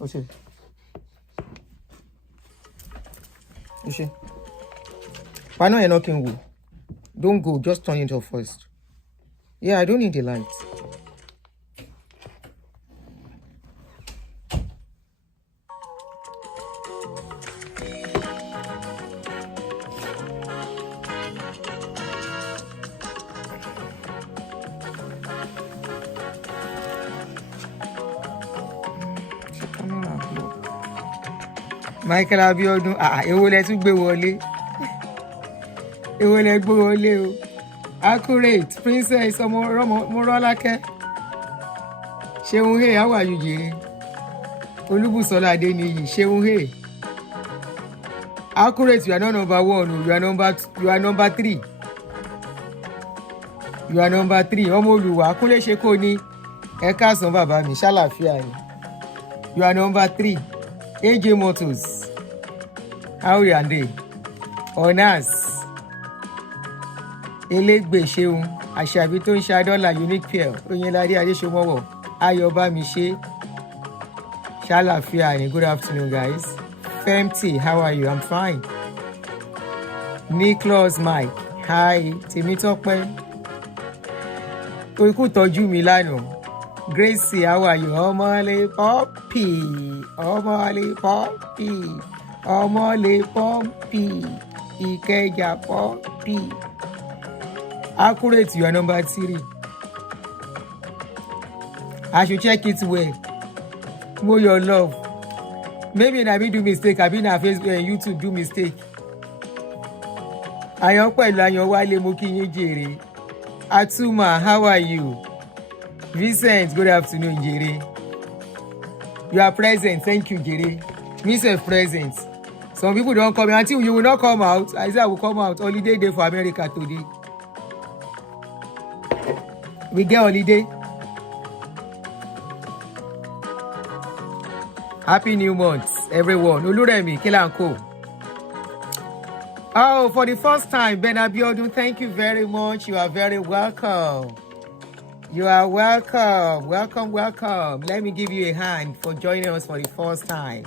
Okay. You see? Why not you're knocking wood? Don't go, just turn it off first. Yeah, I don't need the light. Michael Abiodun, èwo lẹ tún gbé wọlé. Èwo lẹ gbé wọlé o. Accurate, Princess Morolake. Ṣeun hey, how are you, Jere? Olúbùsọ́lá Adéníyì, Ṣeun hey. Accurate, you are not number 1, you are number 3. You are number 3. Ọmọ Olúwa, Kúnlé ṣe kò ní. Ẹ káàsán bàbá mi, ṣàlàáfíà ni. You are number 3. AJ Motors. How are they? Honors. Elégbè Ṣeun. Àṣàbí tó ń ṣe dọ́là unique pair. Oyinládé Adéṣomọ́wọ̀. Ayọ̀bámiṣé. Ṣàlàáfíà ni. Good afternoon, guys. Femti, how are you? I'm fine. Nicholas Mike. Hi. Tèmítọ́pẹ́. Oyinku tọ́jú mi lánàá. Gracie, how are you? Omole Poppy. Omole Poppy. Omole Poppy. Ikeja Poppy. Accurate, you are number 3. I should check it well. More your love. Maybe I do mistake. I been on Facebook and YouTube do mistake. Ayan pẹ̀lú Ayan Wálé mo kí yín jèrè. Atuma, how are you? Vincent, good afternoon, Jere. You are present. Thank you, Jere. Mr. Present. Some people don't come until you will not come out. I said I will come out. Holiday day for America today. We get holiday. Happy New Month, everyone. Oluremi, Kilanko. Oh, for the first time, Ben Abiodun, thank you very much. You are very welcome. You are welcome. Welcome, welcome. Let me give you a hand for joining us for the first time.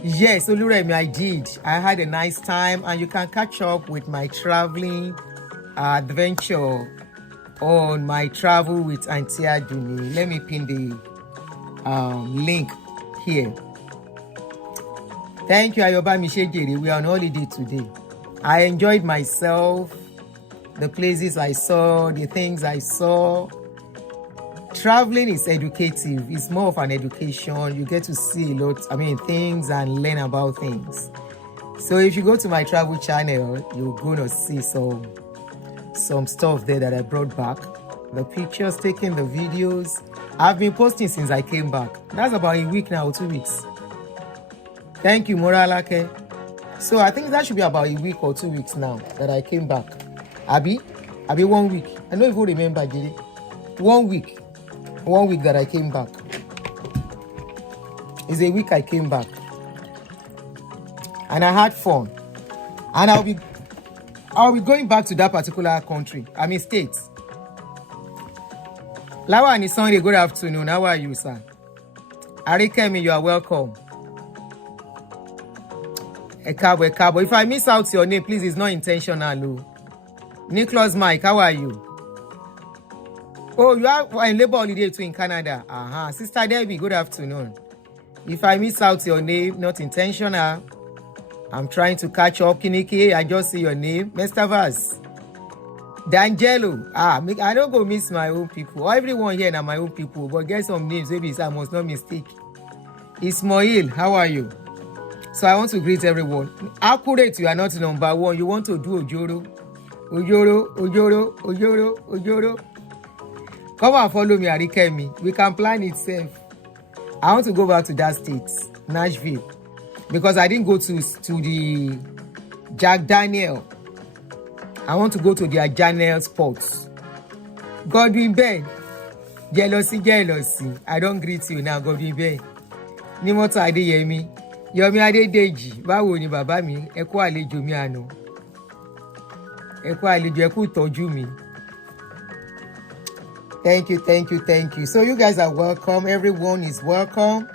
Yes, Oluremi, I did. I had a nice time, and you can catch up with my traveling adventure on my travel with Auntie Aduni. Let me pin the link here. Thank you, Ayobami Shejere. We are on holiday today. I enjoyed myself. The places I saw, the things I saw. Traveling is educative. It's more of an education. You get to see a lot, things and learn about things. So if you go to my travel channel, you're going to see some stuff there that I brought back. The pictures taken, the videos. I've been posting since I came back. That's about a week now, 2 weeks. Thank you, Moralake. So I think that should be about a week or 2 weeks now that I came back. Abi 1 week. I don't even remember, did it? 1 week. 1 week that I came back. It's a week I came back. And I had fun. And I'll be going back to that particular country. State. Lawa and Sunday, good afternoon. How are you, sir? Arikemi, you are welcome. Ekabo. If I miss out your name, please, it's not intentional. Nicholas Mike, how are you? Oh, you are in labor holiday too in Canada. Sister Debbie, good afternoon. If I miss out your name, not intentional. I'm trying to catch up. Kiniki, I just see your name. Mr. Vaz. D'Angelo. I don't go miss my own people. Everyone here are my own people, but get some names, maybe I must not mistake. Ismail, how are you? So I want to greet everyone. Accurate, you are not number 1. You want to do Ojoro. Ojoro. Come and follow me, Arikemi. We can plan it safe. I want to go back to that state, Nashville, because I didn't go to the Jack Daniel. I want to go to the Daniel Sports. Godwin Ben. Jealousy. I don't greet you now, Godwin Ben. Nimoto Adeyemi. Yomi Adedeji. Báwo ni bàbá mi? Ẹ kú àlejò mi àná. Ẹ kú àlejò, ẹ kú ìtọ́jú mi. Thank you, thank you, thank you. So you guys are welcome. Everyone is welcome.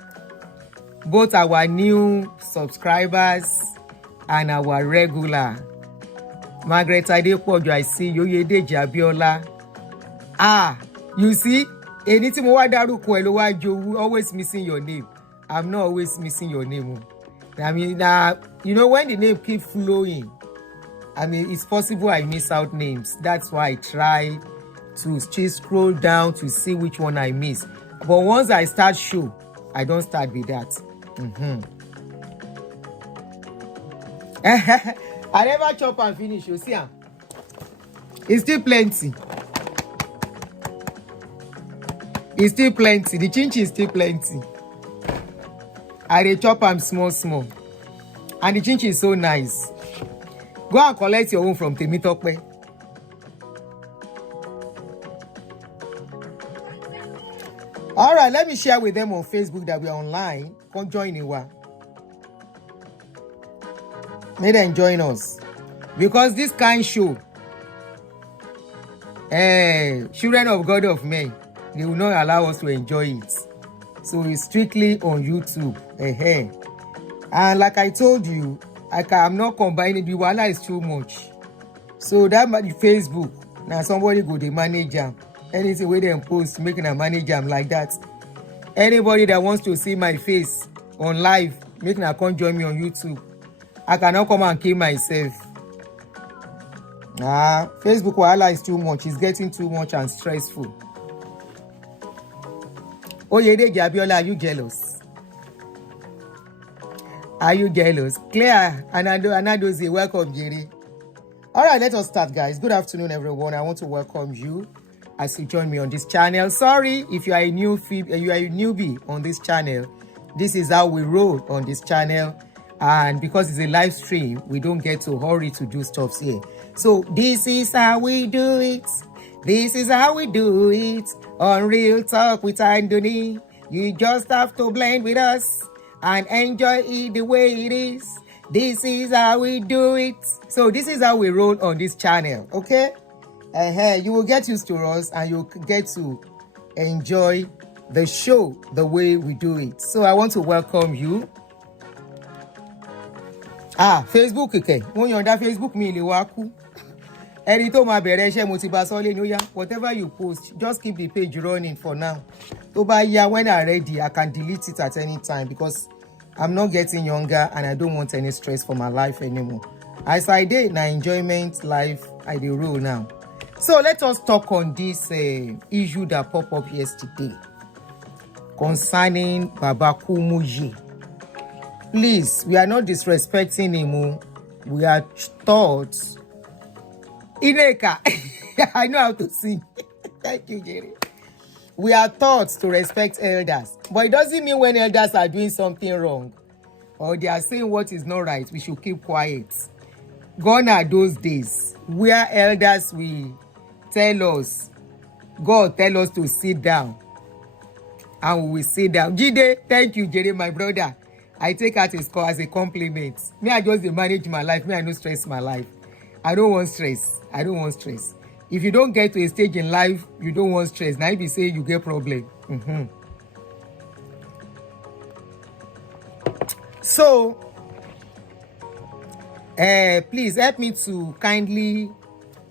Both our new subscribers and our regular. Margaret Adepoju, I see you. Oyedeji Abiola. You see, anything mo wa daruko ẹ ló wá jowú, always missing your name. I'm not always missing your name. I mean, you know, when the name keep flowing, I mean, it's possible I miss out names. That's why I try to just scroll down to see which one I miss. But once I start show, I don't start with that. I never chop and finish, you see. It's still plenty. It's still plenty. The chinchi is still plenty. I dey chop am small. And the chinchi is so nice. Go and collect your own from Temitope. All right, let me share with them on Facebook that we are online. Come join Iwa. May them join us. Because this kind show, children of God of men, they will not allow us to enjoy it. So it's strictly on YouTube. And like I told you, I'm not combining. The wahala is too much. So that the Facebook, now somebody go the manage them. Anything where they post, making a manage them like that. Anybody that wants to see my face on live, making a come join me on YouTube. I cannot come and kill myself. Facebook wahala is too much. It's getting too much and stressful. Oyedeji Abiola, are you jealous? Are you jealous? Claire, Anadozie, welcome, Jerry. All right, let us start, guys. Good afternoon, everyone. I want to welcome you as you join me on this channel. Sorry if you are a newbie on this channel. This is how we roll on this channel. And because it's a live stream, we don't get to hurry to do stuff here. So this is how we do it. This is how we do it. On Real Talk with Anthony. You just have to blend with us and enjoy it the way it is. This is how we do it. So this is how we roll on this channel, okay? You will get used to us and you'll get to enjoy the show the way we do it. So I want to welcome you. Facebook okay. When you're on that Facebook, me liwaku. Whatever you post, just keep the page running for now. When I'm ready, I can delete it at any time because I'm not getting younger and I don't want any stress for my life anymore. As I did na enjoyment life, I dey roll now. So let us talk on this issue that popped up yesterday concerning Baba Kumuyi. Please, we are not disrespecting him. We are taught. Ineka, I know how to sing. Thank you, Jerry. We are taught to respect elders. But it doesn't mean when elders are doing something wrong or they are saying what is not right, we should keep quiet. Gone are those days where elders will tell us, God tell us to sit down. And we will sit down. Jide, thank you, Jerry, my brother. I take that as a compliment. Me, I just manage my life. Me, I don't stress my life. I don't want stress. I don't want stress. If you don't get to a stage in life, you don't want stress. Now, if you say you get problem. So, please help me to kindly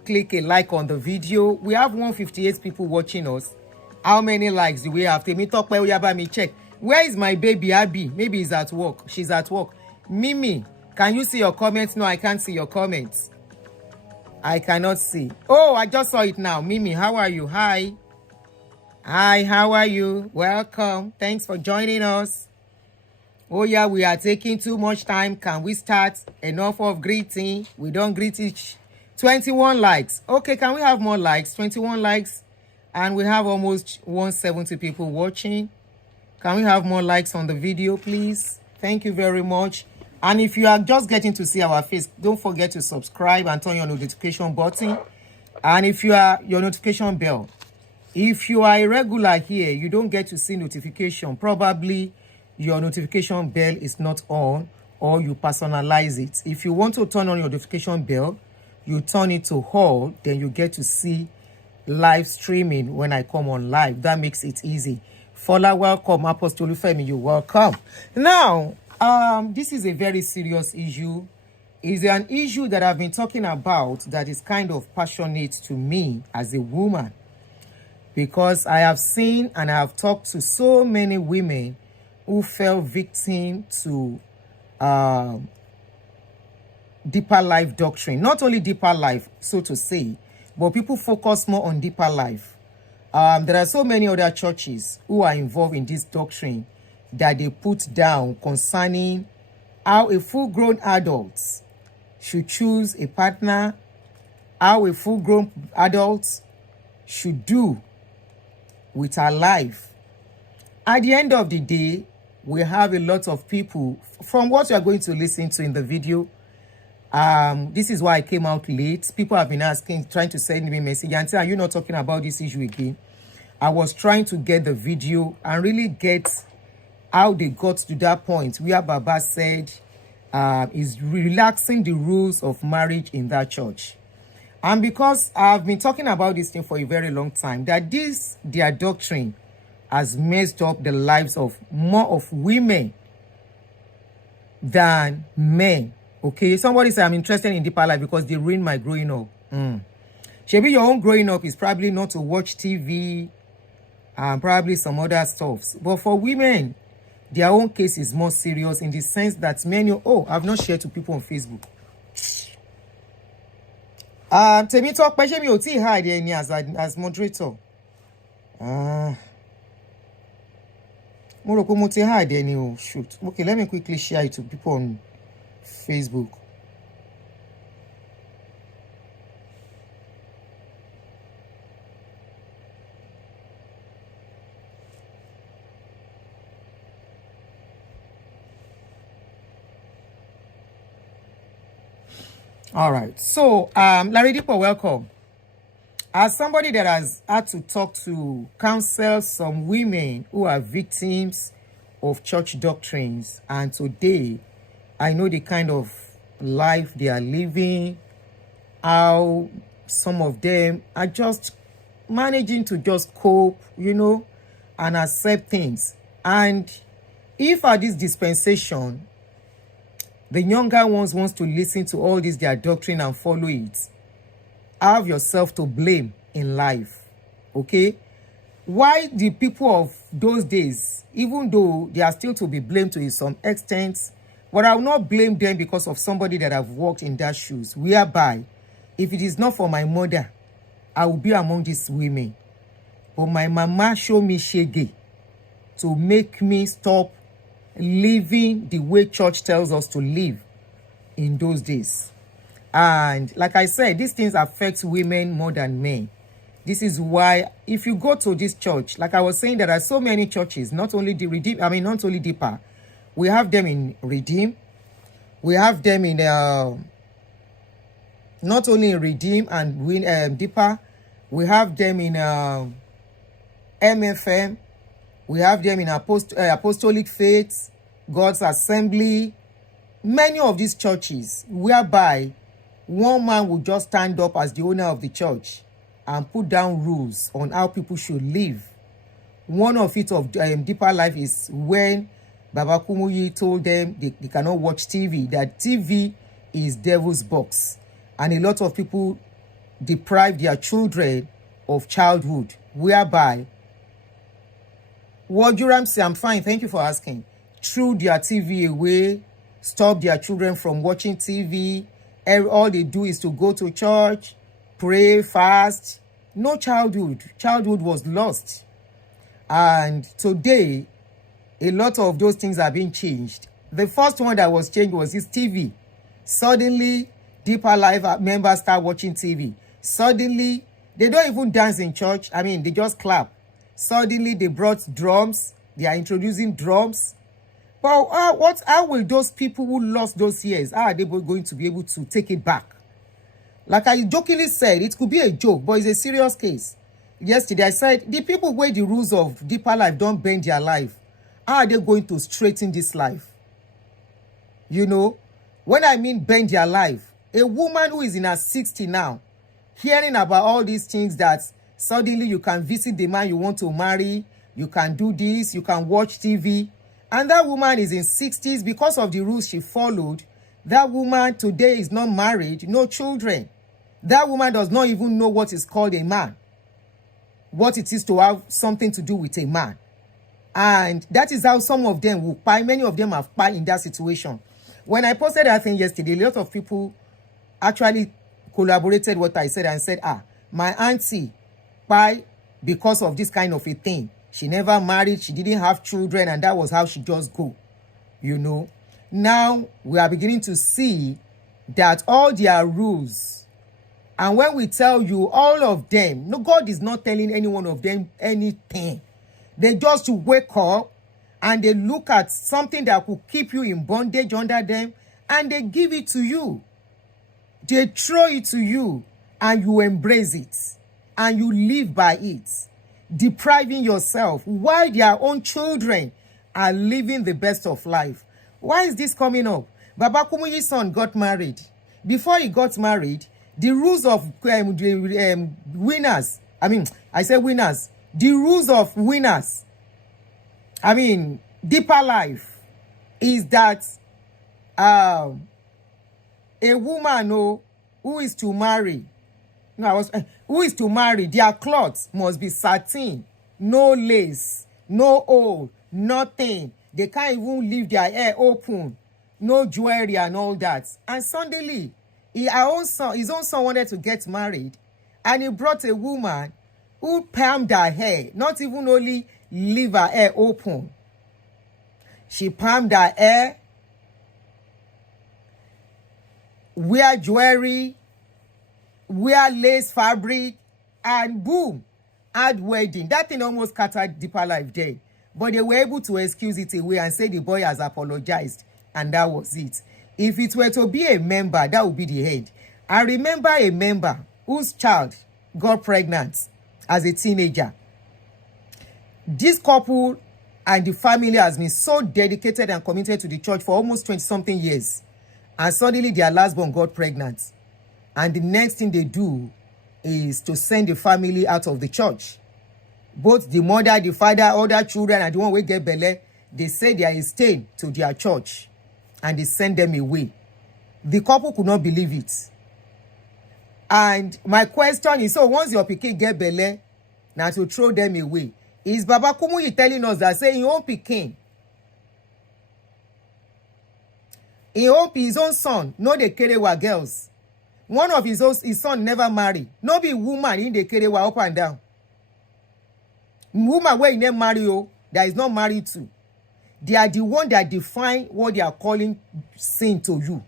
click a like on the video. We have 158 people watching us. How many likes do we have? Let me talk by me check. Where is my baby Abby? Maybe he's at work. She's at work. Mimi, can you see your comments? No, I can't see your comments. I cannot see. Oh, I just saw it now. Mimi, how are you? Hi. Hi, how are you? Welcome. Thanks for joining us. Oh yeah, we are taking too much time. Can we start? Enough of greeting. We don't greet each. 21 likes. Okay, can we have more likes? 21 likes. And we have almost 170 people watching. Can we have more likes on the video, please? Thank you very much. And if you are just getting to see our face, don't forget to subscribe and turn your notification button. And if you are your notification bell, if you are a regular here, you don't get to see notification. Probably your notification bell is not on or you personalize it. If you want to turn on your notification bell, you turn it to all, then you get to see live streaming when I come on live. That makes it easy. Fola, welcome. Apostle Femi, you welcome. Now, this is a very serious issue. It's an issue that I've been talking about that is kind of passionate to me as a woman, because I have seen and I have talked to so many women who fell victim to deeper life doctrine. Not only deeper life, so to say, but people focus more on deeper life. There are so many other churches who are involved in this doctrine that they put down concerning how a full-grown adult should choose a partner, how a full-grown adult should do with her life. At the end of the day, we have a lot of people, from what you are going to listen to in the video. This is why I came out late. People have been asking, trying to send me a message and say, are you not talking about this issue again? I was trying to get the video and really get how they got to that point where Baba said is relaxing the rules of marriage in that church. And because I've been talking about this thing for a very long time, that their doctrine has messed up the lives of more of women than men. Okay, somebody said I'm interested in deeper life because they ruined my growing up. Maybe your own growing up is probably not to watch TV and probably some other stuff. But for women, their own case is more serious in the sense that many, I've not shared to people on Facebook. Temi talk, but me oti hide any as moderator. Moroko moti hide any shoot. Okay, let me quickly share it to people on Facebook. All right. So, Larry Dipo, welcome. As somebody that has had to talk to, counsel some women who are victims of church doctrines, and today I know the kind of life they are living, how some of them are just managing to just cope, and accept things. And if at this dispensation, the younger ones wants to listen to all this, their doctrine, and follow it, have yourself to blame in life, okay? Why the people of those days, even though they are still to be blamed to some extent, but I will not blame them because of somebody that have walked in their shoes, whereby if it is not for my mother, I will be among these women. But my mama showed me shege to make me stop living the way church tells us to live in those days. And like I said, these things affect women more than men. This is why if you go to this church, like I was saying, there are so many churches, not only the Redeem, not only Deeper. We have them in Redeem. We have them in not only in Redeem and Deeper. We have them in MFM. We have them in Apostolic Faith, God's Assembly. Many of these churches whereby one man will just stand up as the owner of the church and put down rules on how people should live. One of it of Deeper Life is when Baba Kumuyi told them they cannot watch TV, that TV is devil's box. And a lot of people deprive their children of childhood, whereby what Joram say, I'm fine, thank you for asking, threw their TV away, stop their children from watching TV. All they do is to go to church, pray, fast. No childhood. Childhood was lost. And today, a lot of those things are being changed. The first one that was changed was this TV. Suddenly, Deeper Life members start watching TV. Suddenly, they don't even dance in church. They just clap. Suddenly, they brought drums. They are introducing drums. But how will those people who lost those years, how are they going to be able to take it back? Like I jokingly said, it could be a joke, but it's a serious case. Yesterday, I said, the people where the rules of Deeper Life don't bend their life, how are they going to straighten this life? When I mean bend their life, a woman who is in her 60s now, hearing about all these things that Suddenly you can visit the man you want to marry. You can do this. You can watch TV. And that woman is in 60s because of the rules she followed. That woman today is not married, no children. That woman does not even know what is called a man, what it is to have something to do with a man. And that is how some of them will pie. Many of them have pie in that situation. When I posted that thing yesterday, a lot of people actually collaborated what I said and said, my auntie pie because of this kind of a thing. She never married, she didn't have children, and that was how she just go, you know. Now we are beginning to see that all their rules, and when we tell you all of them, no, God is not telling any one of them anything. They just wake up and they look at something that could keep you in bondage under them, and they give it to you. They throw it to you, and you embrace it, and you live by it, depriving yourself while their own children are living the best of life. Why is this coming up? Baba Kumuyi's son got married. Before he got married, the rules of winners, the rules of winners, deeper life, is that a woman who is to marry, their clothes must be satin, no lace, no old, nothing. They can't even leave their hair open, no jewelry and all that. And suddenly, his own son wanted to get married, and he brought a woman who palmed her hair, not even only leave her hair open. She palmed her hair, wear jewelry, wear lace fabric, and boom, had wedding. That thing almost scattered Deeper Life there. But they were able to excuse it away and say the boy has apologized, and that was it. If it were to be a member, that would be the head. I remember a member whose child got pregnant as a teenager. This couple and the family has been so dedicated and committed to the church for almost 20-something years. And suddenly their last born got pregnant. And the next thing they do is to send the family out of the church. Both the mother, the father, other children, and the one who get belle, they say they are staying to their church, and they send them away. The couple could not believe it. And my question is, so once your pikin get belle, now to throw them away, is Baba Kumuyi telling us that, say, his own pikin, his own son, no dey kerewa girls. One of his son never married. No be woman in the kerewa up and down. Woman where he never marry, that is not married to. They are the one that define what they are calling sin to you.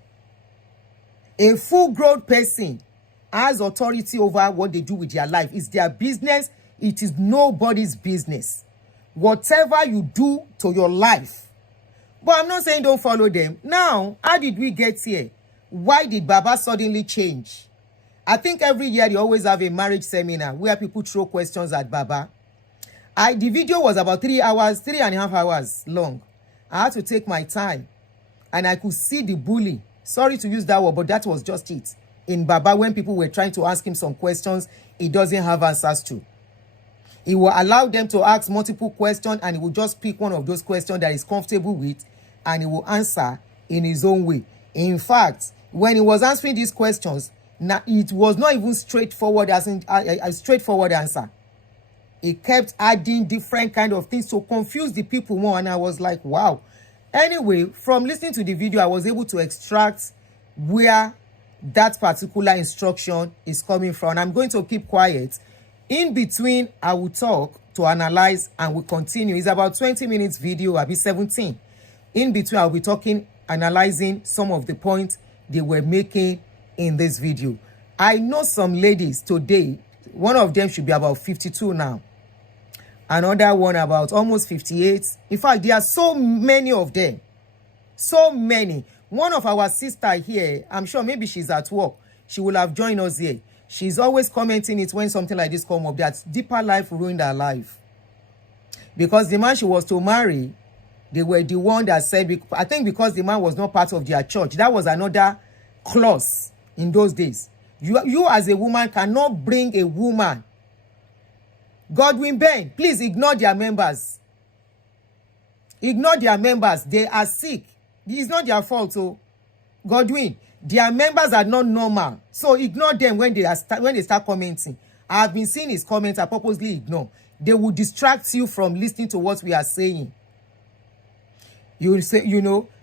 A full-grown person has authority over what they do with their life. It's their business. It is nobody's business. Whatever you do to your life. But I'm not saying don't follow them. Now, how did we get here? Why did Baba suddenly change? I think every year they always have a marriage seminar where people throw questions at Baba. The video was about 3.5 hours long. I had to take my time. And I could see the bully. Sorry to use that word, but that was just it. In Baba, when people were trying to ask him some questions, he doesn't have answers to. He will allow them to ask multiple questions, and he will just pick one of those questions that he's comfortable with, and he will answer in his own way. In fact, when he was answering these questions, it was not even straightforward as in a straightforward answer. He kept adding different kind of things to confuse the people more, and I was like, wow. Anyway, from listening to the video, I was able to extract where that particular instruction is coming from. And I'm going to keep quiet. In between, I will talk to analyze, and we'll continue. It's about 20 minutes video, I'll be 17. In between, I'll be talking, analyzing some of the points they were making in this video. I know some ladies today, one of them should be about 52 now. Another one about almost 58. In fact, there are so many of them. So many. One of our sister here, I'm sure maybe she's at work. She will have joined us here. She's always commenting it when something like this come up, that Deeper Life ruined her life. Because the man she was to marry, they were the one that said, I think because the man was not part of their church. That was another clause in those days. You as a woman cannot bring a woman Godwin Ben, please ignore their members. Ignore their members. They are sick. It's not their fault. So, Godwin, their members are not normal. So ignore them when they start commenting. I have been seeing his comments. I purposely ignore. They will distract you from listening to what we are saying. You will say,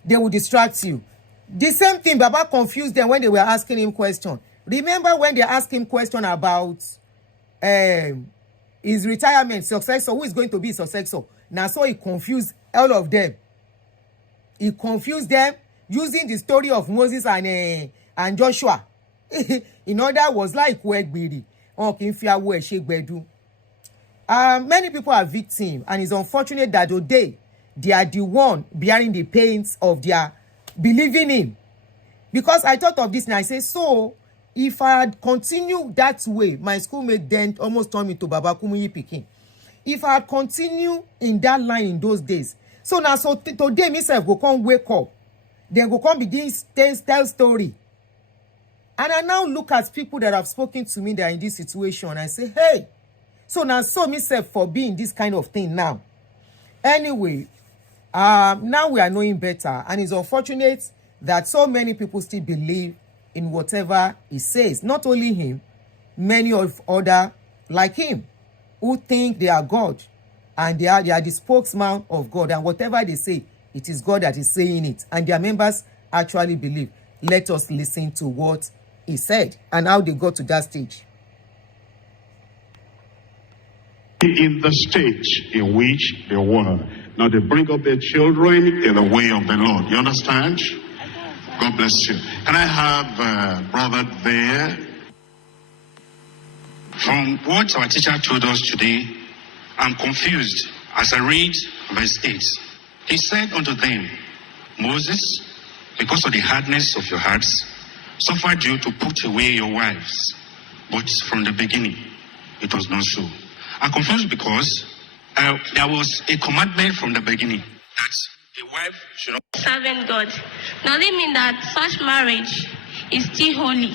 they will distract you. The same thing, Baba confused them when they were asking him question. Remember when they asked him question about his retirement successor, who is going to be his successor? Now, so he confused all of them. He confused them using the story of Moses and Joshua. In other words, like many people are victims, and it's unfortunate that today they are the one bearing the pains of their believing in. Because I thought of this and I say, so if I had continued that way, my schoolmate then almost turned me to Baba Kumuyi Pikin. If I had continued in that line in those days, so now today myself go come wake up, then go come begin tell story. And I now look at people that have spoken to me that are in this situation, and I say, hey, so now so myself for being this kind of thing now. Anyway, now we are knowing better, and it's unfortunate that so many people still believe in whatever he says. Not only him, many of other like him who think they are God, and they are the spokesman of God, and whatever they say, it is God that is saying it, and their members actually believe. Let us listen to what he said and how they got to that stage. In the stage in which they were. Now they bring up their children in the way of the Lord. You understand? God bless you. Can I have a brother there? From what our teacher told us today, I'm confused as I read verse 8. He said unto them, Moses, because of the hardness of your hearts, suffered you to put away your wives. But from the beginning, it was not so. I'm confused because there was a commandment from the beginning that a wife should not serve God. Does it mean that such marriage is still holy?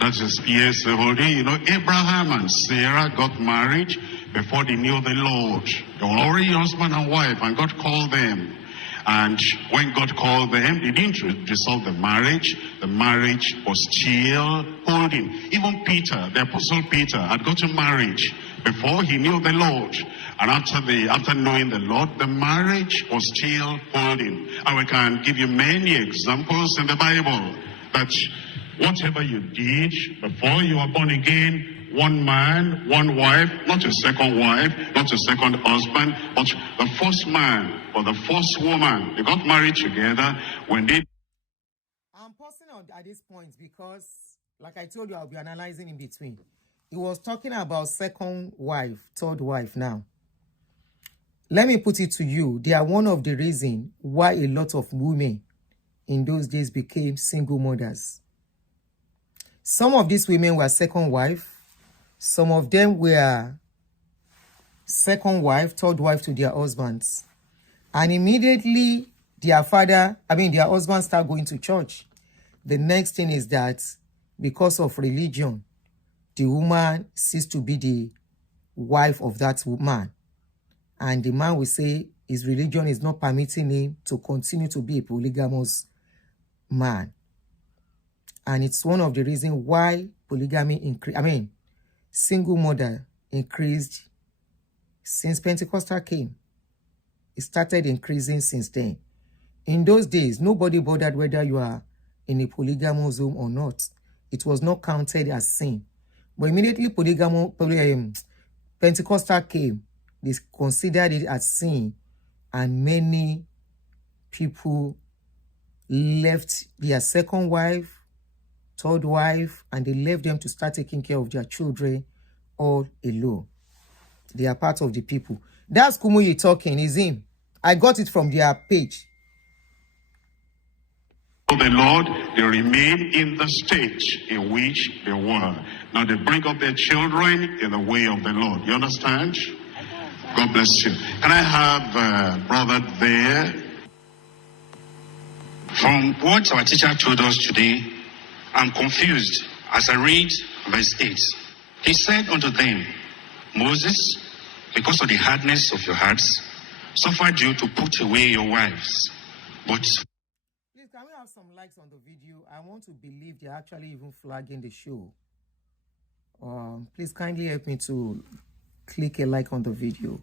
That is, yes, holy. Abraham and Sarah got married before they knew the Lord. They were already husband and wife, and God called them. And when God called them, they didn't dissolve the marriage. The marriage was still holding. Even Peter, the apostle Peter, had gotten married before he knew the Lord. And after knowing the Lord, the marriage was still holding. And we can give you many examples in the Bible that whatever you did before you were born again, one man, one wife, not a second wife, not a second husband, but the first man or the first woman, they got married together when they... I'm pausing at this point because, like I told you, I'll be analyzing in between. He was talking about second wife, third wife now. Let me put it to you. They are one of the reasons why a lot of women in those days became single mothers. Some of these women were second wife. Some of them were second wife, third wife to their husbands. And immediately their husbands start going to church. The next thing is that because of religion, the woman ceased to be the wife of that man. And the man will say his religion is not permitting him to continue to be a polygamous man. And it's one of the reasons why polygamy increased. Single mother increased since Pentecostal came. It started increasing since then. In those days, nobody bothered whether you are in a polygamous home or not. It was not counted as sin. But immediately Pentecostal came, they considered it as sin, and many people left their second wife, third wife, and they left them to start taking care of their children all alone. They are part of the people. That's Kumuyi talking, is him. I got it from their page. The Lord, they remain in the stage in which they were. Now they bring up their children in the way of the Lord. You understand? God bless you. Can I have a brother there? From what our teacher told us today, I'm confused as I read verse 8. He said unto them, Moses, because of the hardness of your hearts, suffered you to put away your wives. But please, can we have some likes on the video? I want to believe they're actually even flagging the show. Please kindly help me to click a like on the video.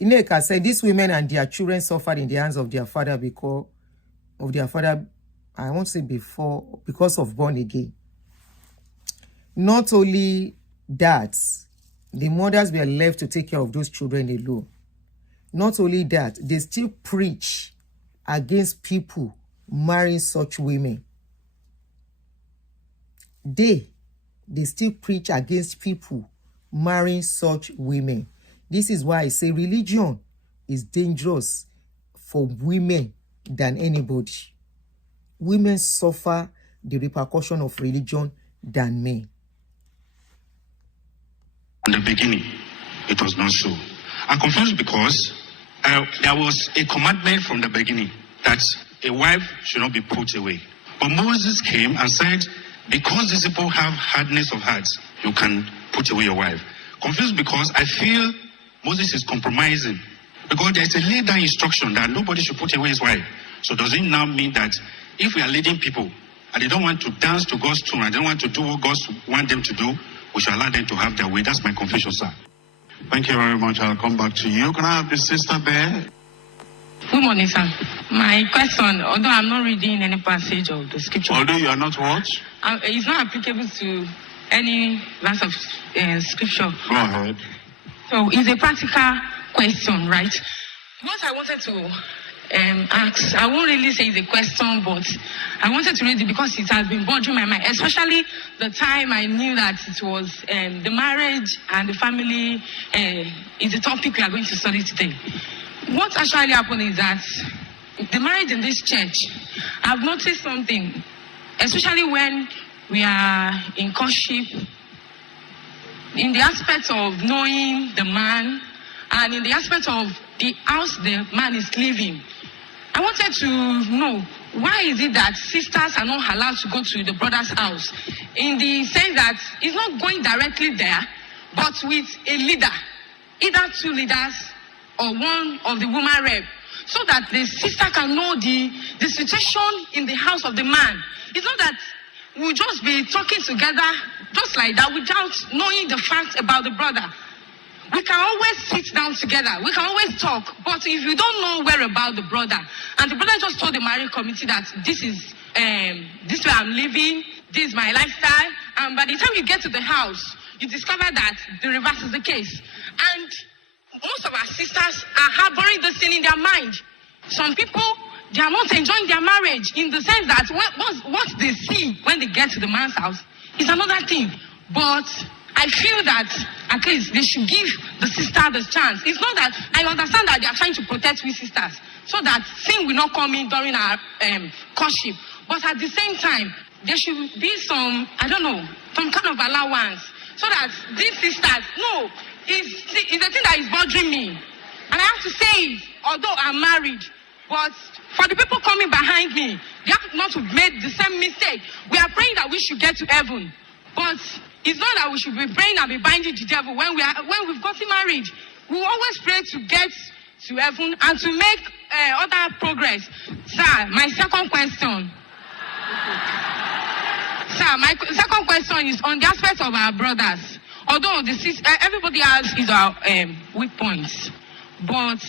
Ineka said, these women and their children suffered in the hands of their father because of their father, I won't say before, because of born again. Not only that, the mothers were left to take care of those children alone. Not only that, they still preach against people marrying such women. They still preach against people marrying such women. This is why I say religion is dangerous for women than anybody. Women suffer the repercussion of religion than men. in the beginning, it was not so. I'm confused because there was a commandment from the beginning that a wife should not be put away. But Moses came and said, because these people have hardness of heart, you can put away your wife. Confused because I feel Moses is compromising. Because there's a laid down instruction that nobody should put away his wife. So does it now mean that if we are leading people and they don't want to dance to God's tune and they don't want to do what God wants them to do, we should allow them to have their way? That's my confusion, sir. Thank you very much. I'll come back to you. Can I have the sister there? Good morning, sir. My question, although I'm not reading any passage of the scripture, Although you are not what? it's not applicable to any verse of scripture. Go ahead. So it's a practical question, right? What I wanted to ask, I won't really say it's a question, but I wanted to read it because it has been bothering my mind, especially the time I knew that it was the marriage and the family is the topic we are going to study today. What actually happened is that the marriage in this church, I've noticed something, especially when we are in courtship, in the aspect of knowing the man and in the aspect of the house the man is living. I wanted to know, why is it that sisters are not allowed to go to the brother's house? In the sense that it's not going directly there, but with a leader, either two leaders or one of the woman rep, so that the sister can know the situation in the house of the man. It's not that we'll just be talking together just like that without knowing the facts about the brother. We can always sit down together. We can always talk. But if you don't know where about the brother, and the brother just told the marriage committee that this is this way I'm living, this is my lifestyle, and by the time you get to the house, you discover that the reverse is the case. And most of our sisters are harboring this thing in their mind. Some people, they are not enjoying their marriage in the sense that what they see when they get to the man's house is another thing. But I feel that at least they should give the sister the chance. It's not that I understand that they are trying to protect we sisters so that sin will not come in during our courtship. But at the same time, there should be some, I don't know, some kind of allowance so that these sisters, no, it's a thing that is bothering me. And I have to say it, although I'm married, but for the people coming behind me, they have not to make the same mistake. We are praying that we should get to heaven. But it's not that we should be praying and be binding the devil when we've gotten married. We always pray to get to heaven and to make other progress. Sir, my second question. Sir, my second question is on the aspect of our brothers. Although everybody has his weak points, but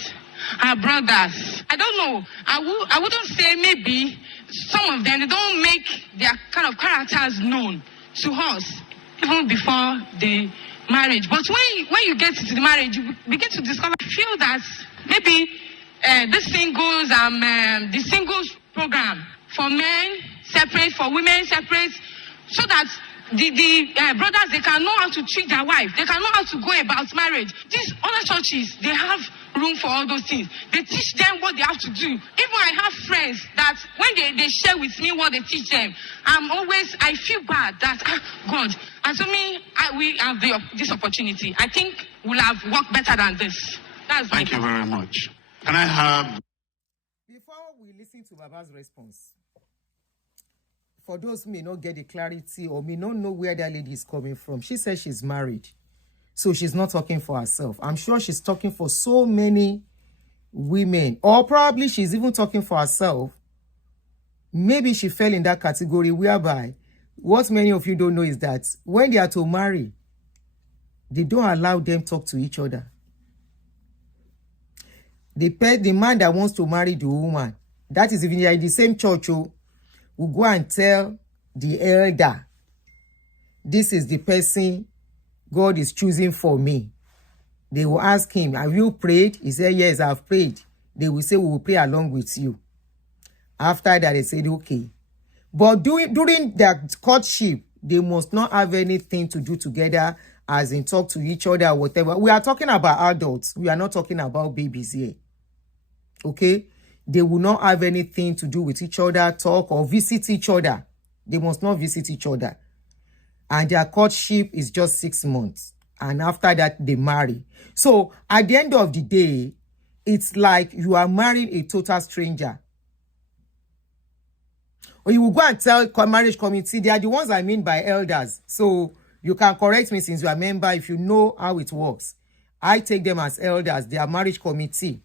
our brothers, I don't know. I wouldn't say maybe some of them, they don't make their kind of characters known to us even before the marriage. But when you get to the marriage, you begin to discover, feel that maybe the singles program for men separate, for women separate, so that the brothers, they can know how to treat their wife. They can know how to go about marriage. These other churches, they have room for all those things. They teach them what they have to do. Even I have friends that when they share with me what they teach them, I feel bad that, God, and to me, we have this opportunity. I think we'll have worked better than this. Thank you very much. Can I have... Before we listen to Baba's response, for those who may not get the clarity or may not know where that lady is coming from, she says she's married. So she's not talking for herself. I'm sure she's talking for so many women, or probably she's even talking for herself. Maybe she fell in that category whereby what many of you don't know is that when they are to marry, they don't allow them talk to each other. The man that wants to marry the woman, that is even in the same church, will go and tell the elder, this is the person God is choosing for me. They will ask him, have you prayed? He said, yes, I've prayed. They will say, we will pray along with you. After that, they said, okay. But during their courtship, they must not have anything to do together, as in talk to each other or whatever. We are talking about adults. We are not talking about babies here. Okay? They will not have anything to do with each other, talk or visit each other. They must not visit each other. And their courtship is just 6 months. And after that, they marry. So at the end of the day, it's like you are marrying a total stranger. Or you will go and tell marriage committee, they are the ones I mean by elders. So you can correct me since you are a member if you know how it works. I take them as elders, they are marriage committee.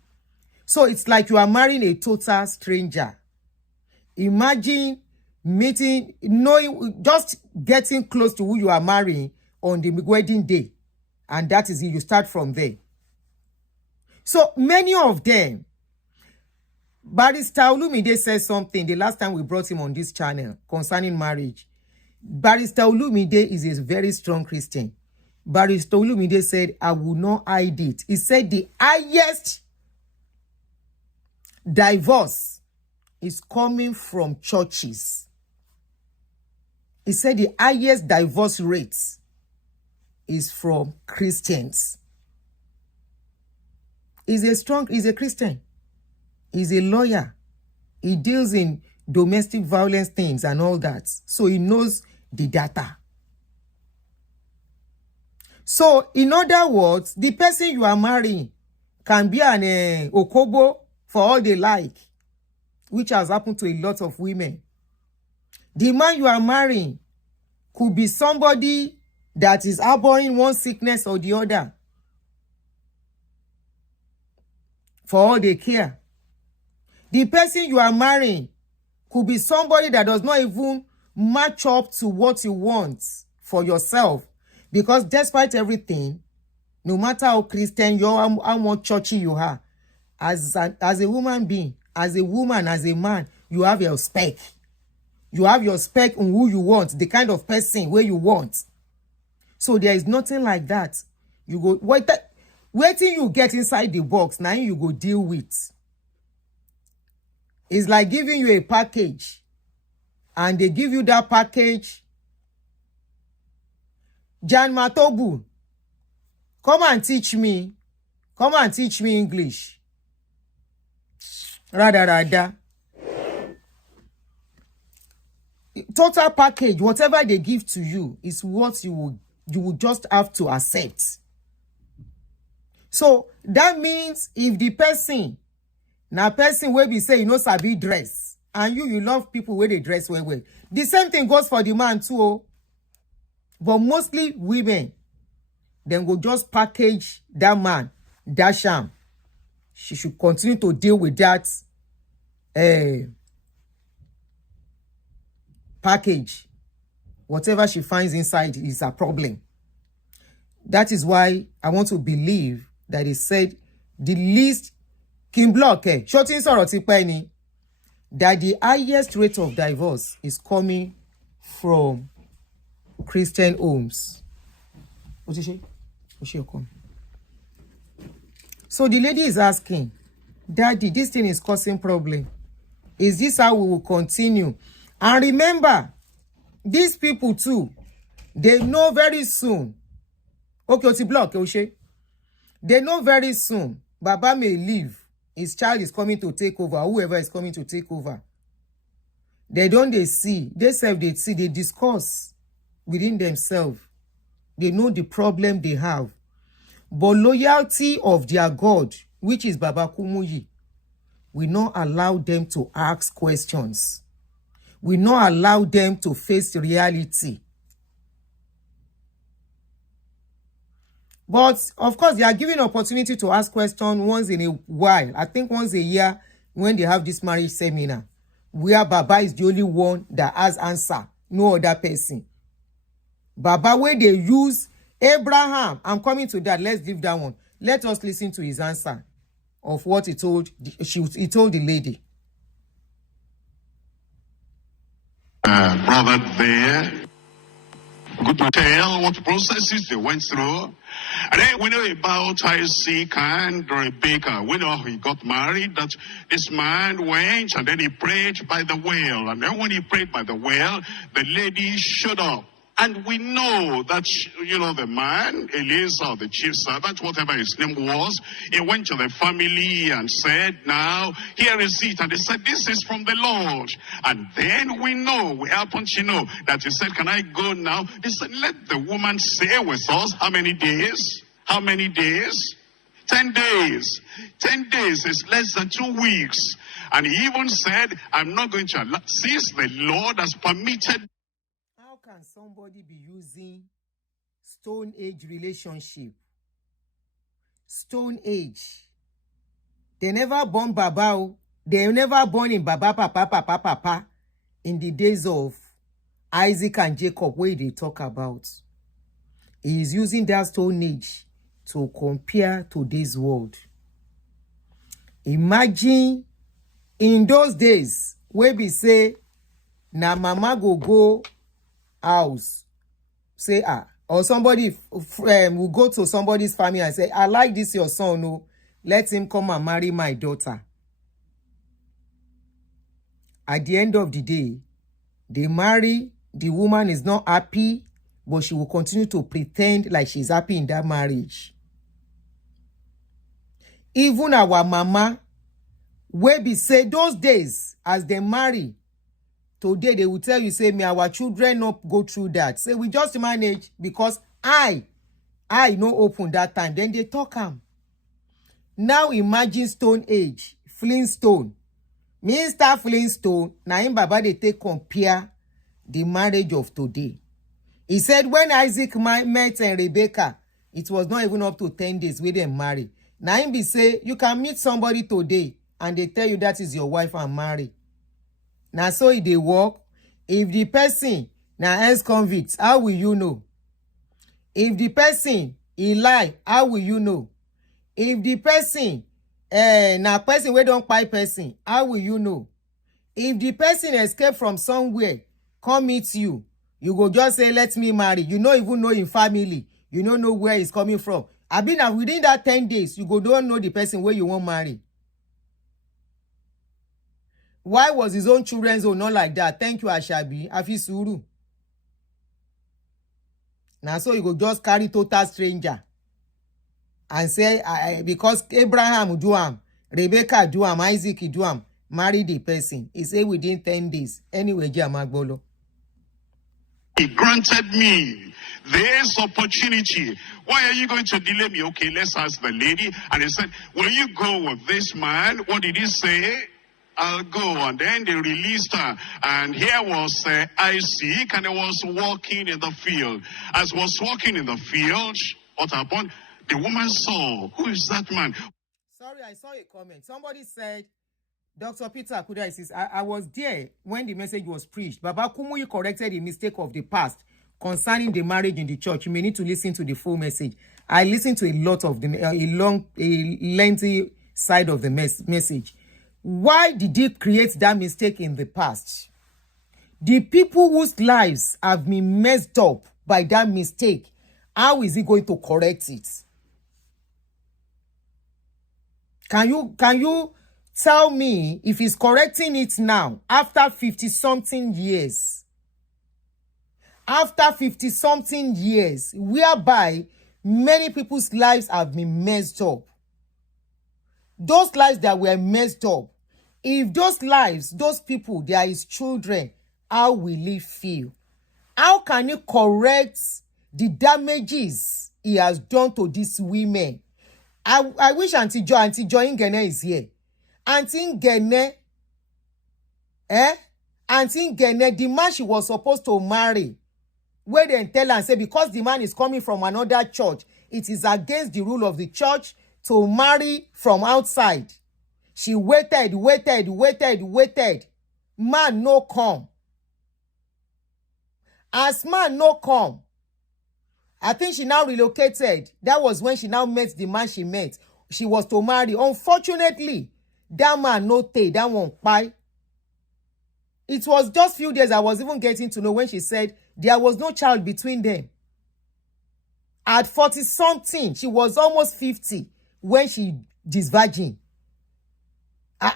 So it's like you are marrying a total stranger. Imagine meeting, knowing, just getting close to who you are marrying on the wedding day. And that is it, you start from there. So many of them, Barrister Olumide said something the last time we brought him on this channel concerning marriage. Barrister Olumide is a very strong Christian. Barrister Olumide said, I will not hide it. He said the highest divorce is coming from churches. He said the highest divorce rate is from Christians. He's a Christian. He's a lawyer. He deals in domestic violence things and all that. So he knows the data. So in other words, the person you are marrying can be an Okobo for all they like, which has happened to a lot of women. The man you are marrying could be somebody that is harboring one sickness or the other. For all they care. The person you are marrying could be somebody that does not even match up to what you want for yourself. Because despite everything, no matter how Christian you are, how much churchy you are, as a human being, as a woman, as a man, you have your spec. You have your spec on who you want, the kind of person where you want. So there is nothing like that. You go, waiting you get inside the box, now you go deal with. It's like giving you a package. And they give you that package. Jan Matobu, come and teach me. Come and teach me English. Rada. Total package, whatever they give to you, is what you will just have to accept. So that means if the person, now person will be say, you know, sabi dress, and you love people where they dress well. The same thing goes for the man too. Oh. But mostly women, then go just package that man, that sham. She should continue to deal with that package. Whatever she finds inside is a problem. That is why I want to believe that he said the least that the highest rate of divorce is coming from Christian homes. So the lady is asking, Daddy, this thing is causing problem. Is this how we will continue? And remember, these people too, they know very soon. They know very soon, Baba may leave. His child is coming to take over. Whoever is coming to take over. They see. They discuss within themselves. They know the problem they have. But loyalty of their God, which is Baba Kumuyi, will not allow them to ask questions. Will not allow them to face reality. But of course, they are given opportunity to ask questions once in a while. I think once a year when they have this marriage seminar, where Baba is the only one that has answer, no other person. Baba, where they use Abraham, I'm coming to that. Let's leave that one. Let us listen to his answer of what he told the lady. Brother there, good to tell what processes they went through. And then we know about Isaac and Rebecca. We know he got married, that this man went and then he prayed by the well. And then when he prayed by the well, the lady showed up. And we know that, the man, Eliezer, the chief servant, whatever his name was, he went to the family and said, now, here is it. And they said, this is from the Lord. And then we happen to know that he said, can I go now? He said, let the woman stay with us. How many days? How many days? 10 days. 10 days is less than 2 weeks. And he even said, I'm not going to allow, since the Lord has permitted. How can somebody be using Stone Age relationship? Stone Age. They never born Baba. They never born in Baba, Papa. In the days of Isaac and Jacob, where they talk about. He is using that Stone Age to compare today's world. Imagine in those days, where we say, na mama go house, say or somebody will go to somebody's family and say, I like this your son, no, let him come and marry my daughter. At the end of the day, they marry, the woman is not happy, but she will continue to pretend like she's happy in that marriage. Even our mama, where we say those days, as they marry, today they will tell you, say, may our children not go through that. Say, we just manage because I no open that time. Then they talk am. Now imagine Stone Age, Flintstone. Mr. Flintstone, now in Baba they take compare the marriage of today. He said when Isaac met Rebecca, it was not even up to 10 days with them marry. Now him be say, you can meet somebody today and they tell you that is your wife and marry. Now so if they work, if the person now ex-convict, how will you know? If the person he lie, how will you know? If the person now person we don't buy person, how will you know? If the person escape from somewhere, come meet you, you go just say let me marry. You don't even know in family. You don't know where he's coming from. I been within that 10 days, you go don't know the person where you want marry. Why was his own children's own not like that? Thank you, Ashabi. Afisuru. Now so you go just carry total stranger and say because Abraham do am, Rebecca do am, Isaac do am, marry the person. He say within 10 days. Anyway, Jamagbolo. He granted me this opportunity. Why are you going to delay me? Okay, let's ask the lady. And he said, will you go with this man? What did he say? I'll go. And then they released her. And here was Isaac, and he was walking in the field. As he was walking in the field, what happened? The woman saw, who is that man? Sorry, I saw a comment. Somebody said, Dr. Peter Kuda says, I was there when the message was preached. Baba Kumuyi corrected the mistake of the past concerning the marriage in the church. You may need to listen to the full message. I listened to a lot of the a lengthy side of the message. Why did he create that mistake in the past? The people whose lives have been messed up by that mistake, how is he going to correct it? Can you tell me if he's correcting it now after 50-something years? After 50-something years, whereby many people's lives have been messed up. Those lives that were messed up, if those lives, those people, they are his children, how will he feel? How can he correct the damages he has done to these women? I wish Auntie Joy Ngene is here. Auntie Ngene, Auntie Ngene, the man she was supposed to marry, where they tell and say because the man is coming from another church, it is against the rule of the church to marry from outside. She waited. Man no come. As man no come, I think she now relocated. That was when she now met the man she met. She was to marry. Unfortunately, that man no take, that one buy. It was just few days I was even getting to know when she said there was no child between them. At 40-something, she was almost 50 when she is virgin. They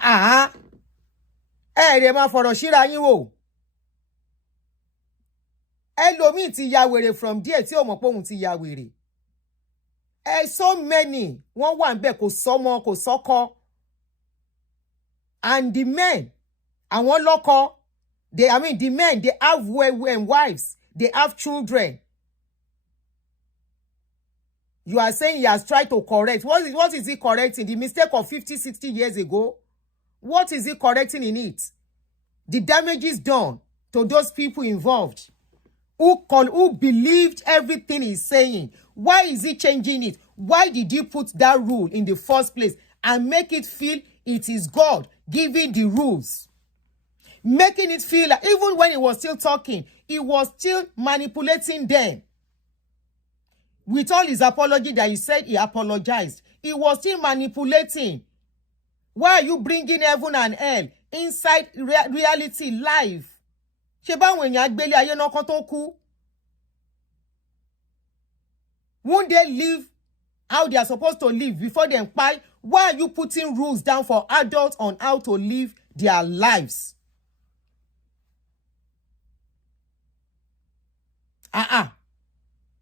ma fọ̀rọ̀ ṣíra yín wò. Ẹlòmíì ti ya wèrè from there tí ó mọ̀ pé òun ti ya wèrè. So many wọ́n wà ńbẹ̀ kò sọ́mọ kò sọ́kọ. And the men, àwọn lọ́kọ, the men, they have wives, they have children. You are saying he has tried to correct. What is he correcting? The mistake of 50, 60 years ago? What is he correcting in it? The damage is done to those people involved who believed everything he's saying. Why is he changing it? Why did he put that rule in the first place and make it feel it is God giving the rules? Making it feel like even when he was still talking, he was still manipulating them. With all his apology that he said he apologized, he was still manipulating. Why are you bringing heaven and hell inside reality life? Won't they live how they are supposed to live before they empire? Why are you putting rules down for adults on how to live their lives?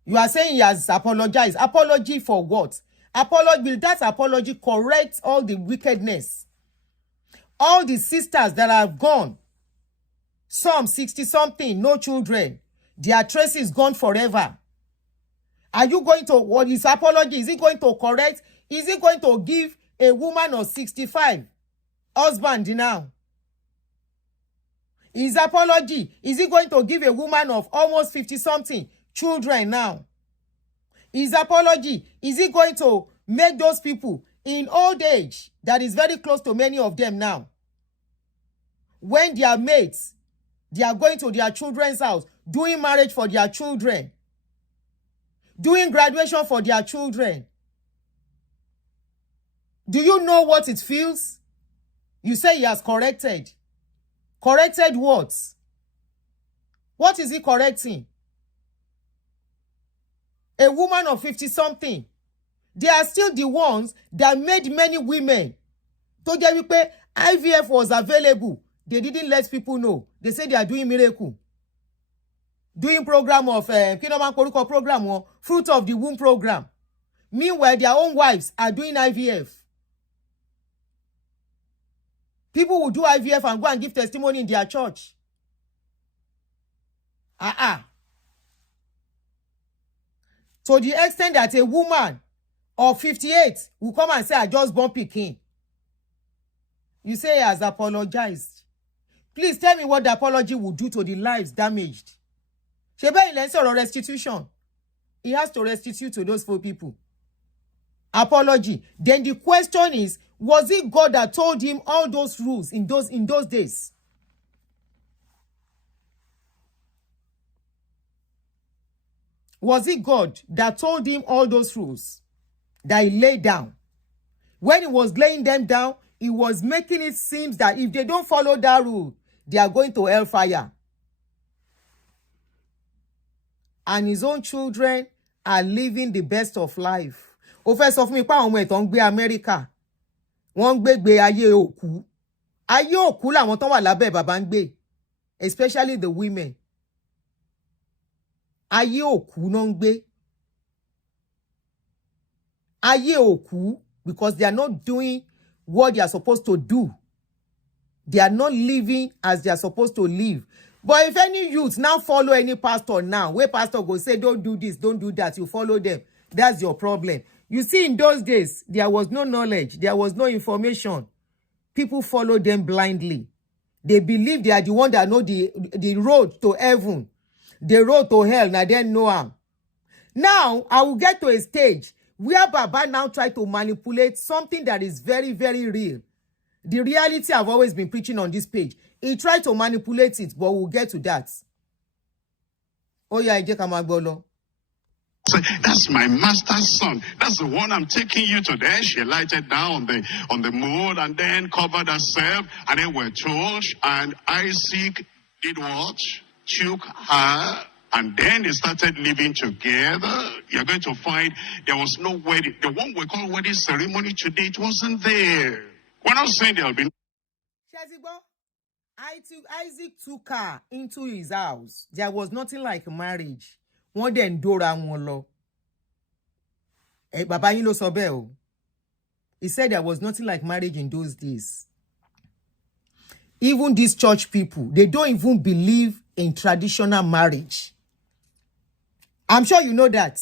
You are saying he has apologized. Apology for what? Will that apology correct all the wickedness? All the sisters that have gone, some 60-something, no children, their trace is gone forever. Are you going to, what is apology? Is he going to correct? Is he going to give a woman of 65 husband now? His apology, is he going to give a woman of almost 50-something children now? His apology, is he going to make those people in old age, that is very close to many of them now, when their mates, they are going to their children's house, doing marriage for their children, doing graduation for their children? Do you know what it feels? You say he has corrected. Corrected what? What is he correcting? A woman of 50-something. They are still the ones that made many women. To get you pay, IVF was available. They didn't let people know. They say they are doing miracle. Doing program of program, fruit of the womb program. Meanwhile, their own wives are doing IVF. People will do IVF and go and give testimony in their church. To the extent that a woman of 58 will come and say, I just born Peking. You say he has apologized. Please tell me what the apology will do to the lives damaged. Sheba in or restitution. He has to restitute to those 4 people. Apology. Then the question is, was it God that told him all those rules in those days? Was it God that told him all those rules that he laid down? When he was laying them down, he was making it seem that if they don't follow that rule, they are going to hellfire. And his own children are living the best of life. Ó fẹ́ sọ fún mi pé àwọn ọmọ ẹ̀ tó ń gbé Amẹ́ríkà, wọ́n ń gbégbé ayé òkú. Ayé òkú làwọn tó wà lábẹ́ bàbá ń gbé, especially the women. Ayé òkú náà ń gbé. Ayé òkú, because they are not doing what they are supposed to do. They are not living as they are supposed to live. But if any youth now follow any pastor now, where pastor go say, don't do this, don't do that, you follow them. That's your problem. You see, in those days, there was no knowledge. There was no information. People follow them blindly. They believe they are the one that know the road to heaven. The road to hell, now they know them. Now, I will get to a stage where Baba now try to manipulate something that is very, very real. The reality I've always been preaching on this page. He tried to manipulate it, but we'll get to that. Oh yeah, So that's my master's son. That's the one I'm taking you to there. She lighted down on the moon and then covered herself. And then we're told, and Isaac did what? Took her. And then they started living together. You're going to find there was no wedding. The one we call wedding ceremony today, it wasn't there. We're not saying there'll be. Isaac took her into his house. There was nothing like marriage. One then dora one law. Baba yin lo sọ bẹ́ẹ̀ o. He said there was nothing like marriage in those days. Even these church people, they don't even believe in traditional marriage. I'm sure you know that.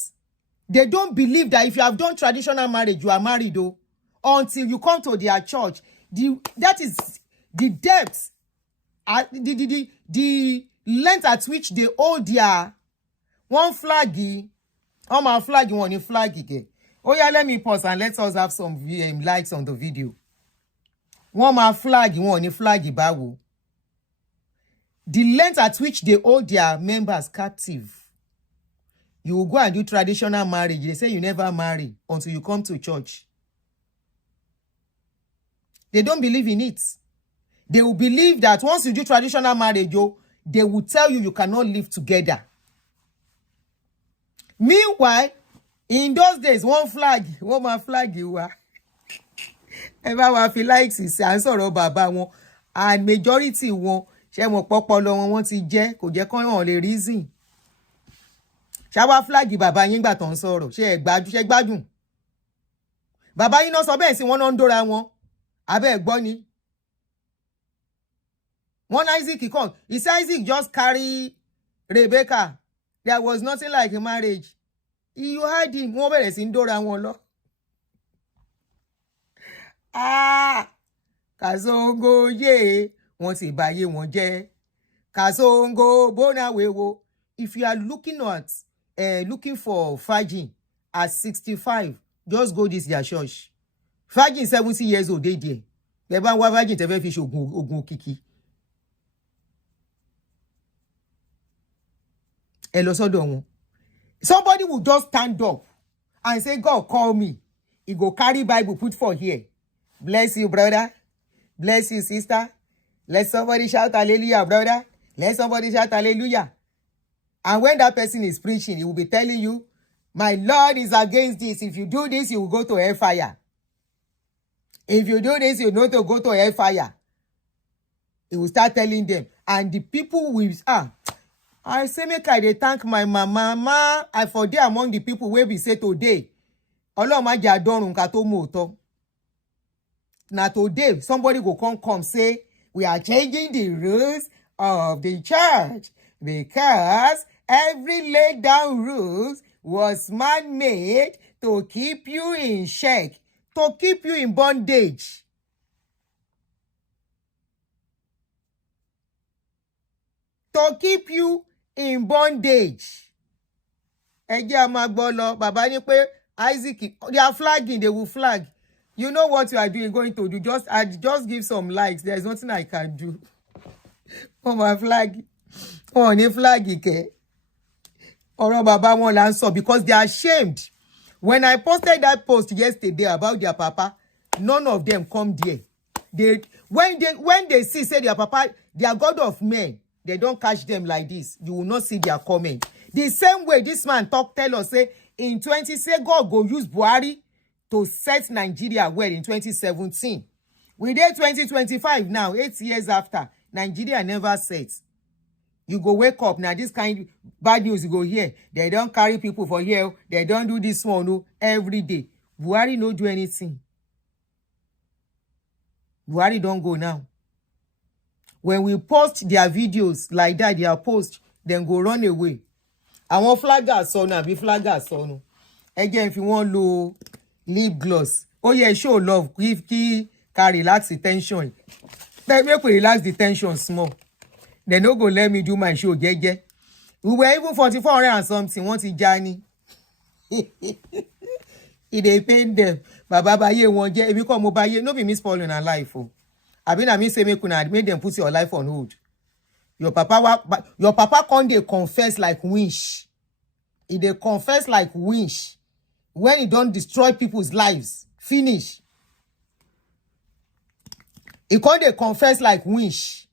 They don't believe that if you have done traditional marriage, you are married though. Until you come to their church. That is the depth, the length at which they hold their one flaggy. Oh, my flaggy one, flag again. Oh yeah, let me pause and let us have some likes on the video. One more flag, one flaggy bawo. The length at which they hold their members captive. You will go and do traditional marriage. They say you never marry until you come to church. They don't believe in it. They will believe that once you do traditional marriage, they will tell you cannot live together. Meanwhile, in those days, one man flag you are. Everyone feel like is answer baba one, and majority one, she mo popolo won ti je, kò jẹ́ kan wọ́n lè reason. Ṣàwa flag baba yín gbà ton sọ̀rọ̀, ṣé gbádùn. Baba yín náà sọ bẹ́ẹ̀ sí wọ́n náà ndora wọn. Abẹ́ gbọ́ ni. One Isaac come. He said Isaac just carry Rebecca. There was nothing like a marriage. You heard him. Wọ́n bẹ̀rẹ̀ sí ndora wọn lọ. Kazongo ye, wọ́n ti báyé wọn jẹ́. Kazongo bona wewo. If you are looking for virgin at 65, just go this their church. Virgin 70 years old, they there. They ban wa virgin te fe fi ogun kiki. Somebody will just stand up and say, God call me. He go carry Bible put for here. Bless you, brother. Bless you, sister. Let somebody shout hallelujah, brother. Let somebody shout hallelujah. And when that person is preaching, he will be telling you, my Lord is against this. If you do this, you will go to hellfire. If you do this, you know to go to hellfire. He will start telling them. And the people will, I say, make I thank my mama. I for there among the people where we say today, now today, somebody go come say, we are changing the rules of the church because every laid down rules was man-made to keep you in check, to keep you in bondage. To keep you in bondage. Baba ni pe Isaac, they are flagging, they will flag. You know what you are going to do. Just give some likes. There's nothing I can do. Oh, my flag. Oh, ni flag ike. Oro baba won la nso because they are ashamed. When I posted that post yesterday about their papa, none of them come there. When they see say their papa, they are God of men, they don't catch them like this. You will not see their comment. The same way this man tell us say in 20 say God go use Buhari to set Nigeria well in 2017. We did 2025 now, 8 years after. Nigeria never set. You go wake up now, this kind of bad news you go hear. They don't carry people for here. They don't do this one no, every day. Buhari no do anything. Buhari don't go now. When we post their videos like that, their post, then go run away. I want flaggers so now, be flaggers so no. Again, if you want low lip gloss, oh yeah, show love. If can relax the tension. Let me relax the tension small. They no go let me do my show, yeah. We were even 4400 and something. Want to journey. It dey pain them. Baba baye won je emi ko mo baye no be me spoiling her life o. Abi na me say make them put your life on hold. Your papa can't dey confess like winch. He dey confess like winch. When he don't destroy people's lives, finish. He can't dey confess like winch.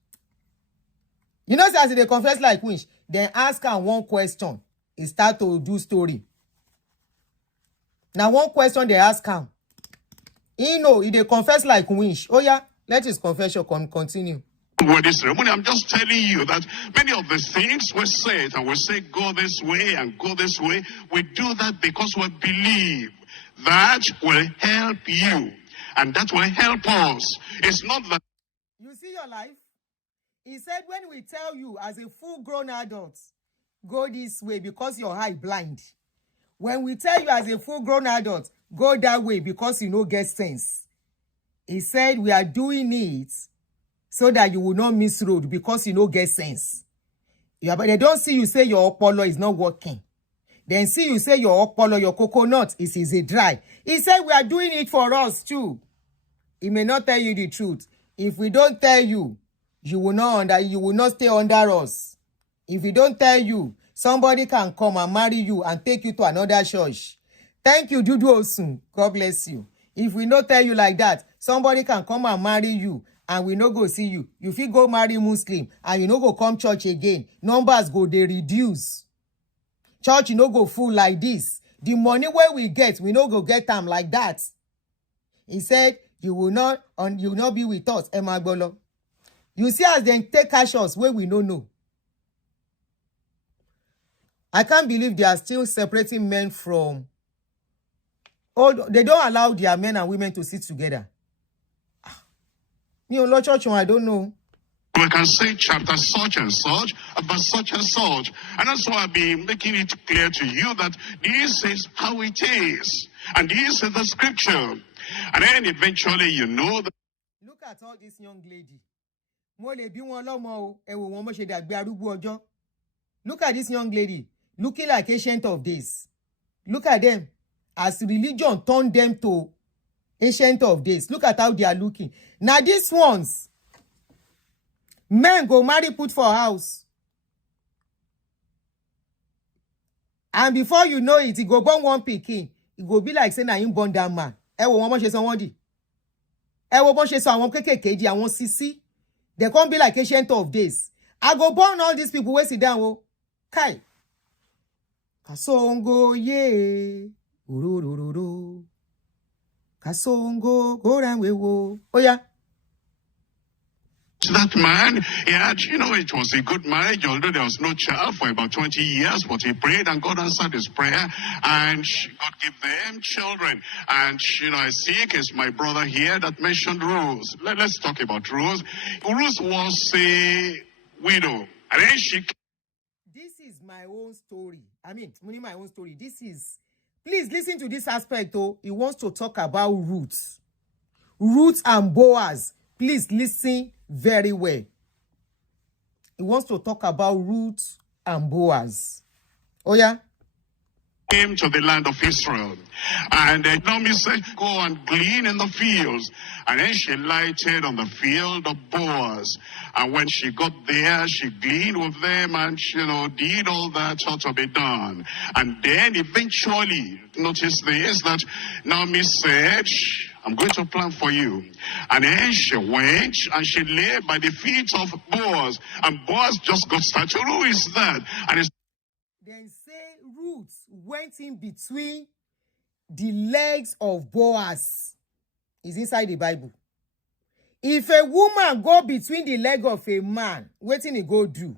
You know, as they confess like winch, then ask him one question. He start to do story. Now one question they ask him. He know he dey confess like winch. Oh yeah, let his confession continue. With this ceremony, I'm just telling you that many of the things we said and we say go this way and go this way, we do that because we believe that will help you and that will help us. It's not that. You see your life? He said when we tell you as a full-grown adult, go this way because your eye blind. When we tell you as a full-grown adult, go that way because you no get sense. He said we are doing it so that you will not miss road because you no get sense. Yeah, but they don't see you say your opolo is not working. Then see you say your opolo, your coconut is easy dry. He said we are doing it for us too. He may not tell you the truth. If we don't tell you, you will not stay under us. If we don't tell you, somebody can come and marry you and take you to another church. Thank you, Dudu Osun. God bless you. If we not tell you like that, somebody can come and marry you and we no go see you. You fit go marry Muslim and you no go come church again. Numbers go they reduce. Church you no go full like this. The money where we get, we no go get them like that. He said, you will not be with us, Emma Bolo. You see as they take cash us where we no know. I can't believe they are still separating men from. Oh, they don't allow their men and women to sit together. Me on church, I don't know. We can say chapter such and such, about such and such. And that's why I've been making it clear to you that this is how it is. And this is the scripture. And then eventually you know that. Look at all this young lady. Look at this young lady. Looking like ancient of days. Look at them. As religion turned them to ancient of days. Look at how they are looking. Now these ones, men go marry put for house. And before you know it, he go born one pikin. It go be like saying na him born that man. They can't be like ancient of days. I go born all these people where sit down. Oh, Kai. Kasongo ye. Urururu. Kasongo goranwewo. Oh yeah. That man, he had, it was a good marriage, although there was no child for about 20 years, but he prayed and God answered his prayer, and God gave them children. And, I think it's my brother here that mentioned Rose. Let's talk about Rose. Rose was a widow, and then she... This is my own story. My own story. Please listen to this aspect, oh. He wants to talk about roots. Roots and Boaz. Please listen very well. He wants to talk about Ruth and Boaz. Oh yeah? Came to the land of Israel. And Naomi said, go and glean in the fields. And then she lighted on the field of Boaz. And when she got there, she gleaned with them and, did all that ought to be done. And then eventually, notice this, that Naomi said, I'm going to plan for you. And then she went and she lay by the feet of Boaz. And Boaz just got started. Who is that? And then say Ruth went in between the legs of Boaz. It's inside the Bible. If a woman go between the leg of a man, what he go do?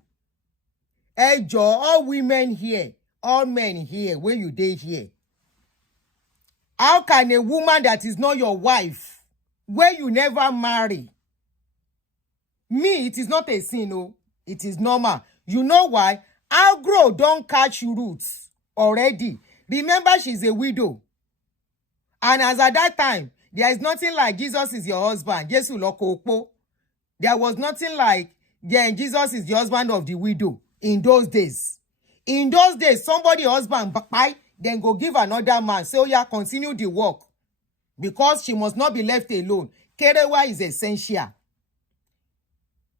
All women here, all men here, where you dey here. How can a woman that is not your wife, where you never marry? Me, it is not a sin, no. It is normal. You know why? Agro don't catch roots already. Remember, she's a widow. And as at that time, there is nothing like Jesus is your husband. There was nothing like, Jesus is the husband of the widow in those days. In those days, somebody's husband, then go give another man, say, oh yeah, continue the work. Because she must not be left alone. Kerewa is essential.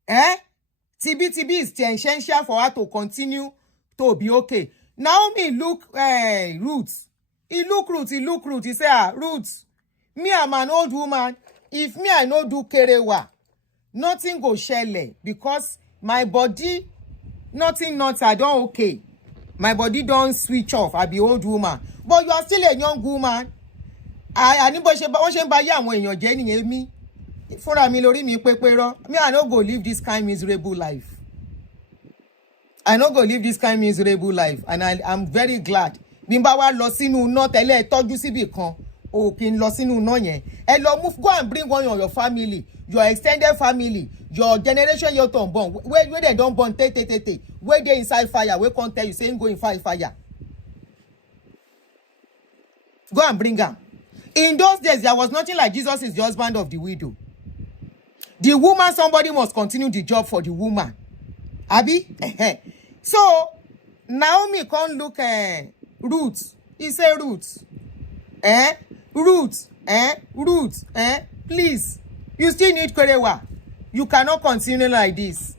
TB is essential for her to continue to be okay. Naomi look Ruth. He look Ruth. He say, Ruth, me I'm an old woman. If me I no do kerewa, nothing go shele because my body, nothing I don't okay. My body don't switch off. I be old woman. But you are still a young woman. Anybody she ba ya àwọn èèyàn jẹ́ nìyẹn mi. Fúnra mi lórí mi pépérọ́. Me I no go live this kind miserable life. And I'm very glad. Bí n bá wá lọ sínú iná tẹ́lẹ̀ tọ́jú síbì kan. O kì í lọ sínú iná yẹn. Ẹ lọ move, go and bring one of your family, your extended family, your generation you don't born. Where they don't born where they inside fire, where can't tell you saying go in fire. Go and bring her. In those days, there was nothing like Jesus is the husband of the widow. The woman, somebody must continue the job for the woman. Abi? So, Naomi can't look Ruth. He say Ruth. Ruth. Please. You still need Kerewa. You cannot continue like this.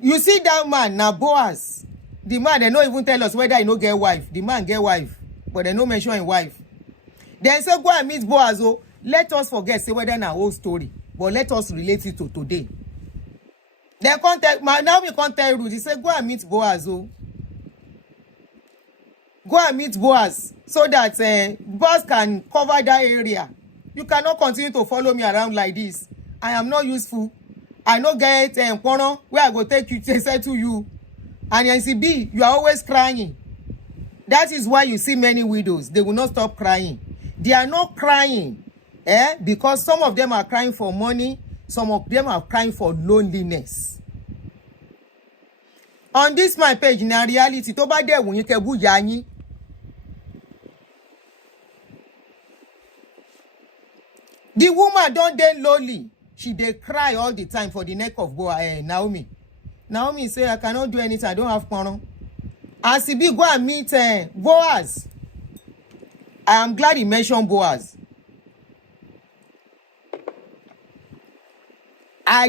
You see that man, now Boaz. The man, they don't even tell us whether he no get wife. The man get wife. But they no mention his wife. Then say go and meet Boaz. Oh, let us forget say whether na whole story, but let us relate it to today. They can't tell now we can't tell Ruth. He say go and meet Boaz. Oh, go and meet Boaz so that Boaz can cover that area. You cannot continue to follow me around like this. I am not useful. I no get corner where I go take you to say to you. And NCB, you are always crying. That is why you see many widows. They will not stop crying. They are not crying, because some of them are crying for money, some of them are crying for loneliness. On this my page, in reality, to ba de wun ke bu ya yin. The woman don't dey lonely. She dey cry all the time for the neck of Naomi. Naomi say, I cannot do anything. I don't have power. As he be go and meet Boaz. I am glad he mentioned Boaz.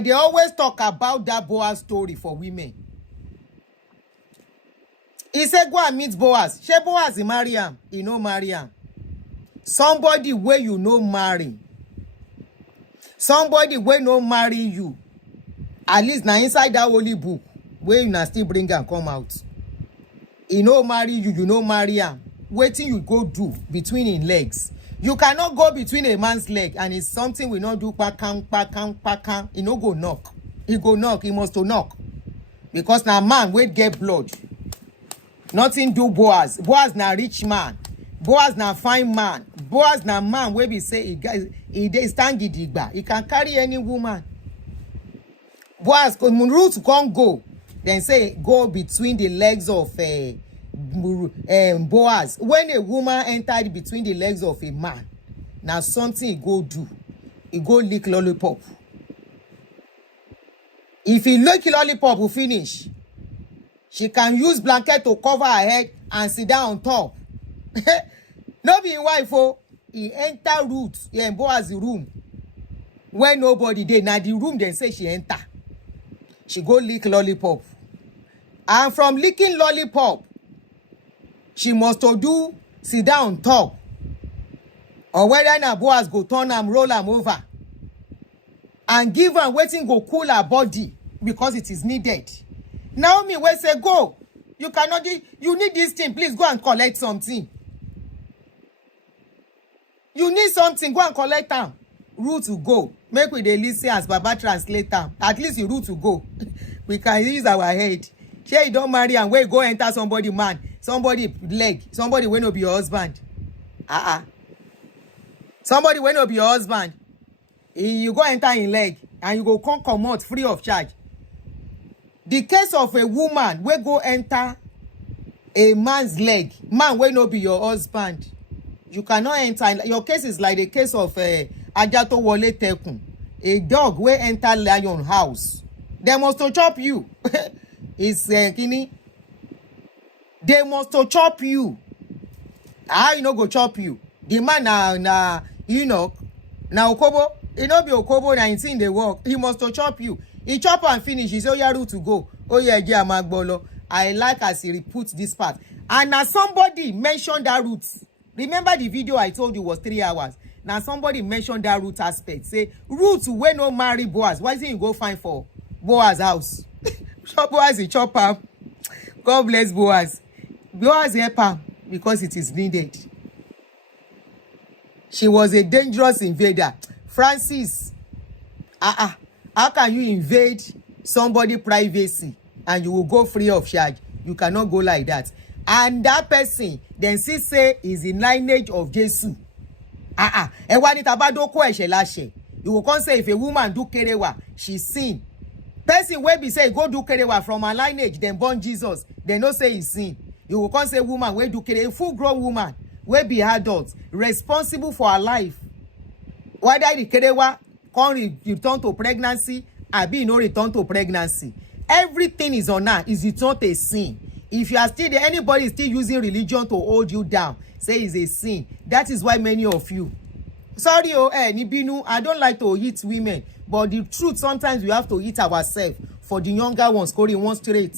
They always talk about that Boaz story for women. He said, go and meet Boaz. She Boaz he marry him. He no marry him. Somebody where you no marry. Somebody where no marry you. At least now inside that holy book, where you na still bring and come out. He no marry you, you no marry him. Waiting you go do between his legs. You cannot go between a man's leg and it's something we not do pakam. He no go knock. He go knock, he must to knock. Because now man will get blood. Nothing do Boaz. Boaz na rich man. Boaz na fine man. Boaz na man where we say he stand gidigba. He can carry any woman. Boaz, Ruth can't go. Then say go between the legs of Boaz. When a woman entered between the legs of a man, now something he go do. He go lick lollipop. If he lick lollipop, will finish. She can use blanket to cover her head and sit down on top. No be wife, oh. He enter Ruth, Boaz's room. When nobody there, now the room then say she enter. She go lick lollipop. And from licking lollipop, she must to do sit down on top. Or whether na Boaz go turn am, roll am over. And give her waiting go cool her body because it is needed. Naomi will say, go. You cannot, you need this thing. Please go and collect something. You need something. Go and collect them. Ruth to go. Make we dey listen as Baba translate them. At least you root to go. We can use our head. Shey you don't marry and where go enter somebody man, somebody leg, somebody wey no be your husband. Somebody wey no be your husband. You go enter in leg and you go come comot free of charge. The case of a woman wey go enter a man's leg, man wey no be your husband, you cannot enter. Your case is like the case of Ajato Wole Tekun, a dog wey enter lion house. They must to chop you. It's kini. They must to chop you. How you no go chop you? The man na Enoch, na Okobo. He no be Okobo 19 dey work. He must to chop you. He chop and finish. He say, oh yeah, route to go. Oh yeah, Magbolo. I like as he put this part. And now somebody mentioned that route. Remember the video I told you was 3 hours. Now somebody mentioned that route aspect. Say, route when no marry Boaz. Why didn't you go find for Boaz house? Boaz is chop am. God bless Boaz. Boaz help am because it is needed. She was a dangerous invader. Francis, how can you invade somebody's privacy and you will go free of charge? You cannot go like that. And that person then say is in lineage of Jesus. You will come say if a woman do kerewa, she sin. Person wey be say go do kerewa from her lineage, then born Jesus, they no say he sin. You will come say woman wey do kerewa, a full grown woman wey be adult, responsible for her life. Whether the kerewa come return to pregnancy, abi no return to pregnancy, everything is on her. Is it not a sin? If you are still there, anybody is still using religion to hold you down, say it's a sin. That is why many of you, sorry, Nibinu, I don't like to hit women, but the truth, sometimes we have to hit ourselves. For the younger ones, scoring one straight.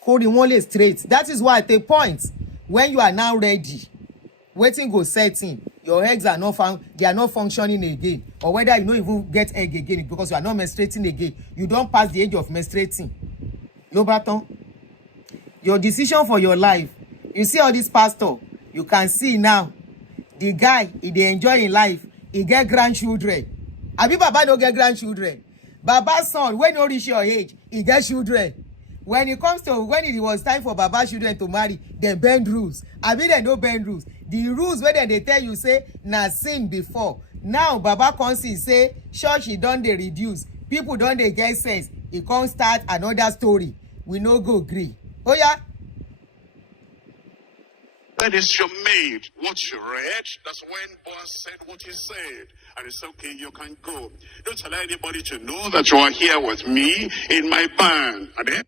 Scoring one straight. That is why at a point, when you are now ready, waiting go setting, your eggs are not they are not functioning again, or whether you don't even get egg again because you are not menstruating again, you don't pass the age of menstruating. No baton. Your decision for your life. You see all this pastor, you can see now the guy he dey enjoy in life. He get grandchildren. Abi Baba no get grandchildren. Baba's son, when you reach your age, he get children. When it was time for Baba's children to marry, they bend rules. Abi they no bend rules. The rules where they tell you say na sin before. Now Baba comes and say church he don dey reduce. People don dey get sense. He come start another story. We no go gree. Oh yeah. That is your maid. What you read, that's when Boaz said what he said. And it's okay, you can go. Don't allow anybody to know that you are here with me in my band. And then,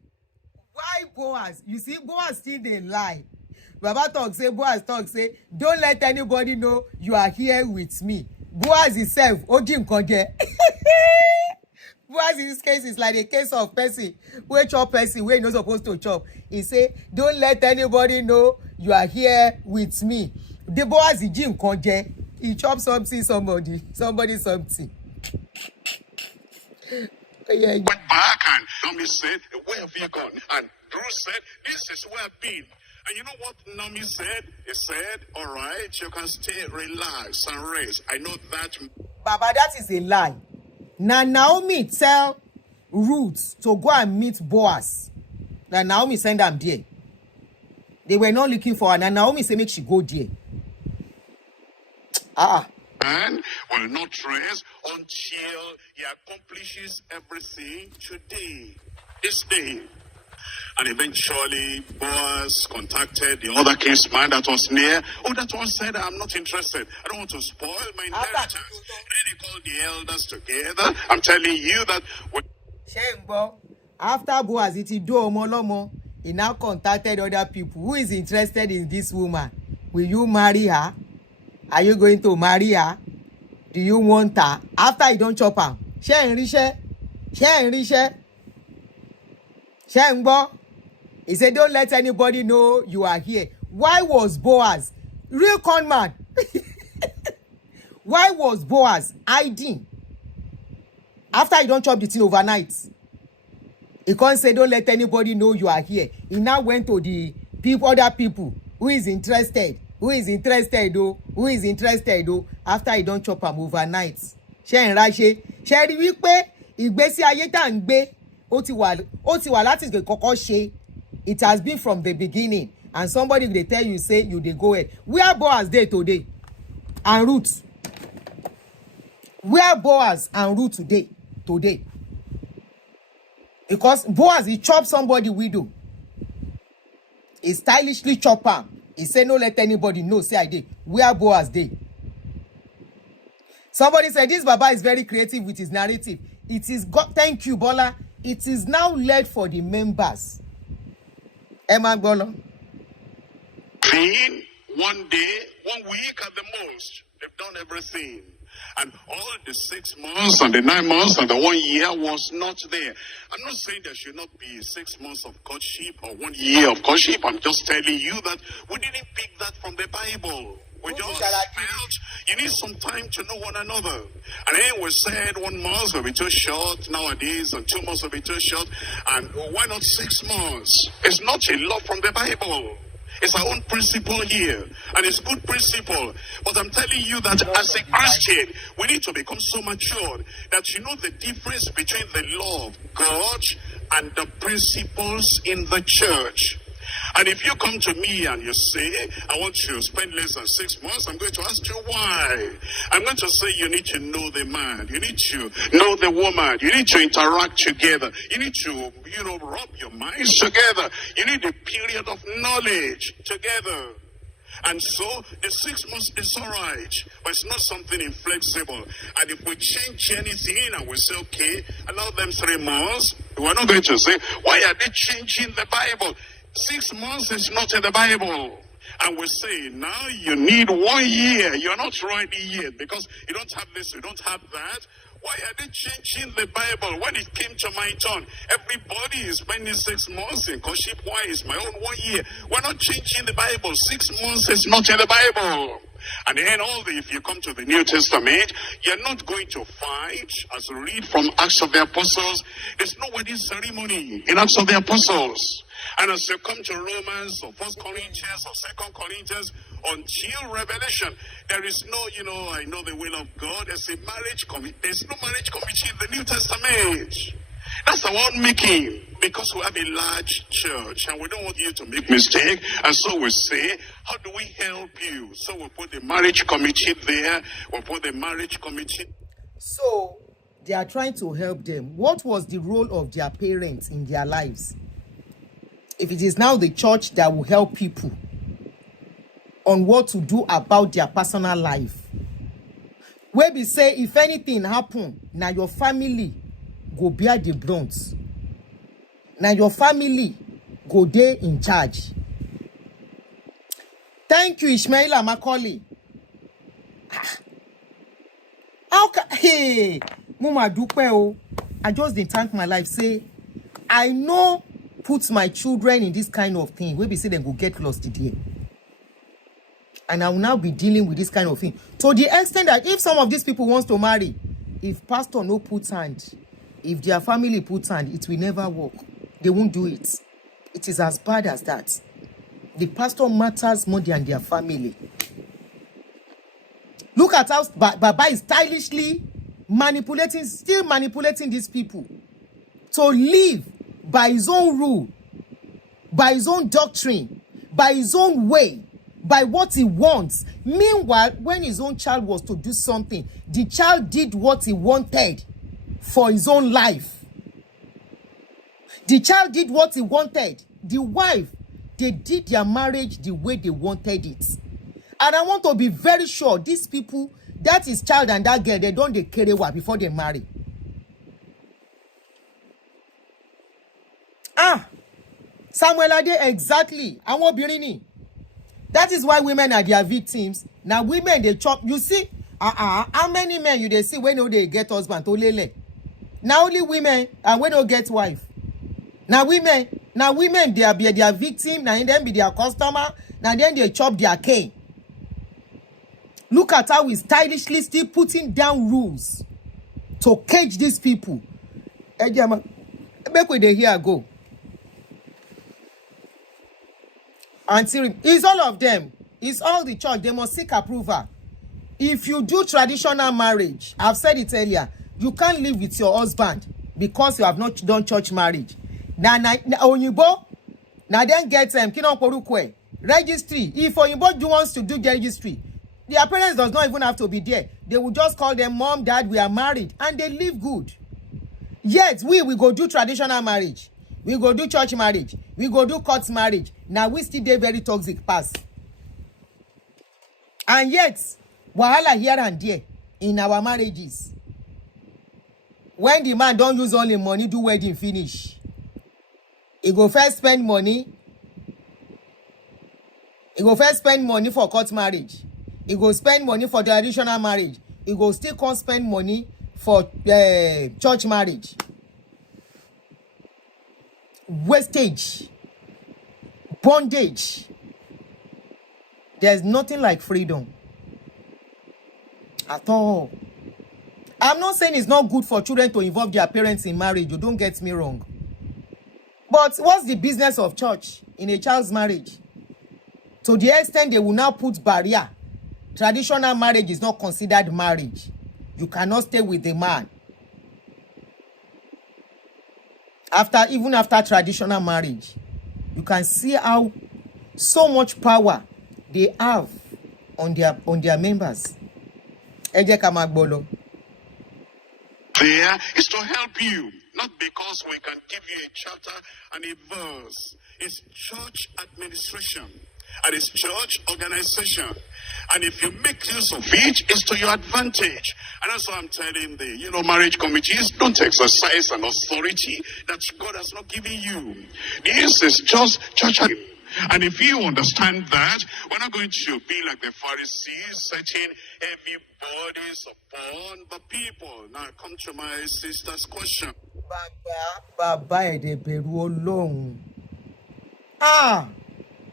why Boaz? You see, Boaz still dey lie. Baba talk say, Boaz talk say, don't let anybody know you are here with me. Boaz himself, Ojim Konje. Boaz in this case is like a case of person wey chop person wey no supposed to chop. He say, don't let anybody know you are here with me. The Boaz is Jim Konje. He chop something, somebody something. Yeah. went back and Naomi said, where have you gone? And Drew said, this is where I've been. And you know what Naomi said? He said, all right, you can stay, relax and rest. I know that. Baba, that is a lie. Now Naomi tell Ruth to go and meet Boaz. Now Naomi send them there. They were not looking for her. Now Naomi say make she go there. And will not rest until he accomplishes everything today, this day. And eventually, Boaz contacted the other kinsman that was near. Oh, that one said, I'm not interested. I don't want to spoil my inheritance. Then he called the elders together. I'm telling you that. After Boaz, he now contacted other people. Who is interested in this woman? Will you marry her? Are you going to marry her? Do you want her? After he don't chop her. He said, don't let anybody know you are here. Why was Boaz, real con man, why was Boaz hiding? After he don't chop the thing overnight, he can't say, don't let anybody know you are here. He now went to the other people. Who is interested? Who is interested though? Who is interested though? After he don't chop am overnight. Ṣé ń ráṣe? Ṣé rí wípé ìgbésí ayé tá ń gbé ó ti wà láti kọ́kọ́ ṣe. It has been from the beginning. And somebody dey tell you say you dey go ahead. Where Boaz dey today? And Ruth. Where Boaz and Ruth today? Because Boaz he chop somebody widow. He stylishly chop am. He said, no let anybody know, say I did. Where Boaz did. Somebody said, this Baba is very creative with his narrative. It is God. Thank you, Bola. It is now led for the members. Emma Bolo. thing, one day, 1 week at the most. They've done everything. And all the 6 months and the 9 months and the 1 year was not there. I'm not saying there should not be 6 months of courtship or 1 year of courtship. I'm just telling you that we didn't pick that from the Bible. We just felt you need some time to know one another. And then we said 1 month will be too short nowadays, and 2 months will be too short. And why not 6 months? It's not a law from the Bible. It's our own principle here, and it's good principle. But I'm telling you that as a Christian, we need to become so mature that you know the difference between the law of God and the principles in the church. And if you come to me and you say, I want you to spend less than 6 months, I'm going to ask you why. I'm going to say you need to know the man. You need to know the woman. You need to interact together. You need to, rub your minds together. You need a period of knowledge together. And so the 6 months is all right, but it's not something inflexible. And if we change anything and we say, okay, allow them 3 months, we're not going to say, why are they changing the Bible? 6 months is not in the Bible. And we say, now you need 1 year. You're not ready yet because you don't have this, you don't have that. Why are they changing the Bible? When it came to my turn, everybody is spending 6 months in courtship. Why is my own 1 year? We're not changing the Bible. 6 months is not in the Bible. And then if you come to the New Testament, you're not going to find, as we read from Acts of the Apostles, there's no wedding ceremony in Acts of the Apostles. And as you come to Romans or 1 Corinthians or 2 Corinthians, until Revelation, there is no, I know the will of God. There's a marriage committee. There's no marriage committee in the New Testament. That's the one making, because we have a large church and we don't want you to make mistake. And so we say, how do we help you? So we put the marriage committee there. We put the marriage committee. So they are trying to help them. What was the role of their parents in their lives? If it is now the church that will help people on what to do about their personal life, where we say if anything happen, now your family go bear the brunt. Now your family go there in charge. Thank you, Ishmael Macaulay. How can hey Mama Dupe o? I just didn't thank my life. Say I know put my children in this kind of thing. Where we say they go get lost today. And I will now be dealing with this kind of thing. To the extent that if some of these people wants to marry, if pastor no put hand, if their family put hand, it will never work. They won't do it. It is as bad as that. The pastor matters more than their family. Look at how Baba is stylishly still manipulating these people to live by his own rule, by his own doctrine, by his own way, by what he wants. Meanwhile, when his own child was to do something, the child did what he wanted for his own life. The child did what he wanted. The wife, they did their marriage the way they wanted it. And I want to be very sure these people, that is child and that girl, they don't dey kerewa before they marry. Samuel Ade, exactly. I won't be rini. That is why women are their victims. Now women, they chop. You see, how many men you they see when they get husband? Olele. Now only women and when they get wife. Now women, they are their victim. Now then be their customer. Now then they chop their cane. Look at how we stylishly still putting down rules to cage these people. Make with the here go. Until it's all of them, it's all the church. They must seek approval. If you do traditional marriage, I've said it earlier, you can't live with your husband because you have not done church marriage. Now Onyibo, now then get Kino Porukwe registry. If Onyibo wants to do the registry, their parents does not even have to be there. They will just call them, Mom, Dad, we are married, and they live good. Yet we go do traditional marriage. We go do church marriage. We go do court marriage. Now we still dey very toxic pass. And yet, wahala here and there in our marriages. When the man don't use only money, do wedding finish. He go first spend money. He go first spend money for court marriage. He go spend money for traditional marriage. He go still come spend money for church marriage. Wastage. Bondage. There's nothing like freedom. At all. I'm not saying it's not good for children to involve their parents in marriage. You don't get me wrong. But what's the business of church in a child's marriage? To the extent they will now put barrier. Traditional marriage is not considered marriage. You cannot stay with a man. Even after traditional marriage, you can see how so much power they have on their members. Eje Kamagbolo. There is to help you, not because we can give you a chapter and a verse. It's church administration and it's church organization. And if you make use of it, it's to your advantage. And that's why I'm telling the, marriage committees, don't exercise an authority that God has not given you. This is just church. And if you understand that, we're not going to be like the Pharisees, setting heavy burdens upon the people. Now, come to my sister's question. Baba Edeberu Olorun.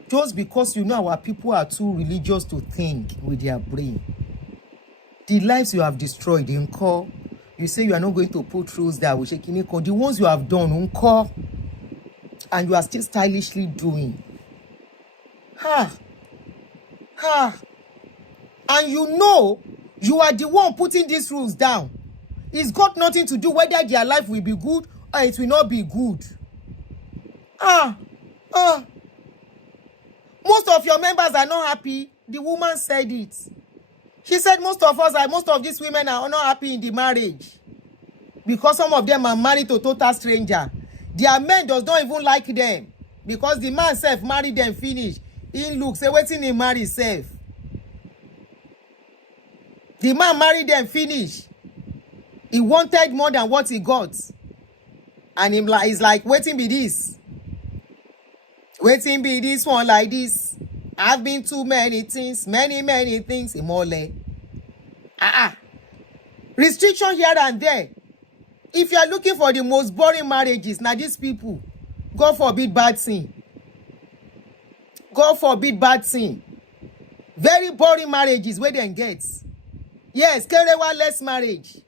Just because our people are too religious to think with their brain. The lives you have destroyed in core, you say you are not going to put rules that will shake in it. The ones you have done in core, and you are still stylishly doing. And you are the one putting these rules down. It's got nothing to do whether their life will be good or it will not be good. Most of your members are not happy. The woman said it. She said most of these women are not happy in the marriage. Because some of them are married to total stranger. Their men does not even like them. Because the man self married them finish. He looks, say waiting he marry self. The man married them finish. He wanted more than what he got. And he's like, waiting be this. Waiting be this one like this. I've been too many things, many things. Imole. Restriction here and there. If you are looking for the most boring marriages, now these people, God forbid bad thing. God forbid bad thing. Very boring marriages where they get. Yes, less marriage.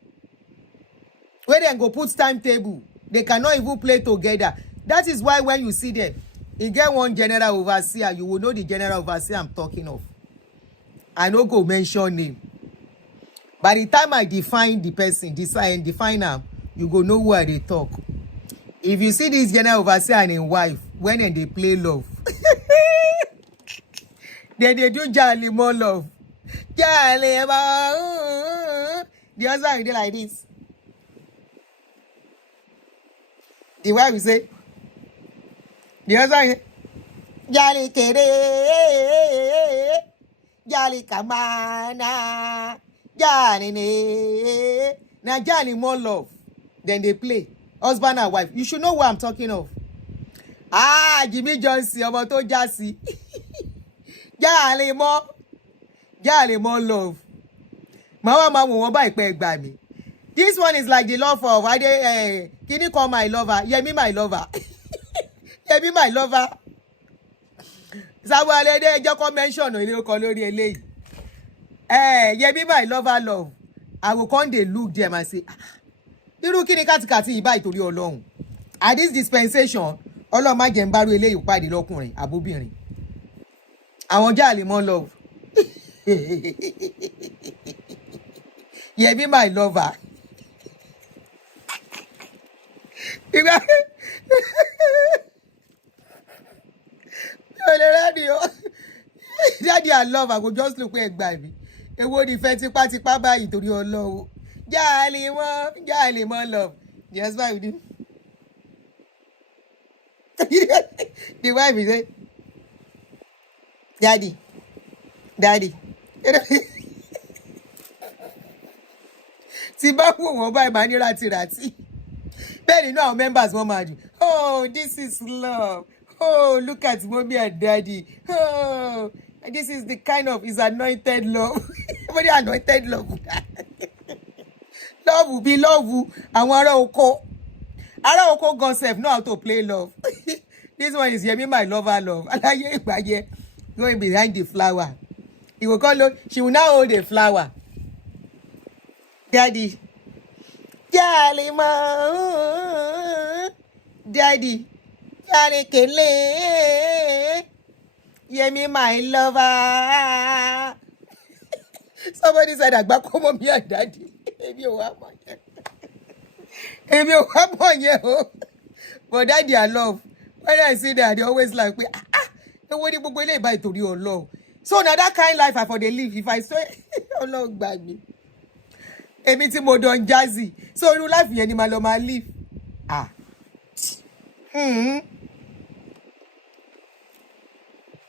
Where they go put timetable. They cannot even play together. That is why when you see them, you get one general overseer, you will know the general overseer I'm talking of. I no go mention name. By the time I define the person, define them, you go know where they talk. If you see this general overseer and his wife, when they play love, then they do jolly more love. Jolly about the husband will do like this. The wife will say, the husband, jolly kere, jolly kamana, jolly ne. Now jolly more love. Then they play. Husband and wife. You should know what I'm talking of. Jimmy Johnson, ọmọ tó jásí. Jolly more love. Mama won't buy peg by me. This one is like the love of can you call my lover? Yemi my lover. Yemi my lover. Zawalede joko mention o ile ko lori eleyi. Yemi my lover love. I will come dey look them and say, irú kíni kátikàti ìbá ìtorí Ọlọ́run. At this dispensation, Ọlọ́run má jẹ́ n bá ru eléyìí pàdé lọ́kùnrin àbóbìnrin. Àwọn jàlè mọ́ love. Yemi my lover. Daddy I love, I go just look where by me. Èwo ni fẹ́ tipátipá báyìí torí Ọlọ́run. Jolly more love. That's why we do. The wife is say, Daddy. Tí bá wò wọ́n báyìí máa ní rátiràtí. Bẹ́ẹ̀ nínú àwọn members wọ́n máa jù. Oh, this is love. Oh, look at mommy and daddy. Oh, And this is the kind of is anointed love. Very anointed love. Love will be love. And Ara oko concept know how to play love. This one is Yemi, my lover love. Going behind the flower. He will call her, she will now hold a flower. Daddy. Daddy. Yemi, my lover. Somebody said, Agbakomo me and daddy. But daddy, I love. When I see that, they always like, nobody will buy to your love. So now that kind of life I for the live. If I say, oh no, bag me. Emi mo don jazzy. So you life yẹn ni ma lo ma live.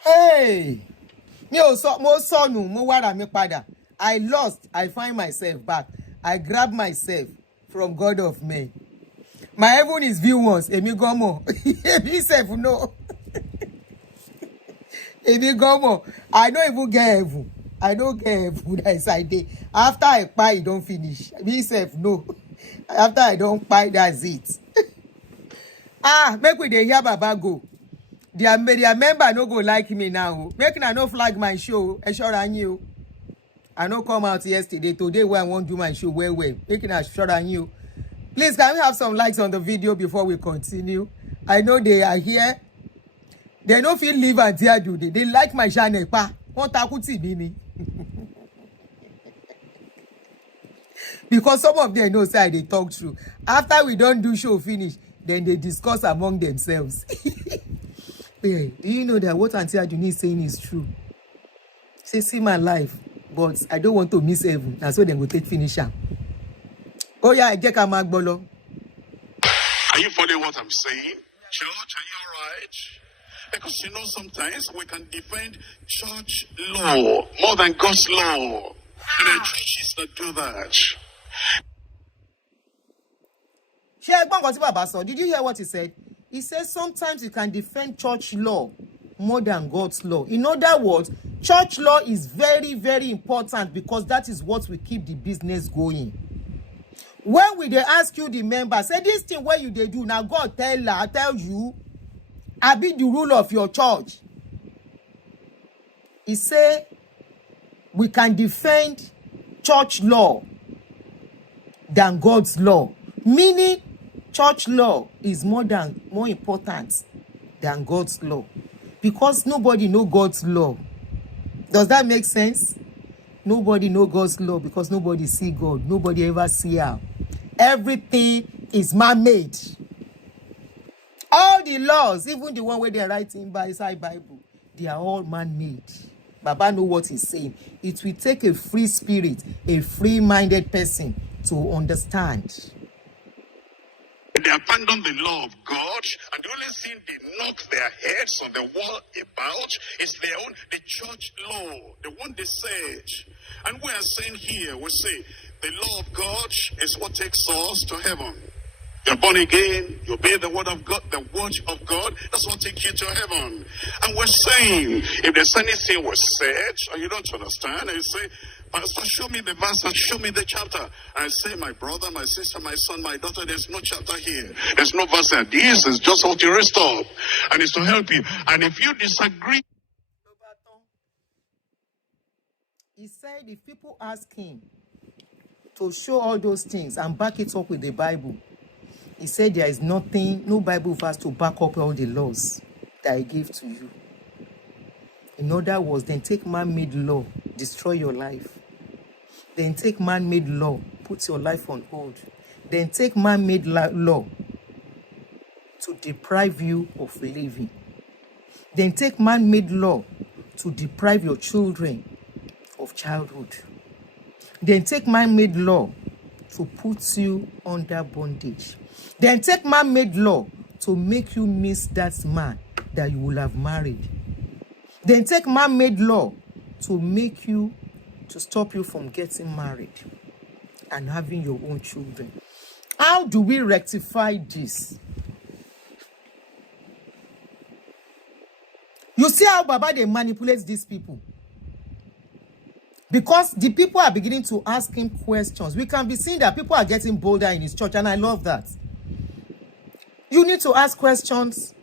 Hey. Mo sọnù, mo wára mi padà. I lost, I find myself back. I grab myself from God of men. My heaven is view once. Emi gomo. Emi self no. Emi gomo. I don't even get heaven. I don't get heaven that is I dey. After I pay, it don't finish. Me self no. After I don't pay, that's it. Make we dey hear Baba go. Their member no go like me now. Make I no flag my show. You. I no come out yesterday. Today when I won't do my show well. Make I sure you. Please, can we have some likes on the video before we continue? I know they are here. They no feel live and tear do they. They like my channel. Because some of them know say they talk true. After we don't do show finish, then they discuss among themselves. Hey, do you know that what Auntie Aduni is saying is true? Say, see my life, but I don't want to miss heaven. And so then we'll take finisher. Oh yeah, I get a magbolo. Are you following what I'm saying? Church, are you all right? Because you know sometimes we can defend church law more than God's law. And the churches that do that. Did you hear what he said? He says sometimes you can defend church law more than God's law. In other words, church law is very, very important because that is what will keep the business going. When we they ask you the members, say this thing where you they do now, God tell you, I be the rule of your church. He say we can defend church law than God's law, meaning church law is more important than God's law because nobody know God's law. Does that make sense? Nobody know God's law because nobody see God. Nobody ever see her. Everything is man-made. All the laws, even the one where they're writing by inside Bible, they are all man-made. Baba know what he's saying. It will take a free spirit, a free-minded person to understand. They abandon the law of God, and the only thing they knock their heads on the wall about is their own, the church law, the one they said. And we are saying here, we say, the law of God is what takes us to heaven. You're born again, you obey the word of God, that's what takes you to heaven. And we're saying, if there's anything was said, and you don't understand, and you say, Pastor, show me the verse and show me the chapter. I say, my brother, my sister, my son, my daughter, there's no chapter here. There's no verse there. This is just what you raised up. And it's to help you. And if you disagree. He said if people ask him to show all those things and back it up with the Bible, he said there is nothing, no Bible verse to back up all the laws that I gave to you. In other words, then take man-made law, destroy your life. Then take man-made law, put your life on hold. Then take man-made law to deprive you of living. Then take man-made law to deprive your children of childhood. Then take man-made law to put you under bondage. Then take man-made law to make you miss that man that you will have married. Then take man-made law to make you, to stop you from getting married and having your own children. How do we rectify this? You You see how Baba they manipulate these people. Because the people are beginning to ask him questions. We can be seeing that people are getting bolder in his church, and I love that. You need to ask questions.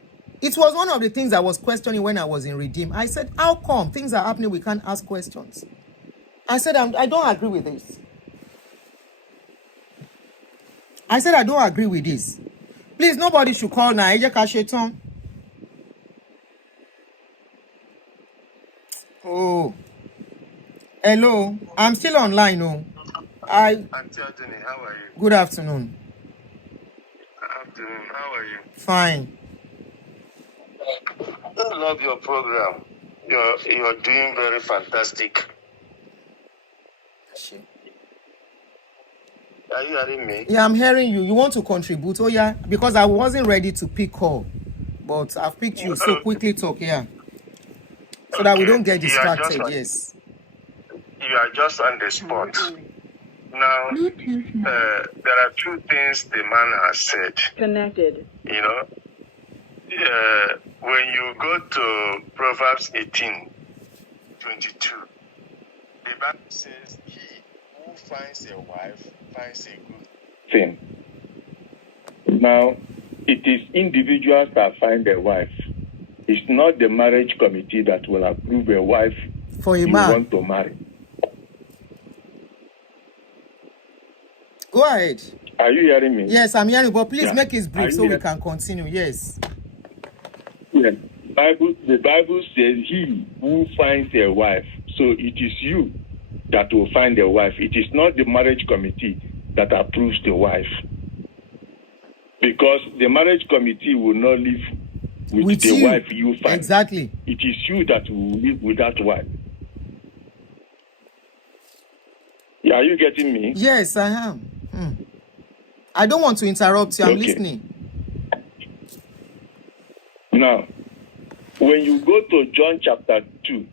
It was one of the things I was questioning when I was in Redeem. I said, how come things are happening, we can't ask questions? I said, I don't agree with this. I said, I don't agree with this. Please, nobody should call now. Oh. Hello. I'm still online. Oh. Auntie Anthony, how are you? Good afternoon. Afternoon, how are you? Fine. I love your program. You're doing very fantastic. Are you hearing me? Yeah, I'm hearing you. You want to contribute? Oh, yeah. Because I wasn't ready to pick call. But I've picked you. So quickly talk, yeah. So that we don't get distracted, yes. You are just on the spot. Now, there are two things the man has said. Connected. You know, when you go to Proverbs 18:22, the Bible says, he who finds a wife finds a good thing. Now, it is individuals that find a wife. It's not the marriage committee that will approve a wife for a you man want to marry. Go ahead. Are you hearing me? Yes, I'm hearing, but please make it brief so we hearing? can continue. Yes. Yeah. The Bible says he who finds a wife. So it is you that will find a wife. It is not the marriage committee that approves the wife. Because the marriage committee will not live with the you. wife you find. Exactly. It is you that will live with that wife. Yeah, are you getting me? Yes, I am. I don't want to interrupt you. I'm listening. Now, when you go to John chapter 2,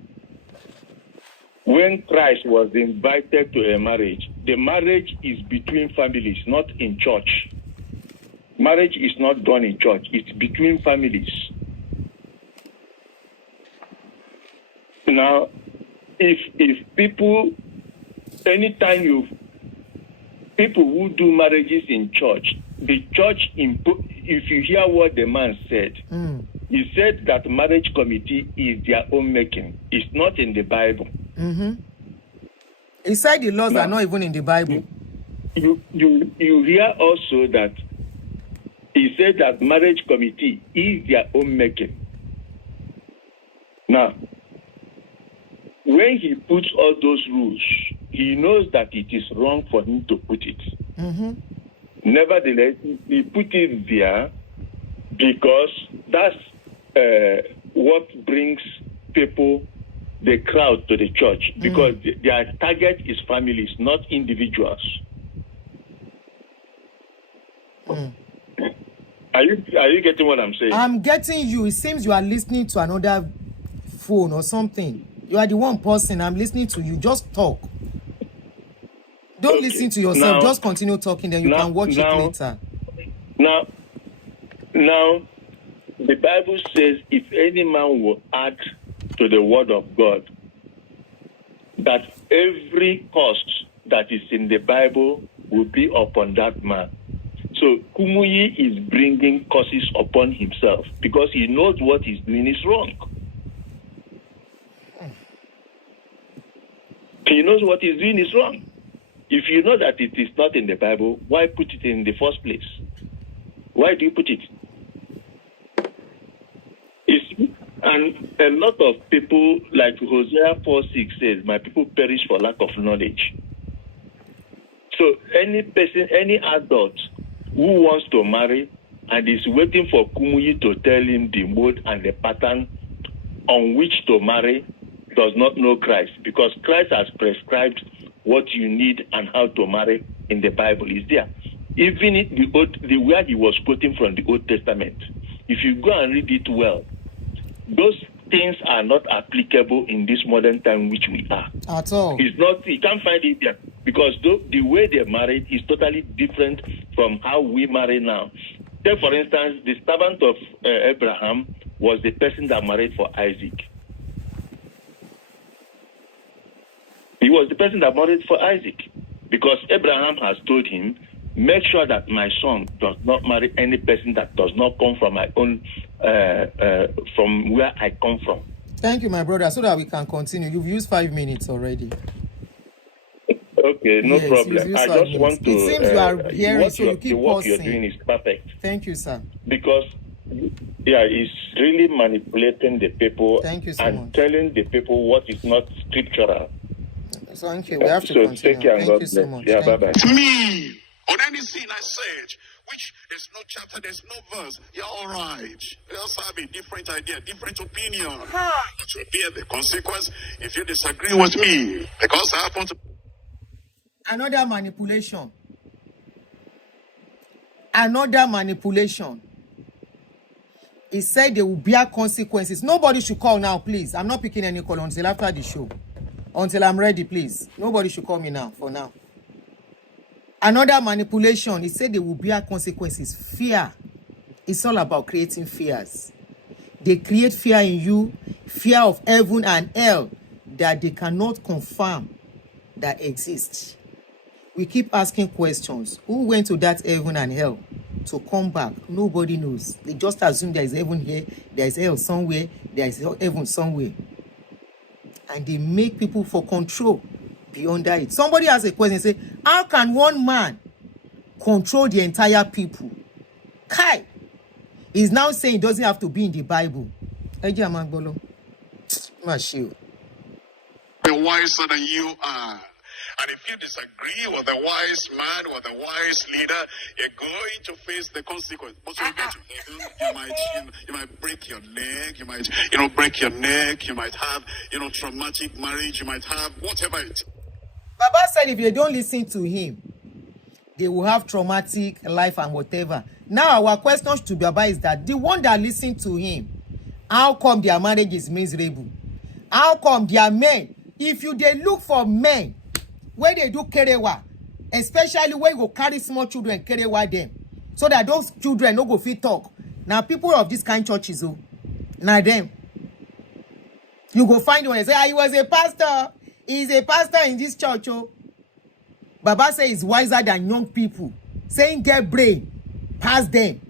when Christ was invited to a marriage, the marriage is between families, not in church. Marriage is not done in church. It's between families. Now, if people, anytime people who do marriages in church, the church, if you hear what the man said, he said that marriage committee is their own making. It's not in the Bible. He said the laws are not even in the Bible. You hear also that he said that marriage committee is their own making. Now, when he puts all those rules, he knows that it is wrong for him to put it. Nevertheless, he put it there because that's what brings people, the crowd, to the church. Because their target is families, not individuals. Are you getting what I'm saying? I'm getting you. It seems you are listening to another phone or something. You are the one person. I'm listening to you. Just talk. Don't listen to yourself. Now, just continue talking. Then you can watch it later. Now, the Bible says if any man will add to the word of God, that every cost that is in the Bible will be upon that man. So Kumuyi is bringing curses upon himself because he knows what he's doing is wrong. He knows what he's doing is wrong. If you know that it is not in the Bible, why put it in the first place? Why do you put it? And a lot of people, like Hosea 4:6 says, my people perish for lack of knowledge. So any person, any adult who wants to marry and is waiting for Kumuyi to tell him the mode and the pattern on which to marry does not know Christ, because Christ has prescribed what you need and how to marry in the Bible is there. Even the where he was quoting from the Old Testament, if you go and read it well, those things are not applicable in this modern time which we are. At all. It's not, you can't find it there because the way they married is totally different from how we marry now. Take, for instance, the servant of Abraham was the person that married for Isaac. He was the person that married for Isaac. Because Abraham has told him, make sure that my son does not marry any person that does not come from my own, from where I come from. Thank you, my brother, so that we can continue. You've used 5 minutes already. Okay, no problem. I just want to. It seems you are hearing, so you keep the work pausing. you're doing is perfect. Thank you, sir. Because, yeah, it's really manipulating the people. Thank you so and much. telling the people what is not scriptural. Thank you. We have to So continue. take care and Thank God you so bless. much. Yeah, Thank bye-bye. To me, on any sin I said, which there's no chapter, there's no verse, you're all right. You also have a different idea, different opinion. But you bear the consequence if you disagree with me. Because I happen to... Another manipulation. Another manipulation. He said there will bear consequences. Nobody should call now, please. I'm not picking any call until after the show. Until I'm ready, please. Nobody should call me now, for now. Another manipulation. He said there will bear consequences. Fear. It's all about creating fears. They create fear in you, fear of heaven and hell that they cannot confirm that exists. We keep asking questions. Who went to that heaven and hell to come back? Nobody knows. They just assume there is heaven here, there is hell somewhere, there is heaven somewhere. And they make people for control be under it. Somebody has a question, say, how can one man control the entire people? Kai is now saying it doesn't have to be in the Bible. Be wiser than you are. And if you disagree with the wise man, with the wise leader, you're going to face the consequence. But when you get to heaven, you might break your leg, you might, break your neck, you might have, traumatic marriage, you might have whatever it is. Baba said if you don't listen to him, they will have traumatic life and whatever. Now our question to Baba is that the one that listen to him, how come their marriage is miserable? How come their men, if they look for men, where they do kerewa, especially where you go carry small children, kerewa them, so that those children no go fit talk. Now people of this kind churches, now them, you go find one and say, he was a pastor. He's a pastor in this church. Baba say he's wiser than young people, saying get brain, pass them.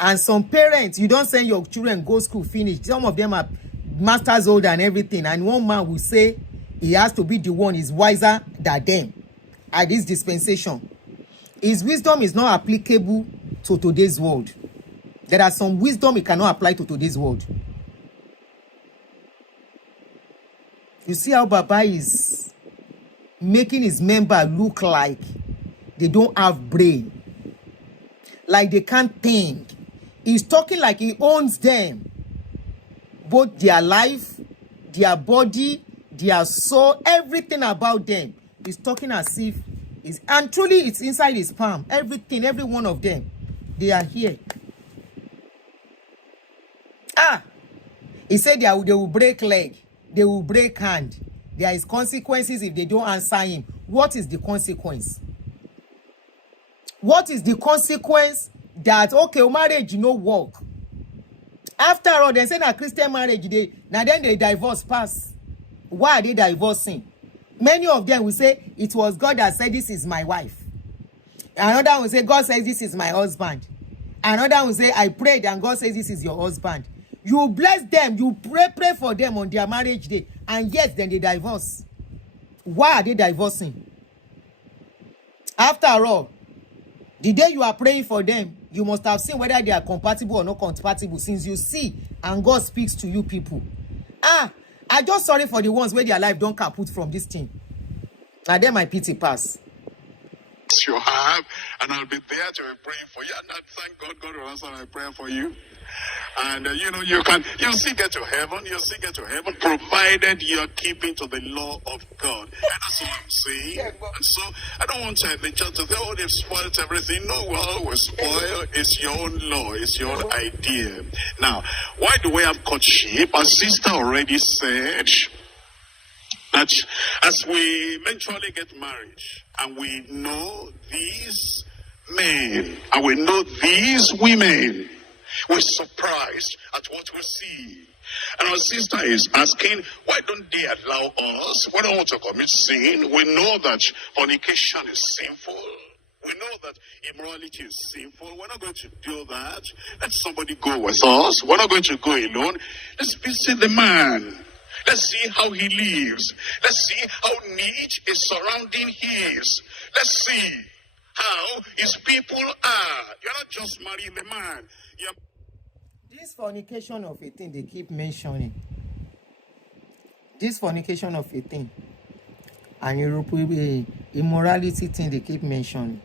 And some parents, you don't send your children go school finish. Some of them are masters old and everything. And one man will say he has to be the one is wiser than them at this dispensation. His wisdom is not applicable to today's world. There are some wisdom he cannot apply to today's world. You see how Baba is making his member look like they don't have brain, like they can't think. He's talking like he owns them, both their life, their body, their soul, everything about them. He's talking as if it's, and truly it's inside his palm. Everything, every one of them, they are here. He said they will break leg, they will break hand. There is consequences if they don't answer him. What is the consequence? What is the consequence that, okay, marriage no work? After all, they say that Christian marriage, then they divorce pass. Why are they divorcing? Many of them will say, it was God that said, this is my wife. Another will say, God says, this is my husband. Another will say, I prayed and God says, this is your husband. You bless them, you pray for them on their marriage day, and yet then they divorce. Why are they divorcing? After all, the day you are praying for them, you must have seen whether they are compatible or not compatible, since you see and God speaks to you people. I just sorry for the ones where their life don't kaput from this thing. And then my pity pass. You have, and I'll be there to be praying for you, and I thank God. God will answer my prayer for you. And you'll still get to heaven. You'll still get to heaven, provided you're keeping to the law of God. And that's what I'm saying. And so I don't want the church to say, oh, they've spoiled everything. No, well, we're spoiled. It's your own law. It's your own idea. Now, why do we have courtship? Our sister already said that as we eventually get married, and we know these men, and we know these women, We're surprised at what we see. And our sister is asking, why don't they allow us? We don't want to commit sin. We know that fornication is sinful. We know that immorality is sinful. We're not going to do that. Let somebody go with us. We're not going to go alone. Let's visit the man. Let's see how he lives. Let's see how neat his surrounding is. Let's see how his people are. You're not just marrying the man. This fornication of a thing they keep mentioning. This fornication of a thing. And immorality thing they keep mentioning.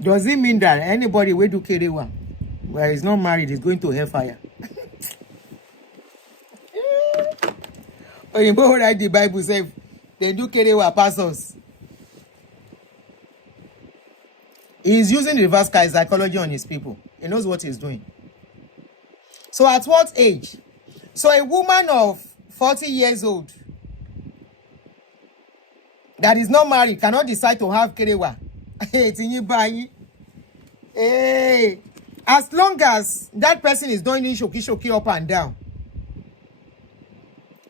Does it mean that anybody will do kerewa where is not married is going to hellfire? You know what the Bible says? They do kerewa pastors. He's using reverse psychology on his people. He knows what he's doing. So at what age? So a woman of 40 years old that is not married cannot decide to have kerewa. Hey, as long as that person is doing shoki up and down.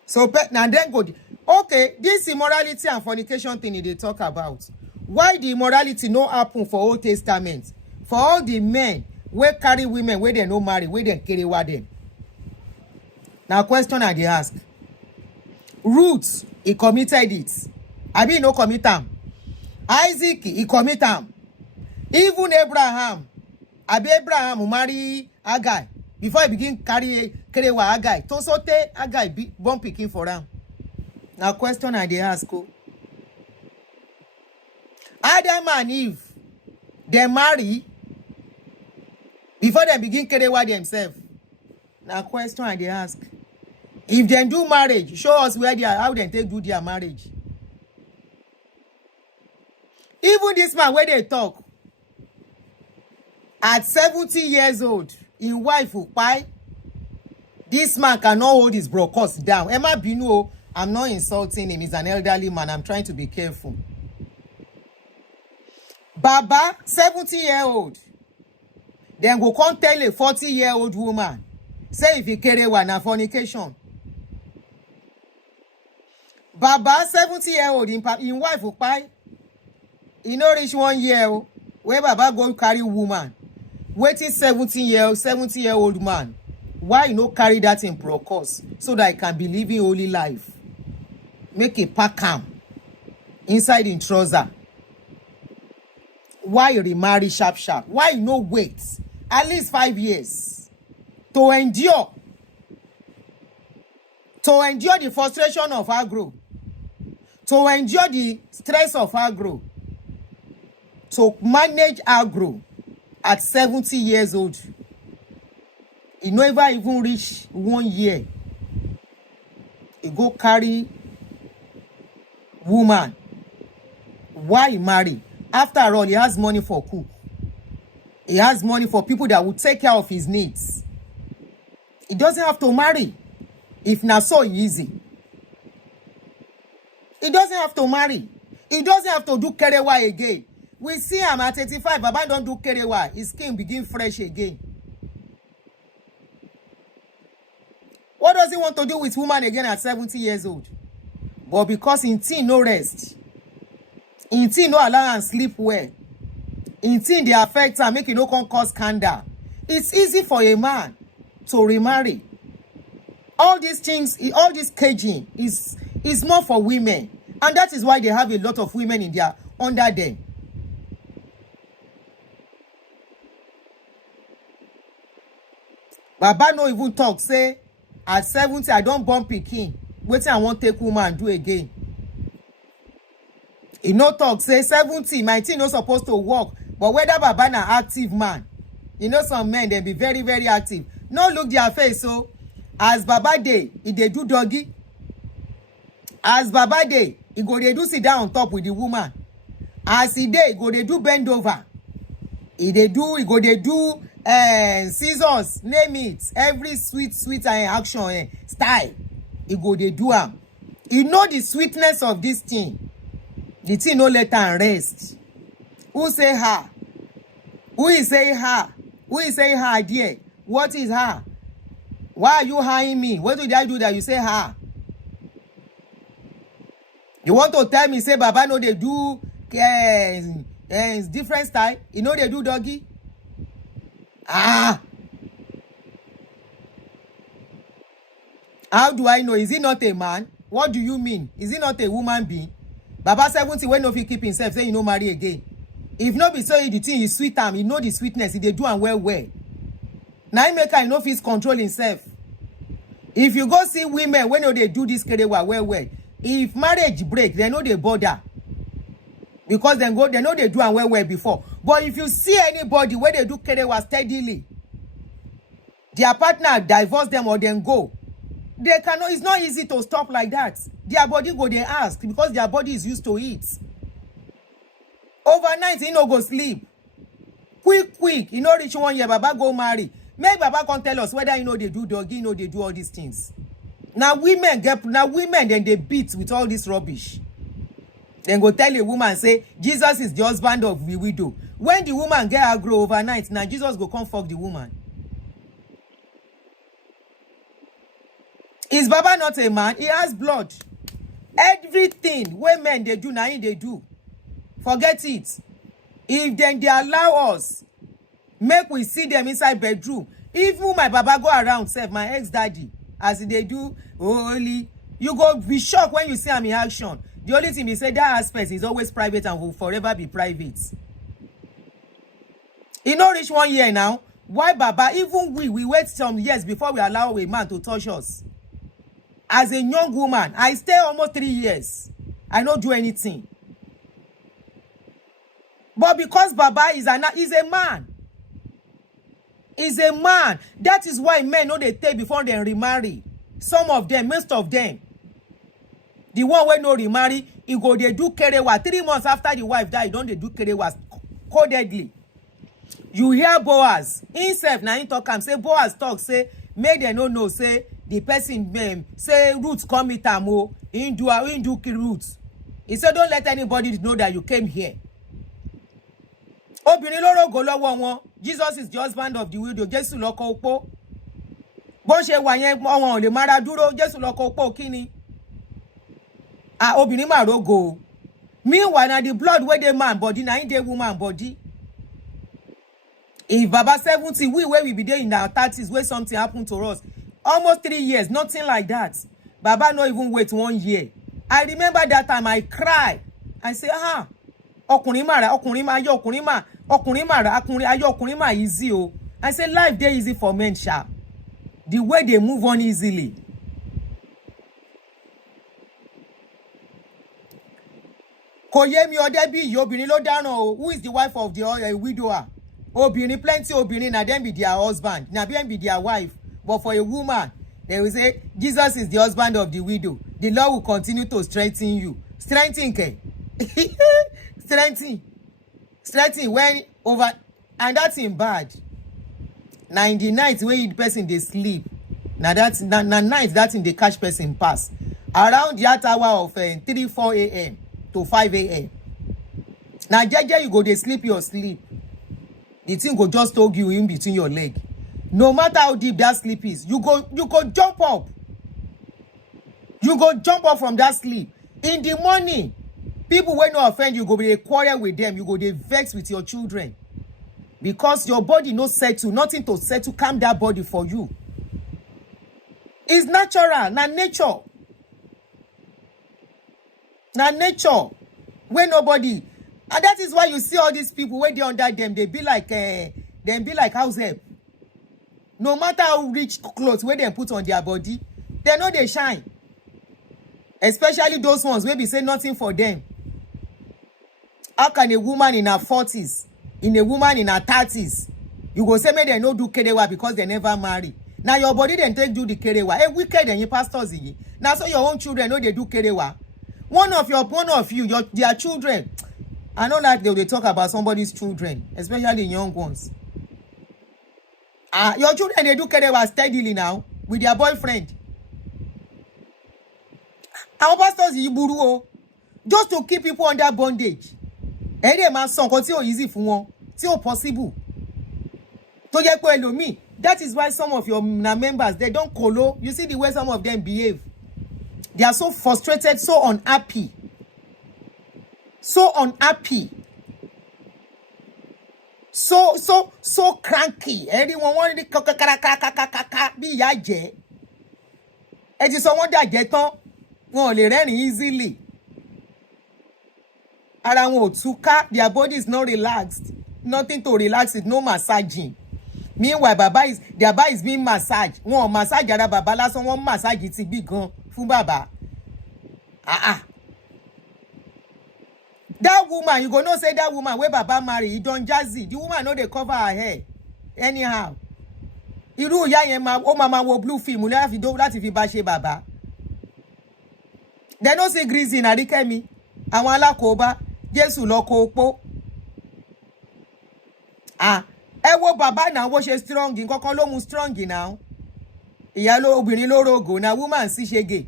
So and then go. Okay, this immorality and fornication thing they talk about. Why the immorality no happen for Old Testament? For all the men where carry women where they no marry, where they kerewa them. Now question I dey ask. Ruth, he committed it. Abi no commit am. Isaac, he commit am. Even Abraham, Abi Abraham marry Agai before he begin carry kerewa Agai. To sote Agai born pikin for am. Now question I dey ask. Adam and Eve, they marry before they begin kerewa themselves. Now question I dey ask. If they do marriage, show us where they are, how they take do their marriage. Even this man where they talk, at 70 years old, in wife who pie, this man cannot hold his brokos down. Emma Binu, I'm not insulting him. He's an elderly man. I'm trying to be careful. Baba, 70-year-old, then go come tell a 40-year-old woman, say if he kerewa na fornication. Baba, 70-year-old, in wife who pie, he no reach 1 year, where Baba go carry woman. Waiting 70-year-old man. Why you no carry that in process so that I can be living holy life? Make a pack am inside in trouser. Why you remarry sharp? Why you no wait at least 5 years to endure the frustration of agro, to endure the stress of agro, to manage agro at 70 years old? He never even reach 1 year. He go carry woman. Why he marry? After all, he has money for cook. He has money for people that will take care of his needs. He doesn't have to marry. If not so easy. He doesn't have to marry. He doesn't have to do kerewa again. We see him at 85. Baba don't do kerewa. His skin begin fresh again. What does he want to do with woman again at 70 years old? But because in teen no rest. In teen no allow and sleep well. In teen they affect her, make it no cause scandal. It's easy for a man to remarry. All these things, all this caging is more for women. And that is why they have a lot of women in their under them. Baba no even talk, say, at 70, I don't born pikin. Wetin I want take woman do again. He no talk, say, 70, my thing no supposed to work. But whether Baba na active man, you know some men, they be very, very active. No look their face, so, as Baba dey, he dey do doggy. As Baba dey, he go dey do sit down on top with the woman. As he dey, he go dey do bend over. He go dey do scissors, name it, every sweet action style. He go dey do am. He know the sweetness of this thing. The thing no let am rest. Who say her? Who is saying her? Who is saying her there? What is her? Why are you hiring me? What did I do that you say her? You want to tell me, say, Baba, no, they do different style? You know they do doggy? Ah! How do I know? Is he not a man? What do you mean? Is he not a woman being? Baba 70 when no fit keep himself, say you no marry again. If not be so, the thing is sweet am, he know the sweetness, he dey do am well. Now make I no fit control himself. If you go see women when they do this kerewa well, if marriage break, they know they bother. Because they know they do am well before. But if you see anybody where they do kerewa steadily, their partner divorce them or then go, they cannot. It's not easy to stop like that. Their body go they ask because their body is used to it. Overnight, you no go sleep. Quick, you know reach 1 year, Baba go marry. Make Baba come tell us whether you know they do doggy, you know they do all these things. Now women then they beat with all this rubbish. Then go tell a woman say Jesus is the husband of the widow. When the woman get aggro overnight, now Jesus go come fuck the woman. Is Baba not a man? He has blood. Everything women they do now they do. Forget it. If then they allow us, make we see them inside bedroom. Even my Baba go around, self, my ex-daddy, as they do, holy, you go be shocked when you see him in action. The only thing he say that aspect is always private and will forever be private. He no reach 1 year now. Why Baba? Even we wait some years before we allow a man to touch us. As a young woman, I stay almost 3 years. I don't do anything. But because Baba is a man. Is a man. That is why men know they take before they remarry. Some of them, most of them. The one when no remarry, he go they do kerewa. 3 months after the wife died, don't they do kerewa codedly. You hear Boaz. Himself, now he talk, say Boaz talk, say, make them no know, say, the person, say, roots come with am, he do roots. He said, don't let anybody know that you came here. Obìnrin lóró go lọ́wọ́ wọn. Jesus is the husband of the widow. Jésù lọ́kọ opó. Bó ṣe wà yẹn wọn ò lè mára dúró. Jésù lọ́kọ opó kíni. Obìnrin mà rógo. Meanwhile, na the blood wey dey man body, na him dey woman body. If Baba 70, where we be there in our 30s, where something happened to us. Almost 3 years, nothing like that. Baba no even wait 1 year. I remember that time I cried. I say, ọkùnrin mà easy o. I say life dey easy for men sha. The way they move on easily. Kò yé mi ọdẹ bí ìyá obìnrin ló dáràn o. Who is the wife of the widower? Obìnrin, plenty obìnrin, na them be their husband, na them be their wife. But for a woman, they will say Jesus is the husband of the widow. The Lord will continue to strengthen you. Strengthen ke? Strengthen when over, and that's in bad. Now in the night when the person they sleep, now that's night that in the catch person pass around that hour of 3-4 a.m. to 5 a.m. Now jeje you go they sleep your sleep. The thing go just hug you in between your leg. No matter how deep that sleep is, you go jump up. You go jump up from that sleep. In the morning, people will not offend you, go be a quarrel with them, you go they vex with your children. Because your body no settle, nothing to settle, calm that body for you. It's natural, na nature. Na nature. When nobody, and that is why you see all these people when they under them, they be like house help. No matter how rich clothes where they put on their body, they know they shine. Especially those ones where we say nothing for them. How can a woman in her 40s, in a woman in her 30s, you go say, they no do kerewa because they never marry. Now your body then take do the kerewa. Hey, wicked and you pastors. Now so your own children know they do kerewa. One of you, their children. I know that they talk about somebody's children, especially young ones. Your children, they do kerewa steadily now with their boyfriend. Our pastors iburu just to keep people under bondage. They man son tí ó easy fún wọn, tí ó possible. tó jẹ́ pé ẹlòmíì, that is why some of your members, they don't kolo. You see the way some of them behave. They are so frustrated, so unhappy. So unhappy. So cranky. Everyone want to bí ìyá jẹ́. Ẹ ti sọ wọ́n dàjẹ́ tán. Wọn ò lè rẹ́rìn easily. Ara wọn ò túká. Their body is not relaxed. Nothing to relax it. No massaging. Meanwhile, their baba is being massaged. Wọn ò massage ara baba lásán. Wọ́n massage ti bí gan fún baba. That woman, you go know say that woman wey baba marry, he don jazzy. The woman no dey cover her hair anyhow. Irú ìyá yẹn máa wo blue film láti fi bá ṣe bàbá. They no see greasy na Rikemi. Àwọn alákòóbá Jésù lọ kó opó. Ẹ wo bàbá náà wo ṣe strong, nǹkan kan ló mú strong now. Ìyá ló obìnrin ló rògò na woman sì ṣege.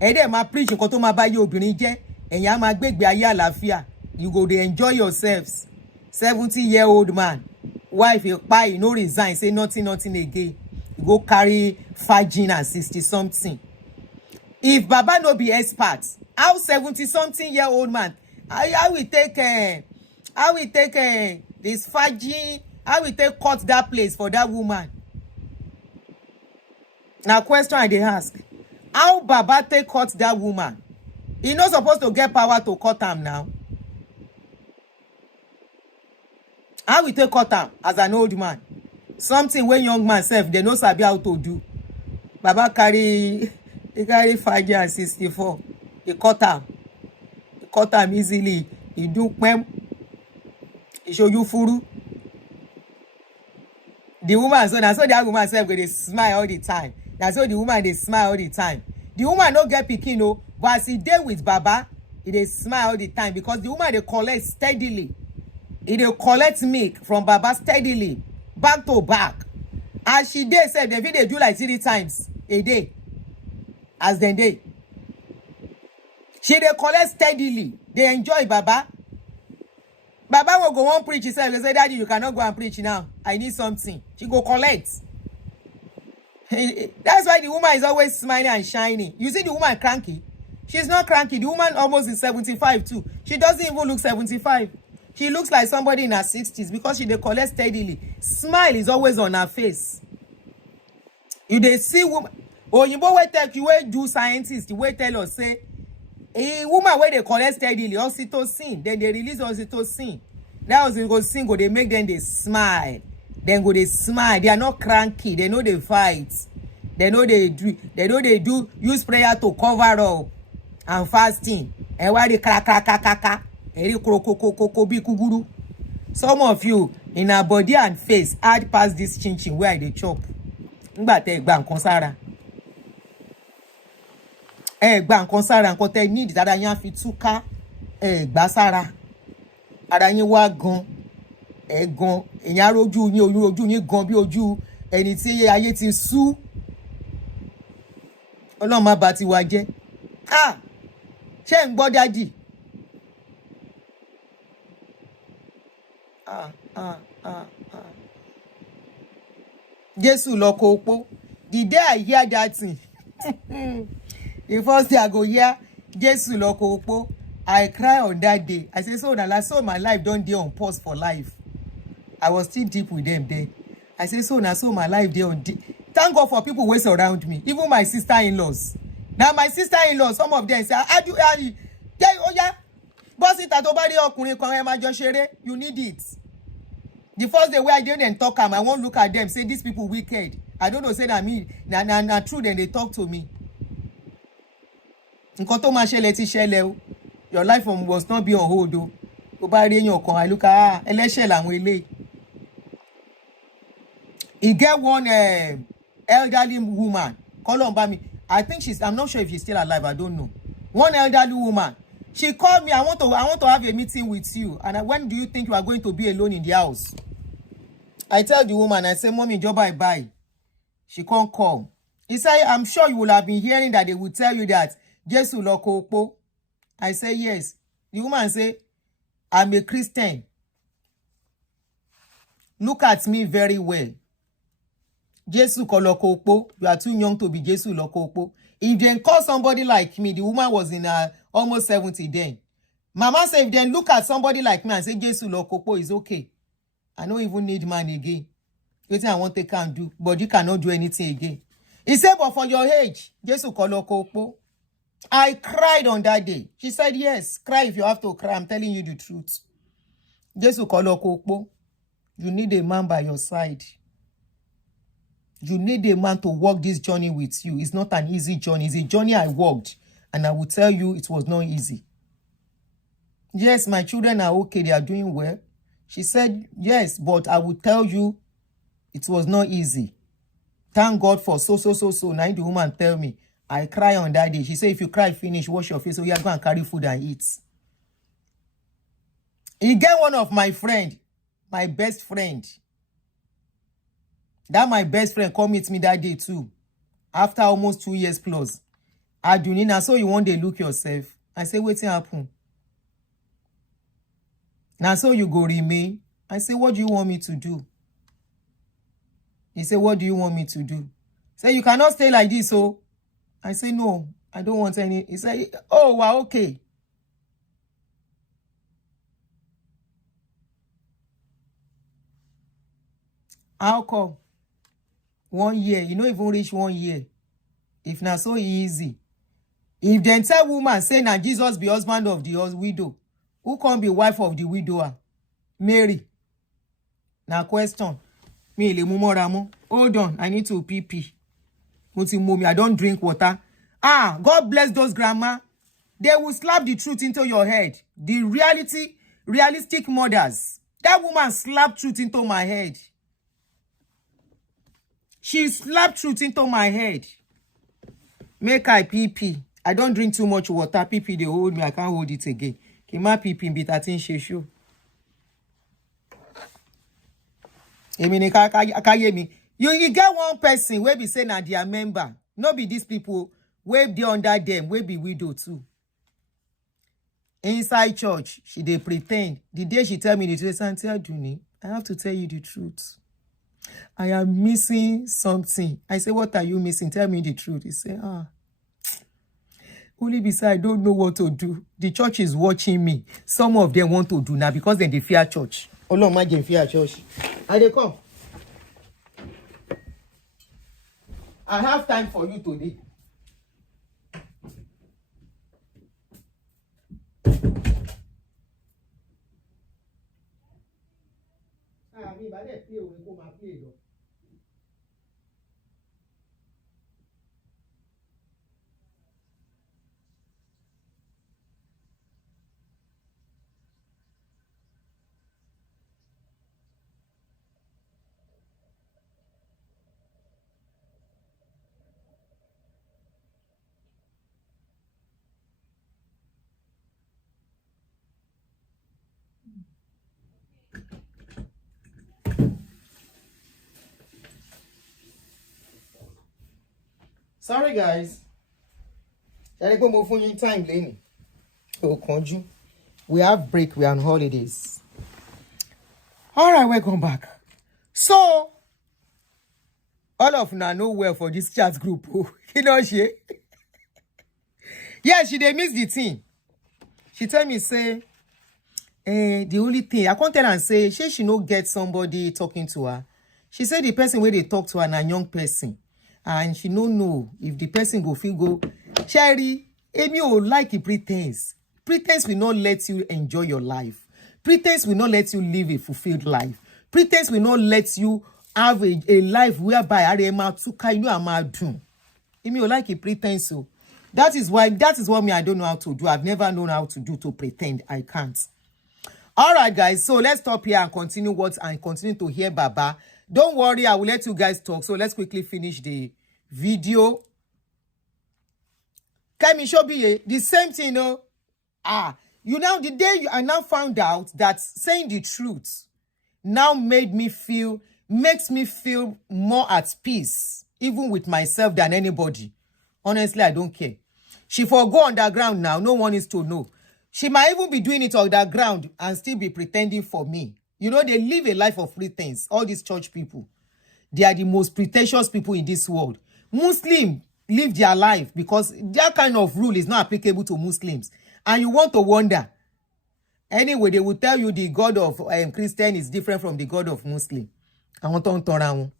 Ẹ dẹ̀ máa preach nǹkan tó máa bá yé obìnrin jẹ́. Ẹ̀yin á máa gbégbé ayé àlàáfíà. You go dey enjoy yourselves. 70-year-old man. Wife he no resign, say nothing again. You go carry virgin at 60-something. If Baba no be expert, how 70-something-year-old man? How we take this virgin? How we take cut that place for that woman? Now question I dey ask. How Baba take cut that woman? He not supposed to get power to cut am now. How we take cut am as an old man? Something when young man self, they no sabi how to do. Baba carry 5 years 64. He cut am. He cut am easily. He do pem. He show you furu. The woman, so that woman self they smile all the time. That's so the woman they smile all the time. The woman no get pikin no, but as he dey with Baba, he dey smile all the time because the woman they collect steadily. He dey collect milk from Baba steadily, back to back. As she dey say, the video do like 3 times a day. As then dey, she dey collect steadily. They enjoy Baba. Baba will go on preach himself. They say, Daddy, you cannot go and preach now. I need something. She go collect. That's why the woman is always smiling and shining. You see the woman cranky? She's not cranky. The woman almost is 75 too. She doesn't even look 75. She looks like somebody in her 60s because she dey collect steadily. Smile is always on her face. You dey see woman. Oyinbo wey tell you wey do scientists, the way tell us say a woman wey dey collect steadily oxytocin, then they release oxytocin. That oxytocin go dey make them dey smile. Then go they smile. They are not cranky. They know they fight. They know they do use prayer to cover up and fasting. And why they crack. Some of you in our body and face hard past this chin where they chop. Ngba te gba nkan sára. Gba nkan sára nkan te need ara yan fi túká. Gba sára. Ara yin wá gan. Gan èyàn rojú yín ojú yín gan bí ojú ẹni tí ayé ti sú. Ọlọ́run má bà ti wá jẹ́. Ṣé ń gbọ́ Daddy? Jésù lọ kó opó. The day I hear that thing, the first day I go hear Jésù lọ kó opó, I cry on that day. I say, so my life don't dey on pause for life. I was still deep with them then. I say, so my life dey on deep. Thank God for people who surround me. Even my sister-in-laws. Now my sister-in-laws, some of them say, boss it at obari ọkùnrin kan ẹ máa jọ ṣeré. You need it. The first day where I didn't talk am, I won't look at them, say these people wicked. I don't know, say that me, na true, then they talk to me. Nǹkan tó máa ṣẹlẹ̀ ti ṣẹlẹ̀ o. Your life must not be on hold o. Tó bá rí èèyàn kan, I look at ẹlẹ́ṣẹ̀ làwọn eléyìí. He get one elderly woman. Call on by me. I think I'm not sure if she's still alive. I don't know. One elderly woman. She called me. I want to have a meeting with you. And when do you think you are going to be alone in the house? I tell the woman, I say, Mommy, job bye. She can't come. He said, I'm sure you will have been hearing that they will tell you that Jesu loko opo. I say, yes. The woman say, I'm a Christian. Look at me very well. Jesu kolokopo. You are too young to be Jesu lokopo. If they call somebody like me, the woman was in almost 70 then. Mama said, if they look at somebody like me and say Jesu lokopo is okay. I don't even need man again. You think I want to can do, but you cannot do anything again. He said, but for your age, Jesu kolokopo. I cried on that day. She said, yes, cry if you have to cry. I'm telling you the truth. Jesu kolokopo. You need a man by your side. You need a man to walk this journey with you. It's not an easy journey. It's a journey I walked. And I will tell you it was not easy. Yes, my children are okay. They are doing well. She said, yes, but I will tell you it was not easy. Thank God for so. Now the woman tell me, I cry on that day. She said, if you cry, finish, wash your face. So you are going to carry food and eat. He get one of my friend, my best friend. That my best friend come meet me that day too. After almost 2 years plus. Adunina, so you one day look yourself. I say, what's happen? Now so you go remain. I say, what do you want me to do? He said, what do you want me to do? Say, you cannot stay like this, so. I say, no, I don't want any. He said, oh, wow, okay. How come? 1 year, you don't even reach 1 year. If not so easy. If the entire woman say that Jesus be husband of the widow, who can be wife of the widower? Mary. Now question. Me le mumoramo. Hold on, I need to pee. Mommy, I don't drink water. God bless those grandma. They will slap the truth into your head. The realistic mothers. That woman slapped truth into my head. She slapped truth into my head. Make I pee. I don't drink too much water. Pee, they hold me. I can't hold it again. Kima pee be 13 sheshu. You get one person where be saying that they are member. No be these people where they under them, where be widow too. Inside church, she they pretend. The day she tell me the truth, I have to tell you the truth. I am missing something. I say, what are you missing? Tell me the truth. He say, only beside I don't know what to do. The church is watching me. Some of them want to do now because they fear church. Oh no, imagine fear church. And they come. I have time for you today. Sorry, guys. Time, Lenny. We have break. We are on holidays. All right, welcome back. So, all of now know well for this chat group. You know she. Yeah, she they miss the thing. She tell me say, the only thing I can't tell her and say she no get somebody talking to her. She said the person where they talk to her na young person. And she no know if the person go feel go. Sherry, Amy will like a pretense. Pretense will not let you enjoy your life. Pretense will not let you live a fulfilled life. Pretense will not let you have a life whereby Arema Tuka you are doing. Amy will like a pretense. So that is what me I don't know how to do. I've never known how to do to pretend. I can't. All right, guys. So let's stop here and continue to hear Baba. Don't worry, I will let you guys talk. So let's quickly finish the video. Kemi Shobiye, the same thing, you know. The day I now found out that saying the truth now makes me feel more at peace, even with myself than anybody. Honestly, I don't care. She go underground now. No one is to know. She might even be doing it underground and still be pretending for me. You know, they live a life of pretense. All these church people, they are the most pretentious people in this world. Muslims live their life because that kind of rule is not applicable to Muslims. And you want to wonder. Anyway, they will tell you the God of Christian is different from the God of Muslim. I want to turn around.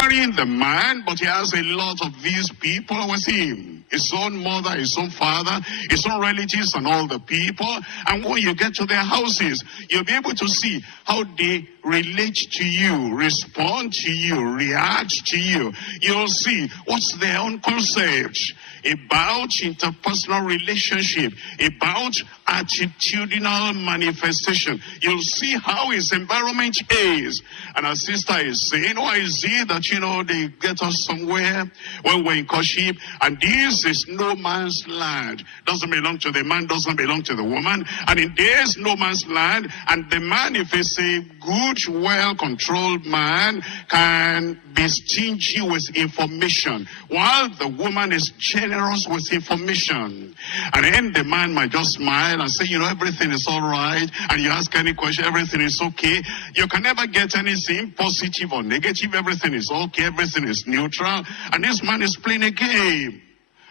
Marrying the man, but he has a lot of these people with him. His own mother, his own father, his own relatives, and all the people. And when you get to their houses, you'll be able to see how they relate to you, respond to you, react to you. You'll see what's their own concept about interpersonal relationship, about attitudinal manifestation. You'll see how his environment is. And our sister is saying, why is it that, they get us somewhere when we're in courtship, and this is no man's land. Doesn't belong to the man, doesn't belong to the woman. And in this no man's land, and the man, if he's a good, well-controlled man, can be stingy with information, while the woman is generous with information. And then the man might just smile and say, everything is all right. And you ask any question, everything is okay. You can never get anything positive or negative. Everything is okay. Everything is neutral. And this man is playing a game.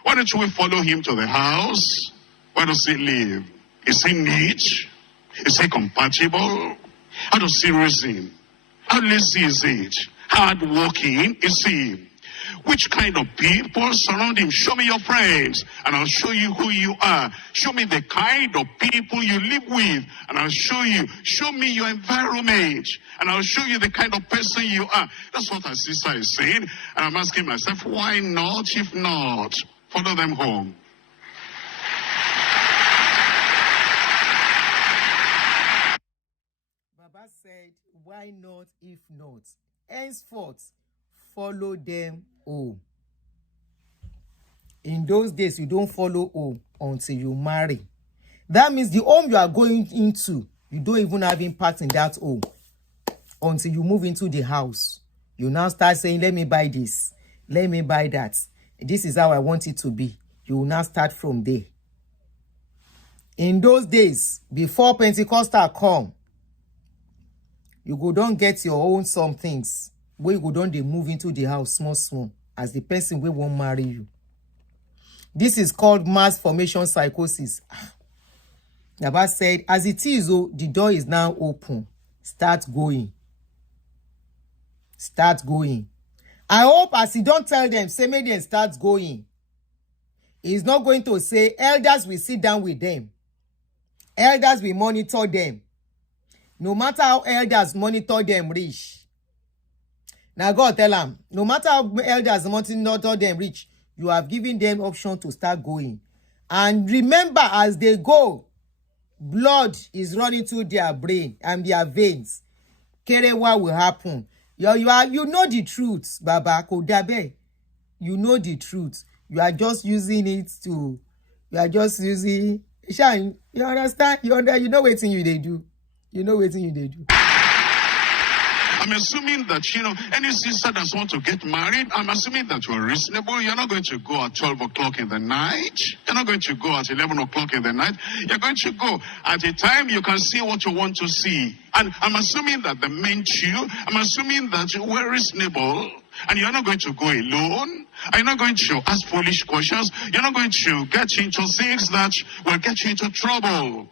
Why don't we follow him to the house? Where does he live? Is he neat? Is he compatible? How does he reason? How lazy is it? Hard working is he? Which kind of people surround him? Show me your friends, and I'll show you who you are. Show me the kind of people you live with, and I'll show you. Show me your environment, and I'll show you the kind of person you are. That's what our sister is saying. And I'm asking myself, why not? If not, follow them home. Baba said, why not if not? Henceforth, follow them home. In those days, you don't follow home until you marry. That means the home you are going into, you don't even have impact in that home until you move into the house. You now start saying, let me buy this, let me buy that. This is how I want it to be. You will now start from there. In those days, before Pentecostal come, you go don't get your own some things. Where you go don't they move into the house small as the person we won't marry you. This is called mass formation psychosis. Yaba said, as it is, the door is now open. Start going. Start going. I hope as he don't tell them, say maybe and start going. He's not going to say elders will sit down with them. Elders will monitor them. No matter how elders monitor them reach. Now God tell them, no matter how elders monitor them reach, you have given them option to start going. And remember, as they go, blood is running through their brain and their veins. Kerewa will happen. You know the truth, Baba Kodabe. You know the truth. You are just using it to. You are just using. Shine. You understand? You know what thing you they do. You know what thing you they do. I'm assuming that, any sister that wants to get married, I'm assuming that you're reasonable. You're not going to go at 12 o'clock in the night. You're not going to go at 11 o'clock in the night. You're going to go at a time you can see what you want to see. And I'm assuming that the men too, I'm assuming that you were reasonable. And you're not going to go alone. You're not going to ask foolish questions. You're not going to get into things that will get you into trouble.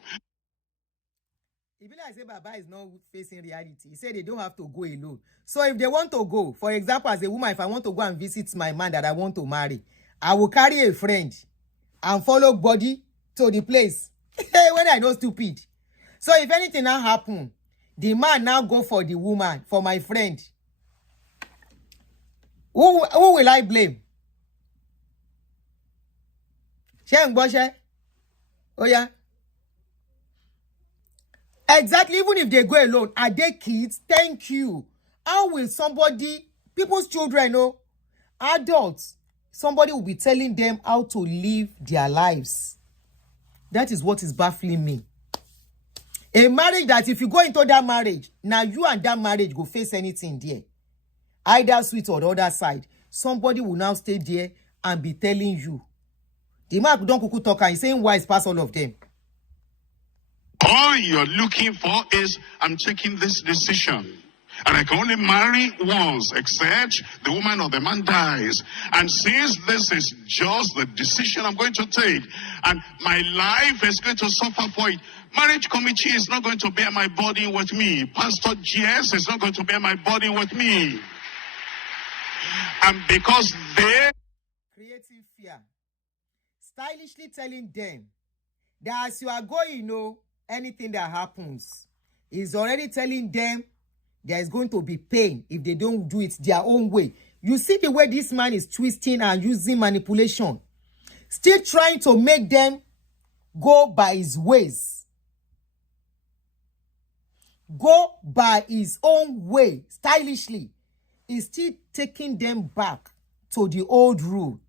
If I say Baba is not facing reality, he said they don't have to go alone. So if they want to go, for example, as a woman, if I want to go and visit my man that I want to marry, I will carry a friend and follow body to the place. When I know stupid. So if anything now happen, the man now go for the woman, for my friend. Who will I blame? Oh yeah. Exactly, even if they go alone, are they kids? Thank you. How will somebody, people's children, adults, somebody will be telling them how to live their lives? That is what is baffling me. A marriage that if you go into that marriage, now you and that marriage go face anything there. Either sweet or the other side. Somebody will now stay there and be telling you. The man don't kuku talk and he's saying wise past all of them. All you're looking for is, I'm taking this decision. And I can only marry once, except the woman or the man dies. And since this is just the decision I'm going to take, and my life is going to suffer for it, marriage committee is not going to bear my burden with me. Pastor GS is not going to bear my burden with me. And because they creating fear, stylishly telling them that as you are going, anything that happens is already telling them there is going to be pain if they don't do it their own way. You see the way this man is twisting and using manipulation, still trying to make them go by his ways, go by his own way, stylishly. He's still taking them back to the old rule.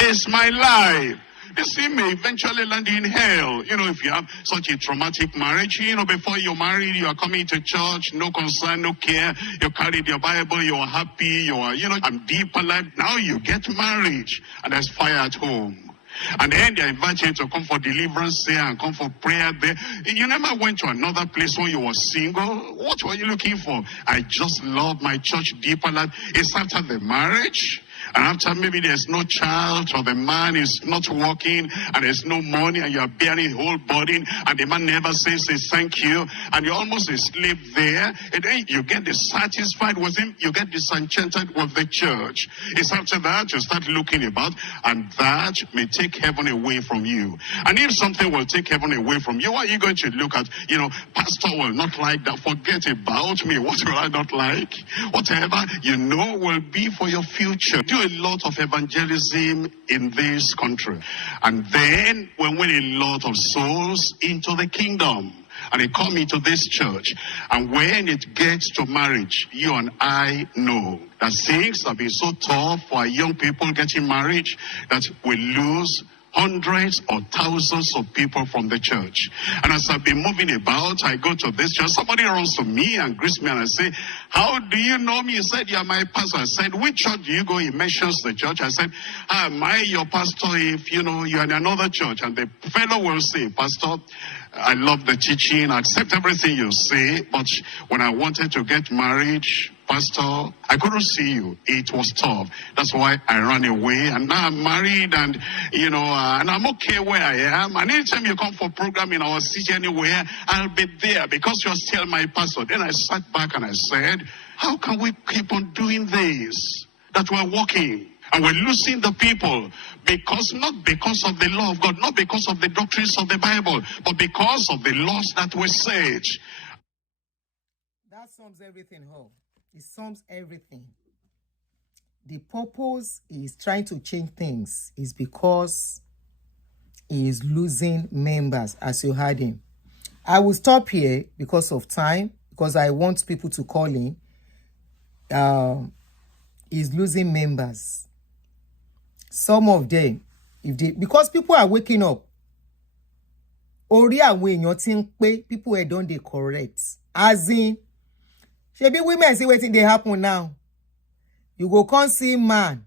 It's my life. This thing may eventually land you in hell. If you have such a traumatic marriage, before you're married, you are coming to church, no concern, no care. You carried your Bible, you're happy, I'm deeper life. Now you get married, and there's fire at home. And then they invite you to come for deliverance there and come for prayer there. You never went to another place when you were single. What were you looking for? I just love my church deeper life. It's after the marriage. And after maybe there's no child, or the man is not working, and there's no money, and you are bearing the whole burden, and the man never says thank you, and you're almost a slave there, and then you get dissatisfied with him, you get disenchanted with the church. It's after that you start looking about, and that may take heaven away from you. And if something will take heaven away from you, what are you going to look at? Pastor will not like that. Forget about me. What will I not like? Whatever will be for your future. Do a lot of evangelism in this country, and then we win a lot of souls into the kingdom, and they come into this church. And when it gets to marriage, you and I know that things have been so tough for our young people getting married that we lose hundreds or thousands of people from the church. And as I've been moving about, I go to this church, somebody runs to me and greets me, and I say, how do you know me? He said, you're my pastor. I said, which church do you go? He mentions the church. I said, am I your pastor if you're in another church? And the fellow will say, Pastor, I love the teaching, I accept everything you say, but when I wanted to get married, Pastor, I couldn't see you. It was tough. That's why I ran away. And now I'm married, and and I'm okay where I am. And anytime you come for program in our city anywhere, I'll be there because you're still my pastor. Then I sat back and I said, how can we keep on doing this? That we're walking and we're losing the people not because of the law of God, not because of the doctrines of the Bible, but because of the laws that we set. That sums everything up. It sums everything. The purpose is trying to change things is because he is losing members, as you heard him. I will stop here because of time, because I want people to call in. He's losing members. Some of them, because people are waking up. Ori àwọn èèyàn tí ń pé, people are done they correct. As in, shebi women see wetin dey happen now. You go come see man,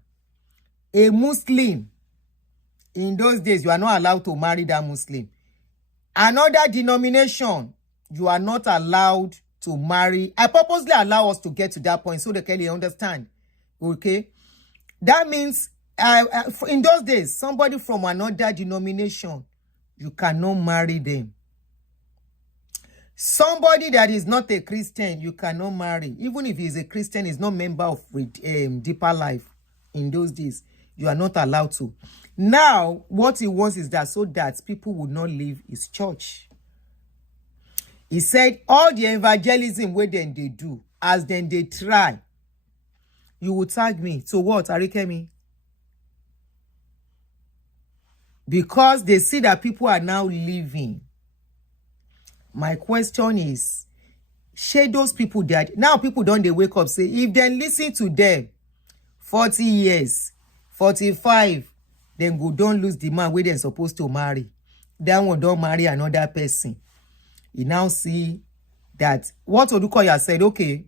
a Muslim. In those days, you are not allowed to marry that Muslim. Another denomination, you are not allowed to marry. I purposely allow us to get to that point so they can understand. Okay? That means, in those days, somebody from another denomination, you cannot marry them. Somebody that is not a Christian, you cannot marry. Even if he's a Christian, he's not member of Deeper Life. In those days, you are not allowed to. Now, what he wants is that so that people would not leave his church. He said, all the evangelism where then they do, as then they try, you will tag me. So what, Arikemi? Because they see that people are now leaving. My question is, share those people that now people don't they wake up say if they listen to them 40 years, 45, then go don't lose the man where they're supposed to marry. That one don't marry another person. You now see that what Odukoya said, okay,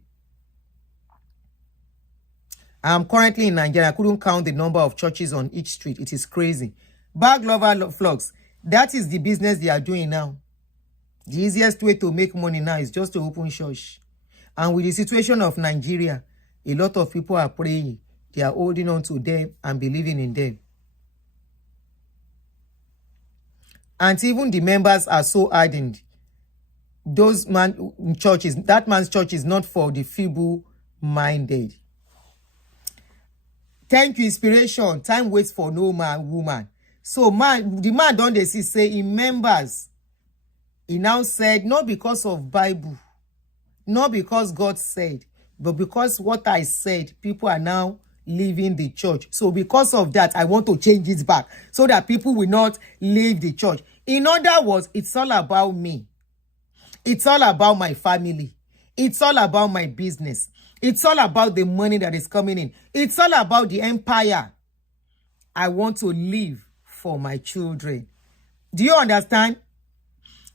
I'm currently in Nigeria. I couldn't count the number of churches on each street. It is crazy. Bag lover flocks. That is the business they are doing now. The easiest way to make money now is just to open church. And with the situation of Nigeria, a lot of people are praying. They are holding on to them and believing in them. And even the members are so hardened. Those churches, that man's church is not for the feeble-minded. Thank you, inspiration. Time waits for no man, woman. So the man don't they say in members, he now said, not because of Bible, not because God said, but because what I said, people are now leaving the church. So because of that, I want to change it back so that people will not leave the church. In other words, it's all about me. It's all about my family. It's all about my business. It's all about the money that is coming in. It's all about the empire. I want to live for my children. Do you understand?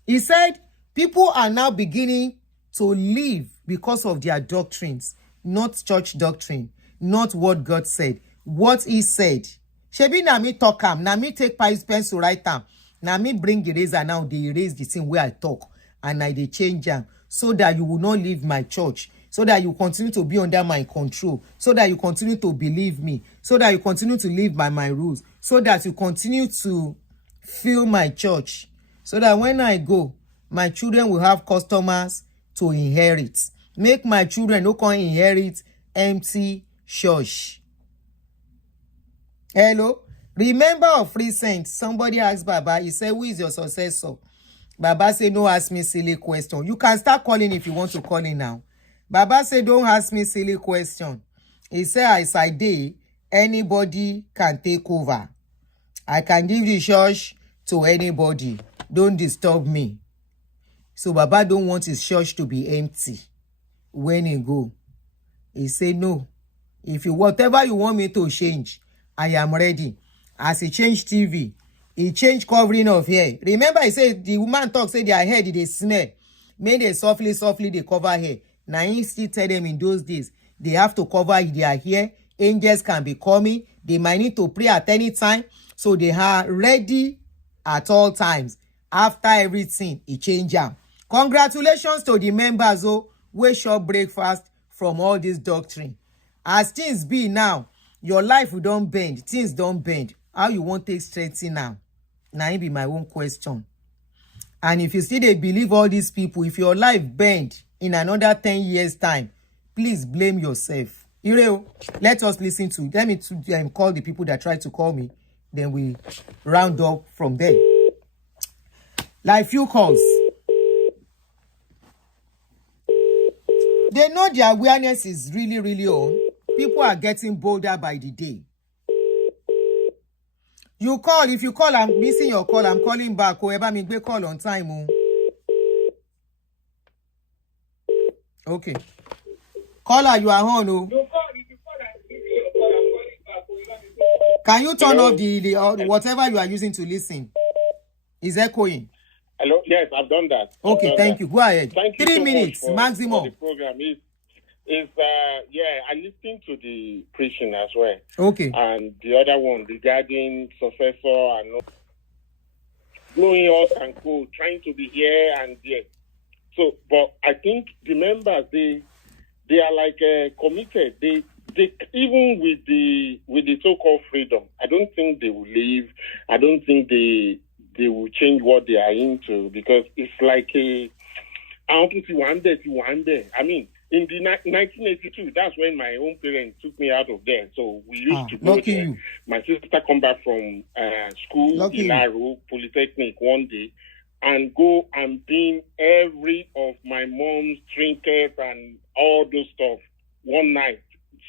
He said, people are now beginning to live because of their doctrines, not church doctrine, not what God said, what he said. Shebi na me talk am, na me take pencil write am, na me bring the eraser now, they erase the thing where I talk, and I they change am, so that you will not leave my church, so that you continue to be under my control, so that you continue to believe me, so that you continue to live by my rules, so that you continue to fill my church, so that when I go, my children will have customers to inherit. Make my children no can inherit empty church. Hello? Remember of recent, somebody asked Baba, he said, who is your successor? Baba said, no, ask me silly question. You can start calling if you want to call in now. Baba said, don't ask me silly question. He said, as I dey, anybody can take over. I can give the church to anybody. Don't disturb me. So Baba don't want his church to be empty when he go. He say, no. If you whatever you want me to change, I am ready. As he change TV, he change covering of hair. Remember, he said the woman talk, say their hair they smell. Make they softly they cover hair. Now he still tell them in those days, they have to cover their hair. Angels can be coming. They might need to pray at any time. So they are ready at all times. After everything, he change them. Congratulations to the members wey short breakfast from all this doctrine. As things be now, your life will don't bend. Things don't bend. How you want to take strengthen now? Now it be my own question. And if you still they believe all these people, if your life bend in another 10 years time, please blame yourself. Ireo, let us listen to. Let me call the people that tried to call me. Then we round up from there. Like few calls. They know their awareness is really, really on. People are getting bolder by the day. You call, if you call, I'm missing your call. I'm calling back. Whoever me be call on time. Okay. Caller, you are on. Can you turn off the whatever you are using to listen? Is echoing. Hello. Yes, I've done that. Okay, thank you. Go ahead. Thank you 3 so minutes much maximum. for the program. I listened to the preaching as well. Okay. And the other one regarding successor and blowing us and co, trying to be here and there. So, but I think the members they are like committed. They even with the so-called freedom, I don't think they will leave. I don't think they will change what they are into, because it's like I want to see one day. I mean, in the 1982, that's when my own parents took me out of there. So we used to go there. You. My sister come back from school, Ilaro, Polytechnic one day, and go and bin every of my mom's trinkets and all those stuff one night.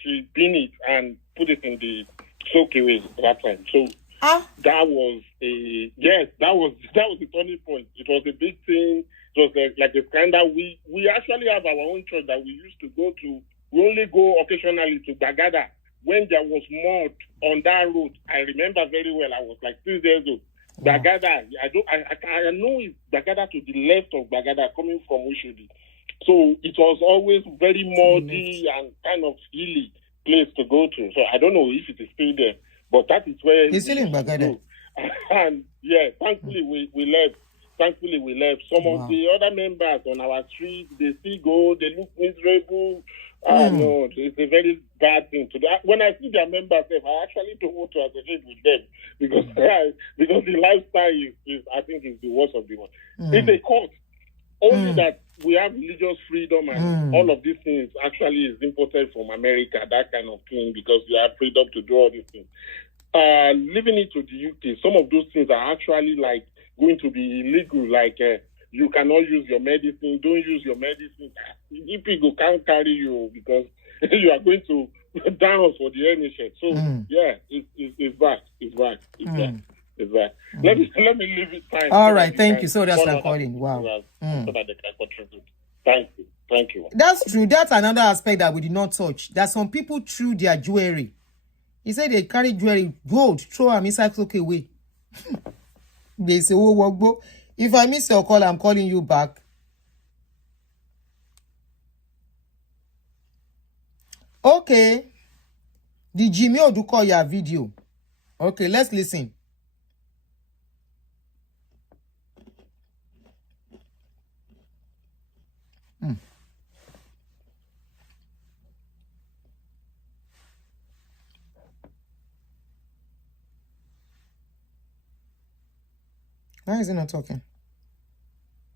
She bin it and put it in the soak away that time. So that was that was the turning point. It was a big thing. It was like a scandal. We actually have our own church that we used to go to. We only go occasionally to Bagada when there was mud on that road. I remember very well. I was like 2 years old. Bagada. I know it's Bagada to the left of Bagada coming from Ushudi. So it was always very muddy and kind of hilly place to go to. So I don't know if it is still there, but that is where it's still in Bagada. And yeah, thankfully we left. Thankfully we left. Some of the other members on our street, they still go, they look miserable. No, it's a very bad thing to do. When I see their members, I actually don't want to associate with them because the lifestyle is I think is the worst of the one. It's a cult. Only that we have religious freedom and all of these things actually is imported from America, that kind of thing, because you have freedom to do all these things. Leaving it to the UK, some of those things are actually like going to be illegal, like you cannot use your medicine, don't use your medicine. If people can't carry you because you are going to down for the NHS. So yeah, it's bad. It's bad. It's bad. It's bad. Let me leave it time. All right, thank you. So that's I'm calling. Wow. So that they can contribute. Thank you. That's true. That's another aspect that we did not touch. That some people threw their jewelry. He said they carry jewelry, gold, throw them inside, okay, away. They say, oh, go. If I miss your call, I'm calling you back. Okay. The Jimmy Odukoya video. Okay, let's listen. Why is he not talking?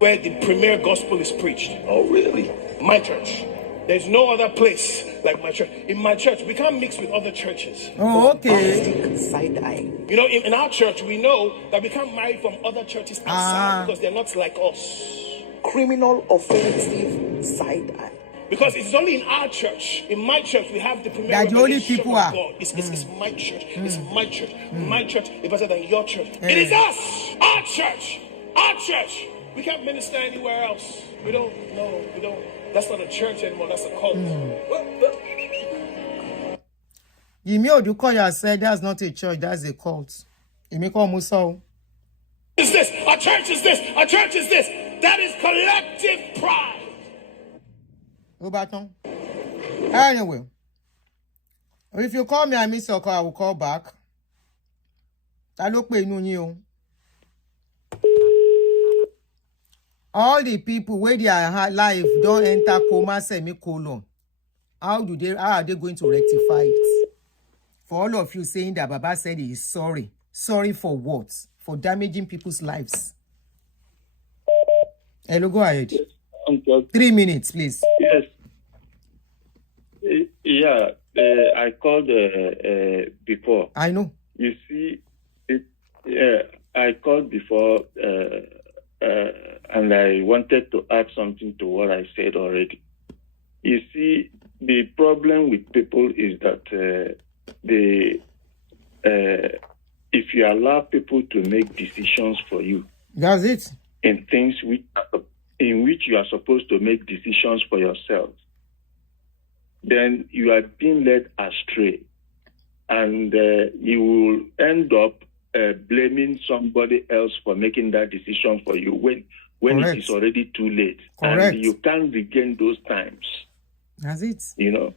Where the premier gospel is preached. Oh, really? My church. There's no other place like my church. In my church, we can't mix with other churches. Oh, okay. Side eye. You know, in our church, we know that we can't marry from other churches outside because they're not like us. Criminal, offensive side eye. Because it's only in our church. In my church, we have the premier that the only revelation people of are. God. It's my church. It's my church. My church is better than your church. It is us. Our church. Our church. We can't minister anywhere else. We don't. That's not a church anymore. That's a cult. Jimmy Odukoya said that's not a church. That's a cult. Emeka Musa. Is this? A church is this. A church is this. That is collective pride. Go back on. Anyway, if you call me, I miss your call, I will call back. I look pay you. All the people where their life don't enter coma semicolon. How are they going to rectify it? For all of you saying that Baba said he is sorry. Sorry for what? For damaging people's lives. Hello, go ahead. 3 minutes, please. Yes. Yeah, I called before. I know. You see, I called before and I wanted to add something to what I said already. You see, the problem with people is that if you allow people to make decisions for you, that's it. In things in which you are supposed to make decisions for yourself, then you are being led astray, and you will end up blaming somebody else for making that decision for you when it is already too late. Correct. And you can't regain those times. That's it. You know.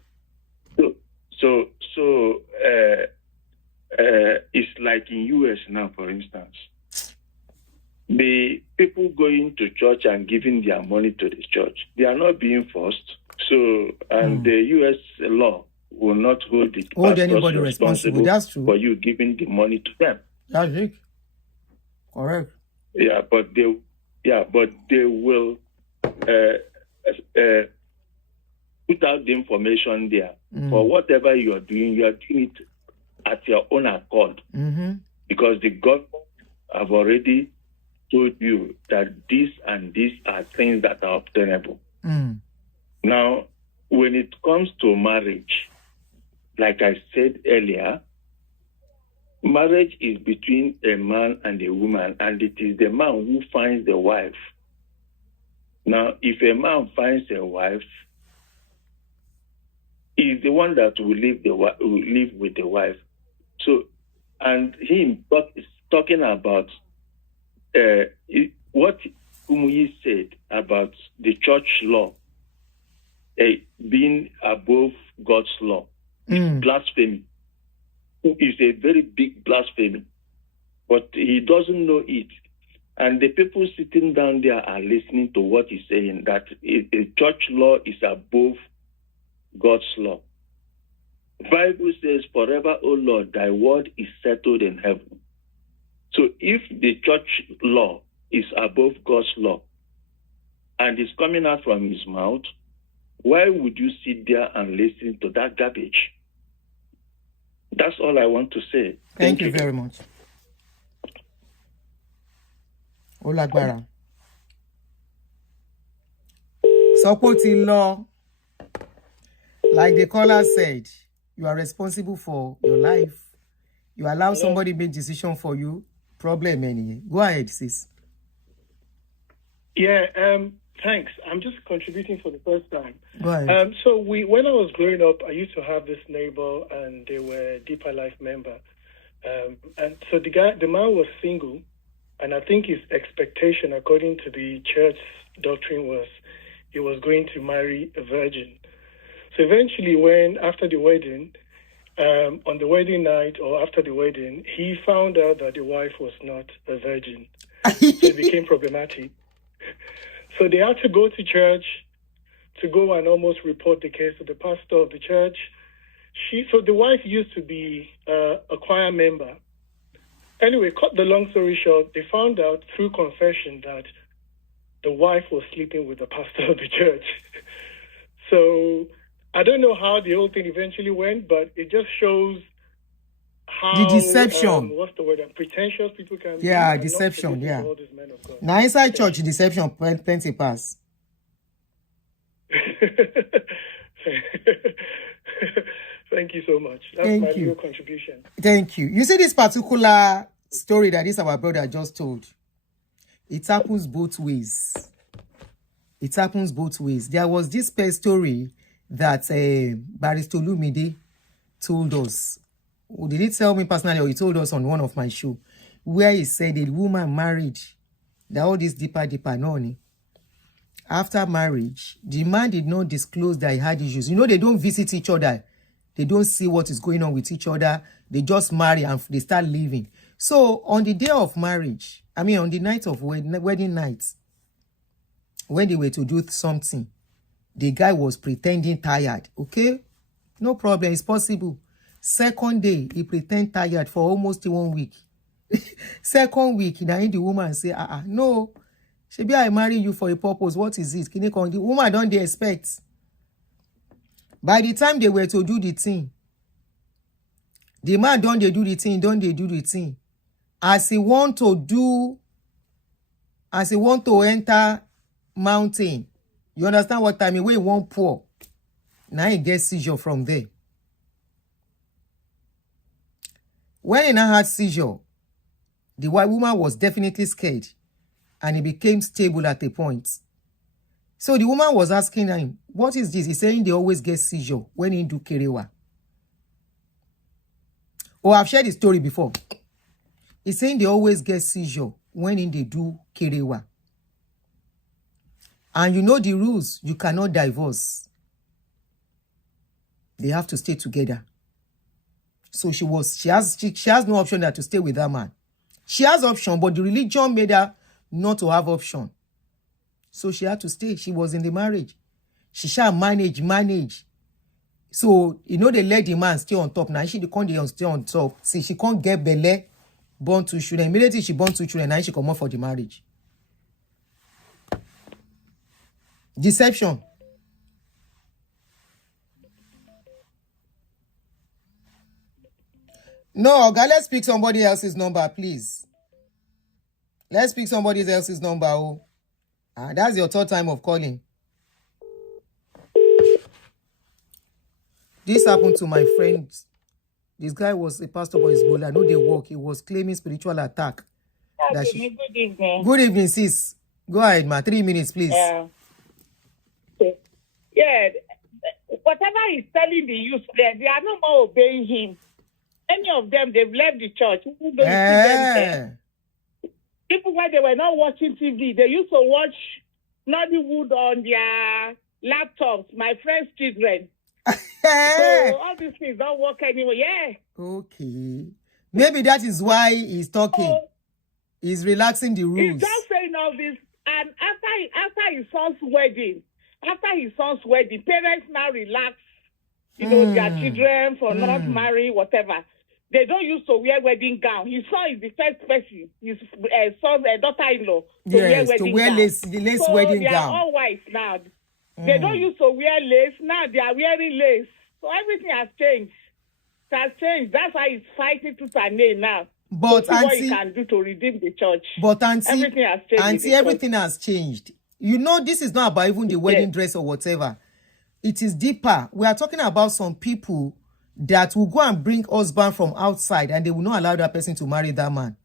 So it's like in US now, for instance. The people going to church and giving their money to the church, they are not being forced. So, and the US law will not hold anybody responsible. That's true. For you giving the money to them. That's it. Correct. Yeah, but they will put out the information there. For whatever you are doing it at your own accord. Because the government have already told you that this and these are things that are obtainable. Now, when it comes to marriage, like I said earlier, marriage is between a man and a woman, and it is the man who finds the wife. Now, if a man finds a wife, he's the one that will live with the wife. So, and him is talking about what Kumuyi said about the church law being above God's law. Blasphemy. Is a very big blasphemy. but he doesn't know it. And the people sitting down there are listening to what he's saying, that a church law is above God's law. Bible says, forever, O Lord, thy word is settled in heaven. So if the church law is above God's law and is coming out from his mouth, why would you sit there and listen to that garbage? That's all I want to say. Thank you very much. Olagbara. Supporting law, like the caller said, you are responsible for your life. You allow somebody make decision for you. Problem anyway. Go ahead, sis. Yeah, thanks. I'm just contributing for the first time. Go ahead. So when I was growing up, I used to have this neighbor, and they were a Deeper Life member. And so the man was single, and I think his expectation, according to the church doctrine, was he was going to marry a virgin. So eventually, after the wedding, on the wedding night or after the wedding, he found out that the wife was not a virgin. So it became problematic. So they had to go to church to go and almost report the case to the pastor of the church. So the wife used to be a choir member. Anyway, cut the long story short, they found out through confession that the wife was sleeping with the pastor of the church. So I don't know how the whole thing eventually went, but it just shows how the deception. What's the word? Pretentious people can be. Yeah, deception. Yeah. Now inside church, deception plenty pass. Thank you so much. That's my little contribution. Thank you. You see this particular story that this our brother just told. It happens both ways. It happens both ways. There was this story that Barrister Lumide told us. Did he tell me personally, or he told us on one of my show, where he said the woman married, that all this deeper no. After marriage, the man did not disclose that he had issues. You know, they don't visit each other. They don't see what is going on with each other. They just marry and they start living. So on the day of marriage, on the night of wedding night, when they were to do something, the guy was pretending tired. Okay? No problem. It's possible. Second day, he pretend tired for almost 1 week. Second week, now the woman say, no. Shebi, I marry you for a purpose. What is it? The woman don't they expect. By the time they were to do the thing, the man don't they do the thing. As he want to enter mountain, you understand what I mean? Where he won't pour. Now he gets seizure from there. When he now had seizure, the white woman was definitely scared, and he became stable at a point. So the woman was asking him, what is this? He's saying they always get seizure when he do kerewa. Oh, I've shared the story before. He's saying they always get seizure when they do kerewa. And you know the rules, you cannot divorce. They have to stay together. So she has no option than to stay with that man. She has option, but the religion made her not to have option. So she had to stay. She was in the marriage. She shall manage. So, they let the man stay on top. Now she can't stay on top. See, she can't get belle, born 2 children. Immediately she born 2 children, now she come out for the marriage. Deception. No, guys, let's pick somebody else's number, please. Let's pick somebody else's number. Oh. That's your third time of calling. This happened to my friend. This guy was a pastor for his bowl. I know they work. He was claiming spiritual attack. Good evening. Good evening, sis. Go ahead, ma. 3 minutes, please. Yeah. Whatever he's telling the youth, they are no more obeying him. Any of them, they've left the church. People, when they were not watching TV, they used to watch Nollywood on their laptops, my friend's children. So all these things don't work anymore. Yeah. Okay. Maybe that is why he's talking. So, he's relaxing the rules. He's just saying all this. And after his son's wedding, parents now relax, their children for not marrying, whatever. They don't used to wear wedding gown. His son is the first person, his son's daughter-in-law, to wear wedding gown. Lace so wedding they gown. are all white now. They don't used to wear lace. Now they are wearing lace. So everything has changed. It has changed. That's why he's fighting tooth and nail now. But to see what he can do to redeem the church. But auntie, everything has changed. Auntie, everything has changed. This is not about even the wedding dress or whatever. It is deeper. We are talking about some people that will go and bring husband from outside and they will not allow that person to marry that man.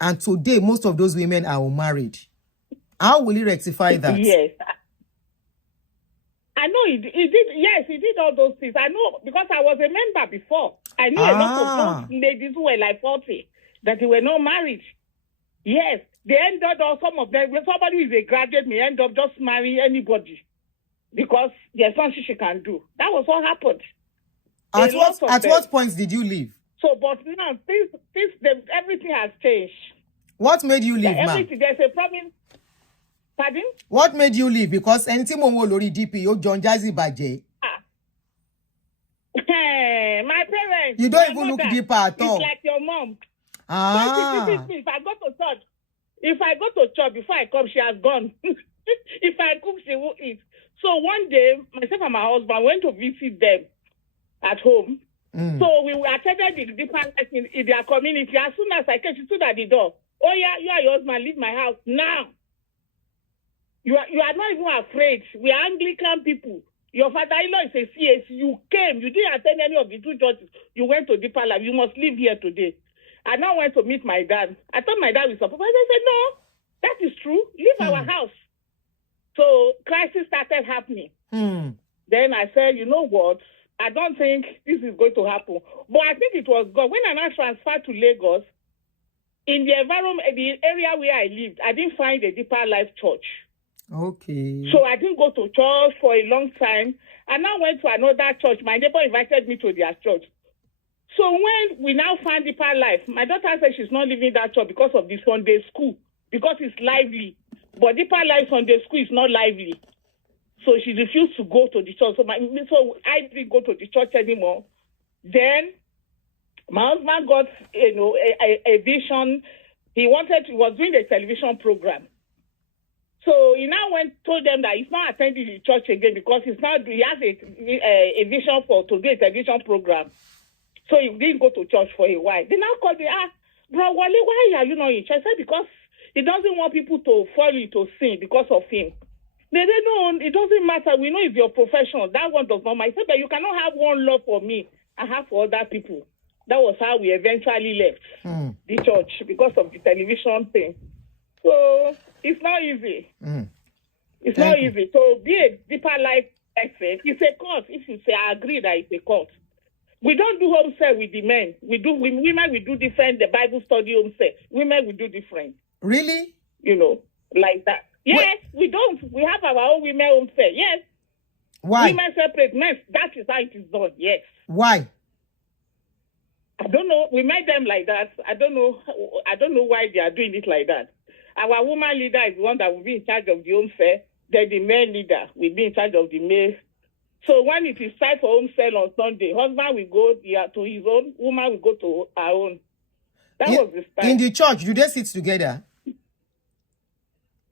And today, most of those women are unmarried. How will he rectify that? Yes. I know he did. Yes, he did all those things. I know because I was a member before. I knew a lot of those ladies who were like 40 that they were not married. Yes, they ended up, some of them, when somebody who is a graduate may end up just marrying anybody because there's something she can do. That was what happened. At what point did you leave? So, but now, everything has changed. What made you leave, ma'am? There's a problem. Pardon? What made you leave? Because anything more lori DPO John Jazzy Baje. My parents. You don't even look deeper at all. It's like your mom. If I go to church before I come, she has gone. If I cook, she will eat. So one day, myself and my husband went to visit them at home. So we attended the deeper life in their community. As soon as I came, she stood at the door. Oh yeah, you are your husband. Leave my house now. You are not even afraid. We are Anglican people. Your father-in-law is a CAC. You came. You didn't attend any of the two churches. You went to deeper life. You must live here today. I now went to meet my dad. I thought my dad was supposed. I said, no, that is true. Leave our house. So crisis started happening. Then I said, you know what? I don't think this is going to happen. But I think it was God. When I now transferred to Lagos, in the environment, the area where I lived, I didn't find a deeper life church. Okay. So I didn't go to church for a long time. I now went to another church. My neighbor invited me to their church. So when we now find deeper life, my daughter said she's not leaving that church because of the Sunday school, because it's lively. But deeper life Sunday school is not lively. So she refused to go to the church. So I didn't go to the church anymore. Then my husband got a vision. He was doing a television program. So he now told them that he's not attending the church again because he has a vision to do a television program. So he didn't go to church for a while. They now called me, bro, Wale, why are you not in church? I said, because he doesn't want people to fall into sin because of him. They didn't know, it doesn't matter. We know it's your profession. That one does not matter. I said, but you cannot have one love for me and have for other people. That was how we eventually left the church because of the television thing. So it's not easy. It's not easy. So be a deeper life expert. It's a cult. If you say, I agree that it's a cult. We don't do home care with the men. Women, we do different. The Bible study home care. Women, we do different. Really? Like that. Yes, we don't. We have our own women home care. Yes. Why? Women separate men. That is how it is done. Yes. Why? I don't know. We made them like that. I don't know why they are doing it like that. Our woman leader is the one that will be in charge of the home care. Then the male leader will be in charge of the male. So when it is time for home sale on Sunday, husband will go to his own, woman will go to her own. That was the style. In the church, do they sit together?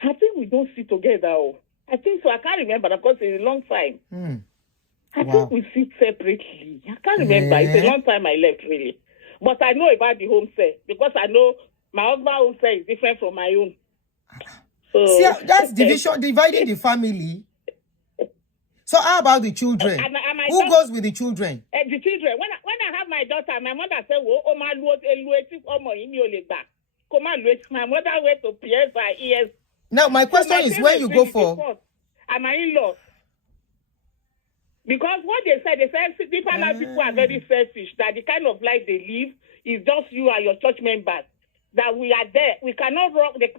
I think we don't sit together. I think so. I can't remember because it's a long time. I think we sit separately. I can't remember. It's a long time I left, really. But I know about the home sale because I know my husband's home sale is different from my own. So, see, that's dividing the family. So how about the children? Who goes with the children? The children. When I have my daughter, my mother said, my mother went to PS by ES. Now, my question is when you go for... And my in-laws. Because what they said different people are very selfish, that the kind of life they live is just you and your church members. That we are there. We cannot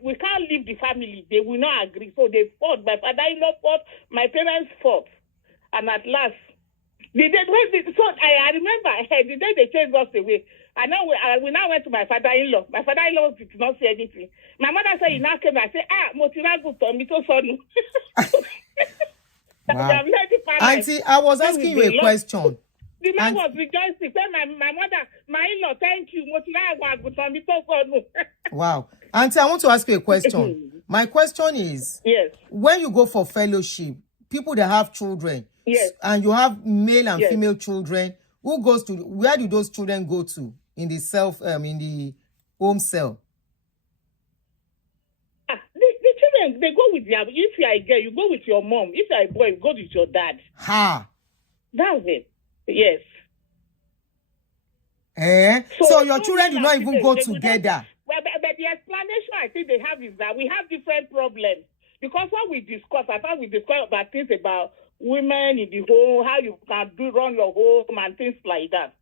we can't leave the family. They will not agree. So they fought. My father-in-law fought. My parents fought. And at last, I remember the day they chased us away, And now we now went to my father-in-law. My father-in-law did not say anything. My mother said, he now came and said, Motiragu Tomito Sonu. Wow. Auntie, I was asking you a question. The man was rejoicing. My mother, my in-law, thank you. Motiragu Tomito Sonu. Wow. Auntie, I want to ask you a question. My question is, yes, when you go for fellowship, people that have children, yes, and you have male and female children, where do those children go to in the home cell? The children, they go with their, if you are a girl, you go with your mom. If you are a boy, you go with your dad. Ha. That's it. Yes. So your children do not even go together. But the explanation I think they have is that we have different problems. Because what we discuss, I thought we discussed about things about women in the home, how you can run your home and things like that.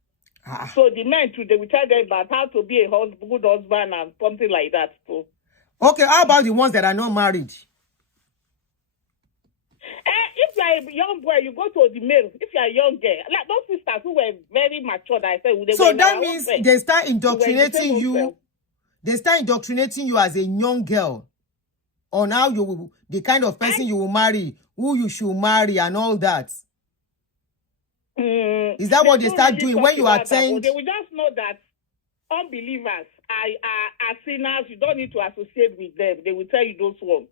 So the men too, they will tell them about how to be a good husband and something like that. So. Okay, how about the ones that are not married? If you are a young boy, you go to the male. If you are a young girl, like those sisters who were very mature, that I said, so that means they start indoctrinating you. They start indoctrinating you as a young girl on how the kind of person you will marry, who you should marry, and all that. Is that what they start really doing when you attend? They will just know that unbelievers are sinners. You don't need to associate with them. They will tell you those ones.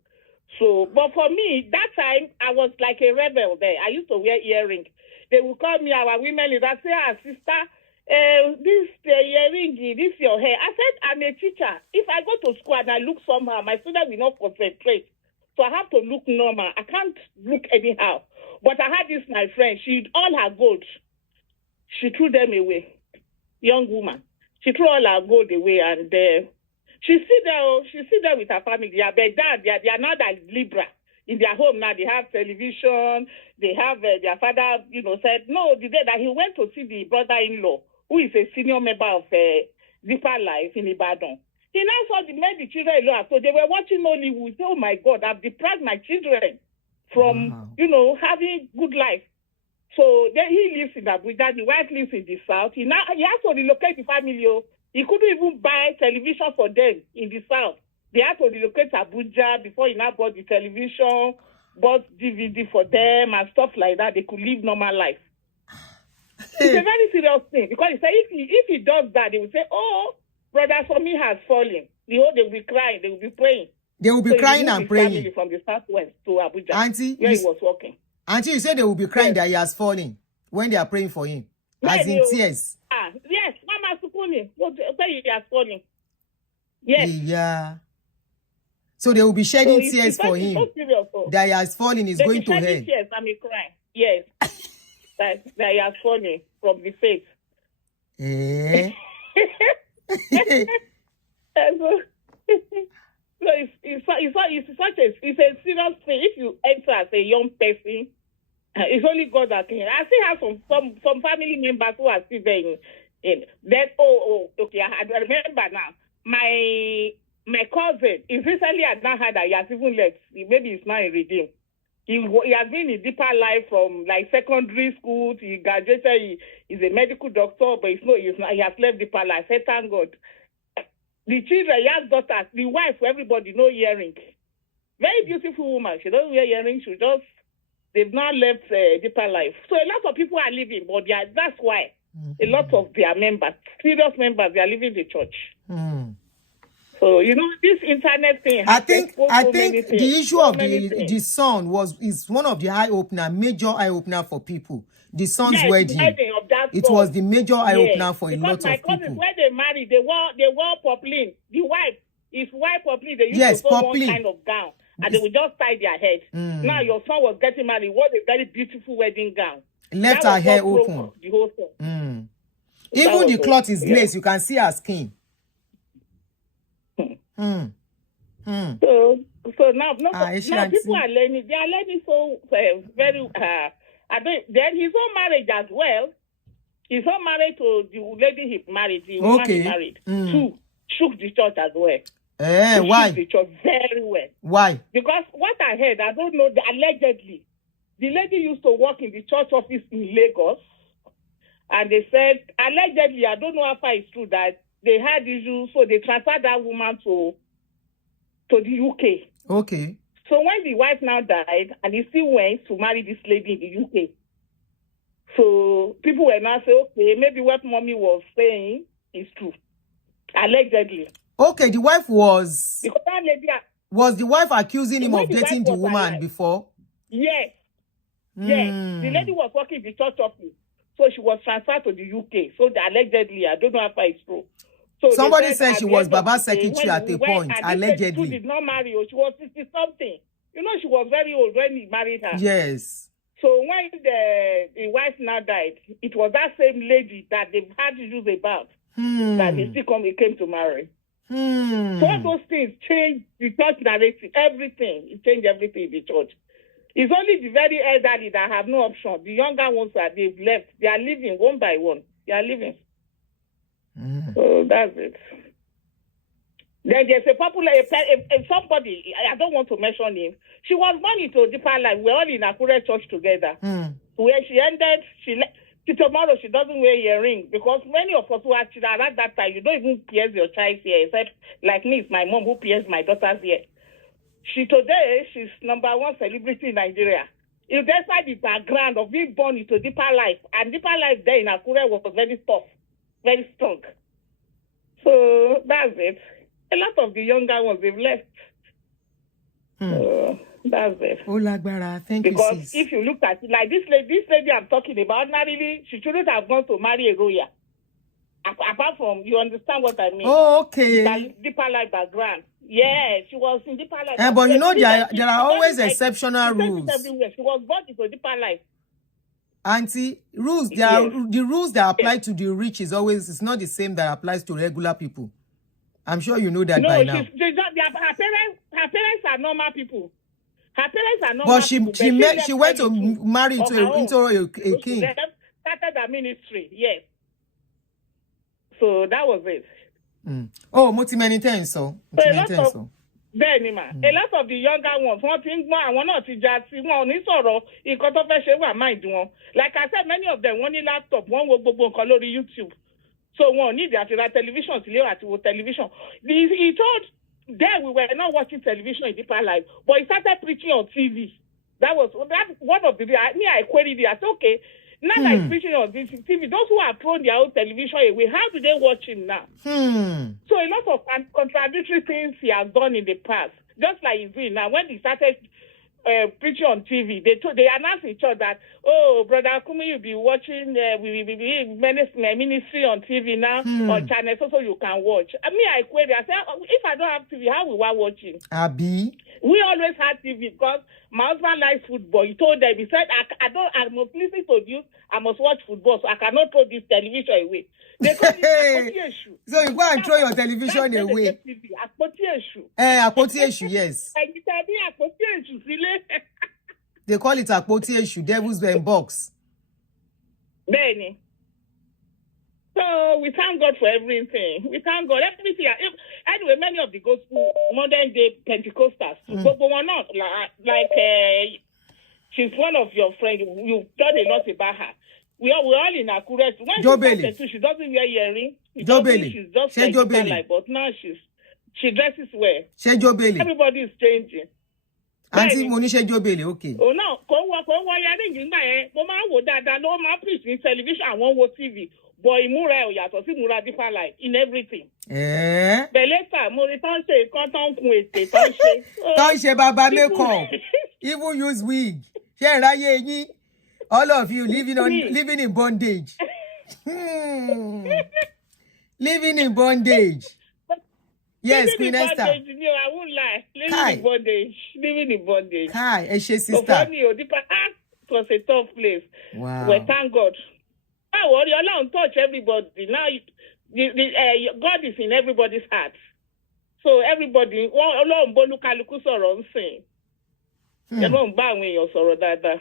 So, but for me, that time, I was like a rebel there. I used to wear earrings. They would call me our women leader, say, sister, this earring, this your hair. I said, I'm a teacher. If I go to school and I look somehow, my students will not concentrate. So I have to look normal. I can't look anyhow. But I had this, my friend. She all her gold. She threw them away. Young woman. She threw all her gold away, and she sit there with her family. They are not that Libra. In their home now, they have television. They have their father, said, no, the day that he went to see the brother-in-law, who is a senior member of Deeper Life in Ibadan. He now saw the children alone. So they were watching Hollywood. Oh my God, I've deprived my children from, having good life. So then he lives in Abuja. The wife lives in the south. He has to relocate the family. He couldn't even buy television for them in the south. They had to relocate to Abuja before he now bought the television, bought DVD for them and stuff like that. They could live normal life. It's a very serious thing because he said if he does that, they will say, "Oh, brother, for me has fallen." They will be crying. They will be praying. They will be crying and praying. From the southwest to Abuja, Auntie, where he was working. Auntie, you said they will be crying that he has fallen when they are praying for him, as in tears. Yes, Mama Sukuni, say he has fallen. Yes. Yeah. So they will be shedding tears for him. So serious, that he has fallen is going to hell. Tears, I mean crying. Yes. that he has fallen from the faith. So it's a serious thing. If you enter as a young person, it's only God that can. I still have some family members who are still there in that. Okay. I remember now. My cousin is recently had not had that he has even left. Maybe he's now in Redeem. He has been in Deeper Life from like secondary school. He graduated. He's a medical doctor, but he has left Deeper Life. I thank God. The children, he has daughters. The wife, everybody, no earring. Very beautiful woman. She doesn't wear earrings. They've now left Deeper Life. So a lot of people are leaving, but that's why a lot of their members, serious members, they are leaving the church. So this internet thing. I think the issue of the son is one of the major eye opener for people. The son's wedding. It was the major eye opener for a lot of people. Because when they married, they wore poplin. The wife is white poplin. They used to wear one kind of gown, and they would just tie their head. Now your son was getting married. What a very beautiful wedding gown. Left her hair open. The whole thing. Even the cloth is glazed. You can see her skin. So now people are learning. They are learning so very. Then his own marriage as well. His own marriage to the lady he married. The woman he married. Too shook the church as well. Why? Shook the church very well. Why? Because what I heard, I don't know. Allegedly, the lady used to work in the church office in Lagos, And they said, allegedly, I don't know how far it's true, that they had issues, so they transferred that woman to the UK. Okay. So when the wife now died, and he still went to marry this lady in the UK. So people were now saying, okay, maybe what mommy was saying is true. Allegedly. Okay, the wife was... Because that lady... Was the wife accusing him of dating the woman before? Yes. Yes. The lady was working in the church office. So she was transferred to the UK. So allegedly, I don't know if it's true. So somebody said she was Baba's secretary at a point, allegedly. She did not marry her. She was 60-something. You know, she was very old when he married her. Yes. So when the wife now died, it was that same lady that they've had issues about that he came to marry. So all those things changed the church narrative, everything. It changed everything in the church. It's only the very elderly that have no option. The younger ones they've left. They are living one by one. They are living. So that's it. Then there's a popular, somebody, I don't want to mention him. She was born into a deeper life. We're all in Akure church together. Where she ended, tomorrow she doesn't wear earring because many of us who are children at that time, you don't even pierce your child's ear, except like me, it's my mom who pierced my daughter's ear. Today, she's #1 celebrity in Nigeria. If despite the background of being born into deeper life, and deeper life there in Akure was very tough, very strong. So that's it. A lot of the younger ones, they've left. That's it. Oh, Lagbara, thank you, because sis. if you look at it, like this lady I'm talking about, ordinarily, she shouldn't have gone to marry a royal. Apart from, you understand what I mean? Oh, okay. That deeper life background. Yeah, she was in deeper life. But you know, there are always exceptional rules. She was born into deeper life. Auntie, rules, the rules that apply to the rich it's not the same that applies to regular people. I'm sure you know that by now. She's not, her parents are normal people. Her parents are normal people. But she went to marry into a king. They started a ministry, yes. So that was it. Oh, many times so. Bẹ́ẹ̀ni mà, a lot of the younger ones, wọ́n ti ń gbọ́n àwọn náà ti já sí wọn ò ní sọ̀rọ̀ nǹkan tó fẹ́ ṣe wà mind wọn. Like I said, many of them wọ́n ní laptop, wọ́n wo gbogbo nǹkan lórí YouTube. So wọn ò ní ìdí àti ra television sílé àti wo television. He told them we were not watching television in deeper life, but he started preaching on TV. That one of the I queried it. I said, okay, now that he's preaching on this TV, those who have thrown their own television away, how do they watch him now? So a lot of contradictory things he has done in the past, just like he's doing now. When he started preaching on TV, they announced each other that, oh, Brother Kumuyi, you'll be watching ministry on TV now, on channel, so you can watch. I query, I said, if I don't have TV, how will I watch it? Abi? We always had TV because my husband likes football. He told them, he said, I must listen to you, I must watch football, so I cannot throw this television away. They call it issue. So you go and throw your television away. Akpoti issue, yes. They call it Akpoti issue, devil's box. Benny. So we thank God for everything. We thank God. Everything. Anyway, many of the gospel modern day Pentecostals, but we're not like she's one of your friends. You've done a lot about her. We're all in Akure. When she doesn't wear earring. She's just like life, but now she dresses well. Everybody is changing. Auntie Monisha Jobele, okay. Oh no, preach television and one watch TV. Boy, Mura yato si Mura deeper life in everything. But later, Moritan say, Tanche Baba makeup. Even use wig. All of you living in bondage. Living in bondage. Yes, Queen Esther. I won't lie. Living in bondage. Hi, Eshe sister. It was a tough place. Wow. Well, thank God. Don't worry, Allah don't touch everybody. Now, God is in everybody's heart. So everybody, Allah mbolu kaluku sọ̀rọ̀ nsìn. Ẹ̀rọ ń bá àwọn èèyàn sọ̀rọ̀ dáadáa.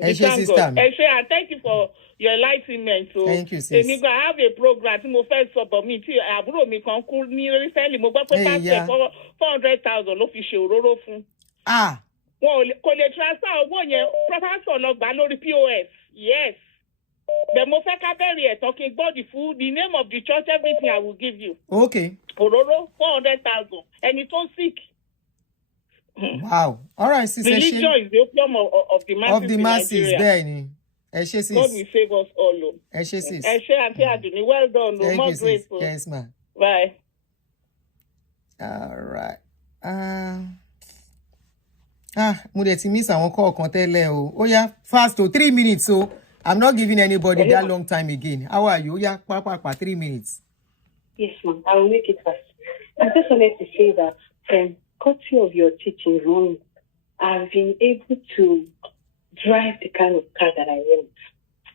Eshe sister. Eshe, and thank you for your enlightenment. So, thank you, sis. I have a program tí mo fẹ́ sọ bọ̀ mi tí àbúrò mi kan kú ní recently mo gbọ́ pé pásítọ̀ 400,000 ló fi ṣe òróró fún. Wọn kò lè transfer owó yẹn, pásítọ̀ lọ gbà lórí POS. Yes. The Mofeka Berry talking about the food, the name of the church, everything I will give you. Okay. Ororo, 400,000. And it's so sick. Wow. All right, Sister Religion is the opium of the masses. Of the masses, Benny. God will save us all. Auntie, well done. No more grateful. Yes, ma'am. Bye. All right. Mudeti miss àwọn call kan tẹ́lẹ̀ o. Oh yeah, fast to 3 minutes. So I'm not giving anybody that long time again. How are you? Yeah, papa, 3 minutes. Yes, ma'am. I will make it fast. I just wanted to say that courtesy of your teaching, Ron, I've been able to drive the kind of car that I want.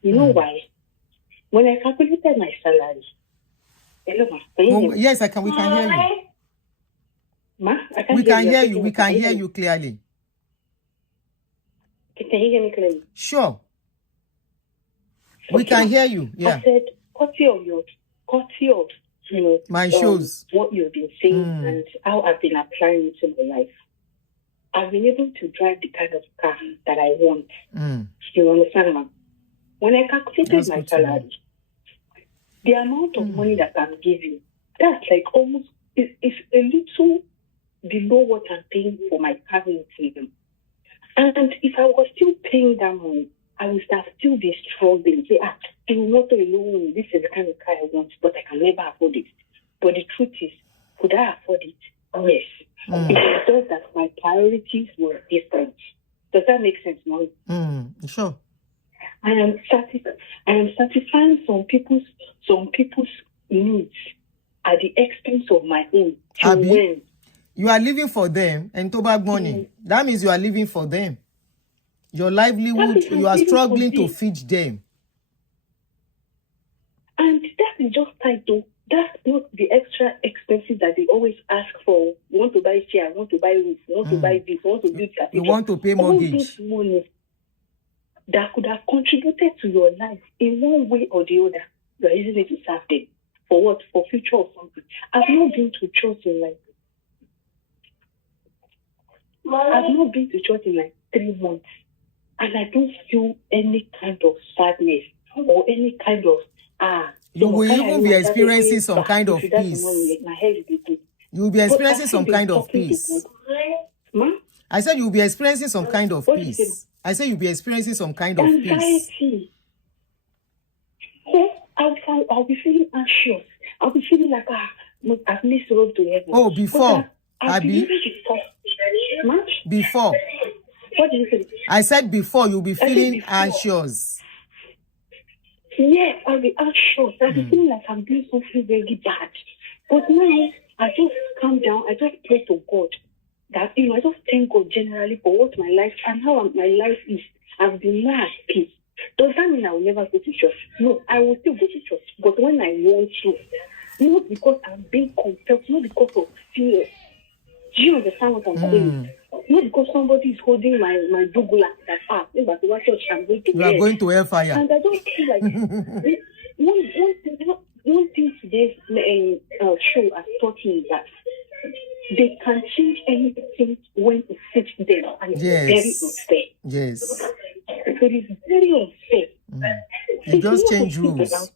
You know why? When I calculated my salary, hello, ma. Yes, I can. We can hear you. Ma, we can hear you. We can hear you clearly. Can you hear me clearly? Sure. We can hear you. Yeah. I said, courtesy of my shows, what you've been saying and how I've been applying it to my life. I've been able to drive the kind of car that I want. You understand, ma'am? When I calculated my salary, the amount of money that I'm giving, that's like almost, it's a little below what I'm paying for my car rental. And if I was still paying that money, I would have still be struggling. Say, I'm not alone. This is the kind of car I want, but I can never afford it. But the truth is, could I afford it? Yes. It was just that my priorities were different. Does that make sense, Mom? Sure. I am satisfying some people's needs at the expense of my own. Abi, you are living for them and to bag money. That means you are living for them. Your livelihood, you are struggling to feed them. And that is just title. That's not the extra expenses that they always ask for. You want to buy chair, want to buy roof, want to buy this, want to do that. You want to pay mortgage. All this money that could have contributed to your life in one way or the other. You are using it to serve them. For what? For future or something. I've not been to church in like 3 months. And I don't feel any kind of sadness or any kind of you will even be experiencing some kind of peace. You will be experiencing some kind of peace. I said you will be experiencing some kind of peace. I said you'll be experiencing some kind of peace. Yes, I'll be feeling anxious. I'll be feeling like I've missed the road to heaven. Oh, before, Abby. Before. What did you say? I said before you'll be feeling anxious. Yes, I'll be anxious. I'll be feeling like I'm doing something very bad. But now I just calm down. I just pray to God that I just thank God generally for what my life and how my life is. I've been more at peace. Does that mean I will never go to church? No, I will still go to church. But when I want to, not because I'm being compelled, not because of fear. Do you understand what I'm saying? Not because somebody is holding my dugula that if I go to church, I'm going to you are going to hellfire. And I don't feel like one thing today's show has taught me that they can change anything when it fits them, and it's very unfair. Yes. It is very unfair. They just change rules.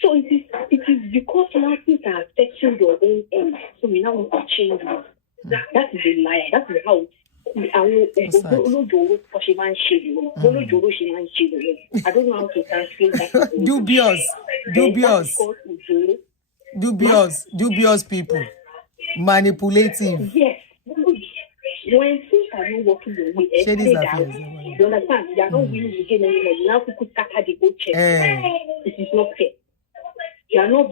So it is because now things are affecting your own end. So we now want to change rules. That is a lie. That is how I don't know how to translate that. Dubious people. Manipulative. Yes. When things are not working your way, you understand? You are not willing to get anymore. You now people scatter the whole check. It is not fair. You are not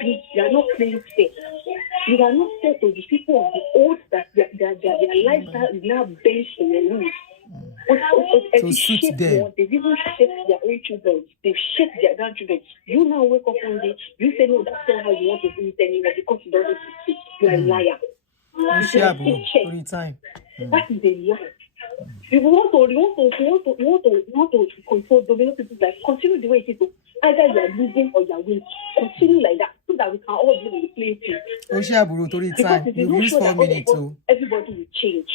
playing fair. You are not fair to the people of the old that their lifestyle is now based on the rules. To suit them. They've even shaped their own children. They've shaped their grandchildren. You now wake up one day, you say, no, that's not how you want to do it anymore because you don't succeed. You are a liar. You share every time. That is a lie. If you want to control dominant people, like continue the way it is. Either you are losing or you are winning. Continue like that. So that we can all be on the same page. Because it is not sure that everybody will change.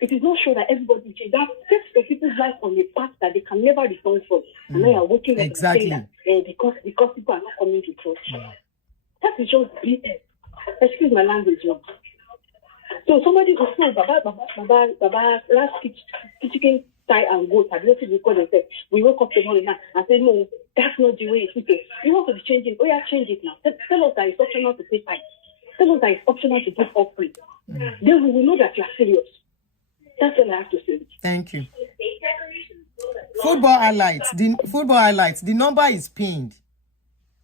It is not sure that everybody will change. That sets the people's life on a path that they can never return from. And now you're working at the saying that because people are not coming to church. That is just BS. Excuse my language. So somebody will say, Baba, last kitchen tie and goat, I don't think we call themselves. We woke up the morning now and say, no, that's not the way it is. You want to be changing? Oh yeah, change it now. Tell us that it's optional to pay tithe. Tell us that it's optional to give offering. Then we will know that you are serious. That's all I have to say. Thank you. Football highlights. The number is pinned.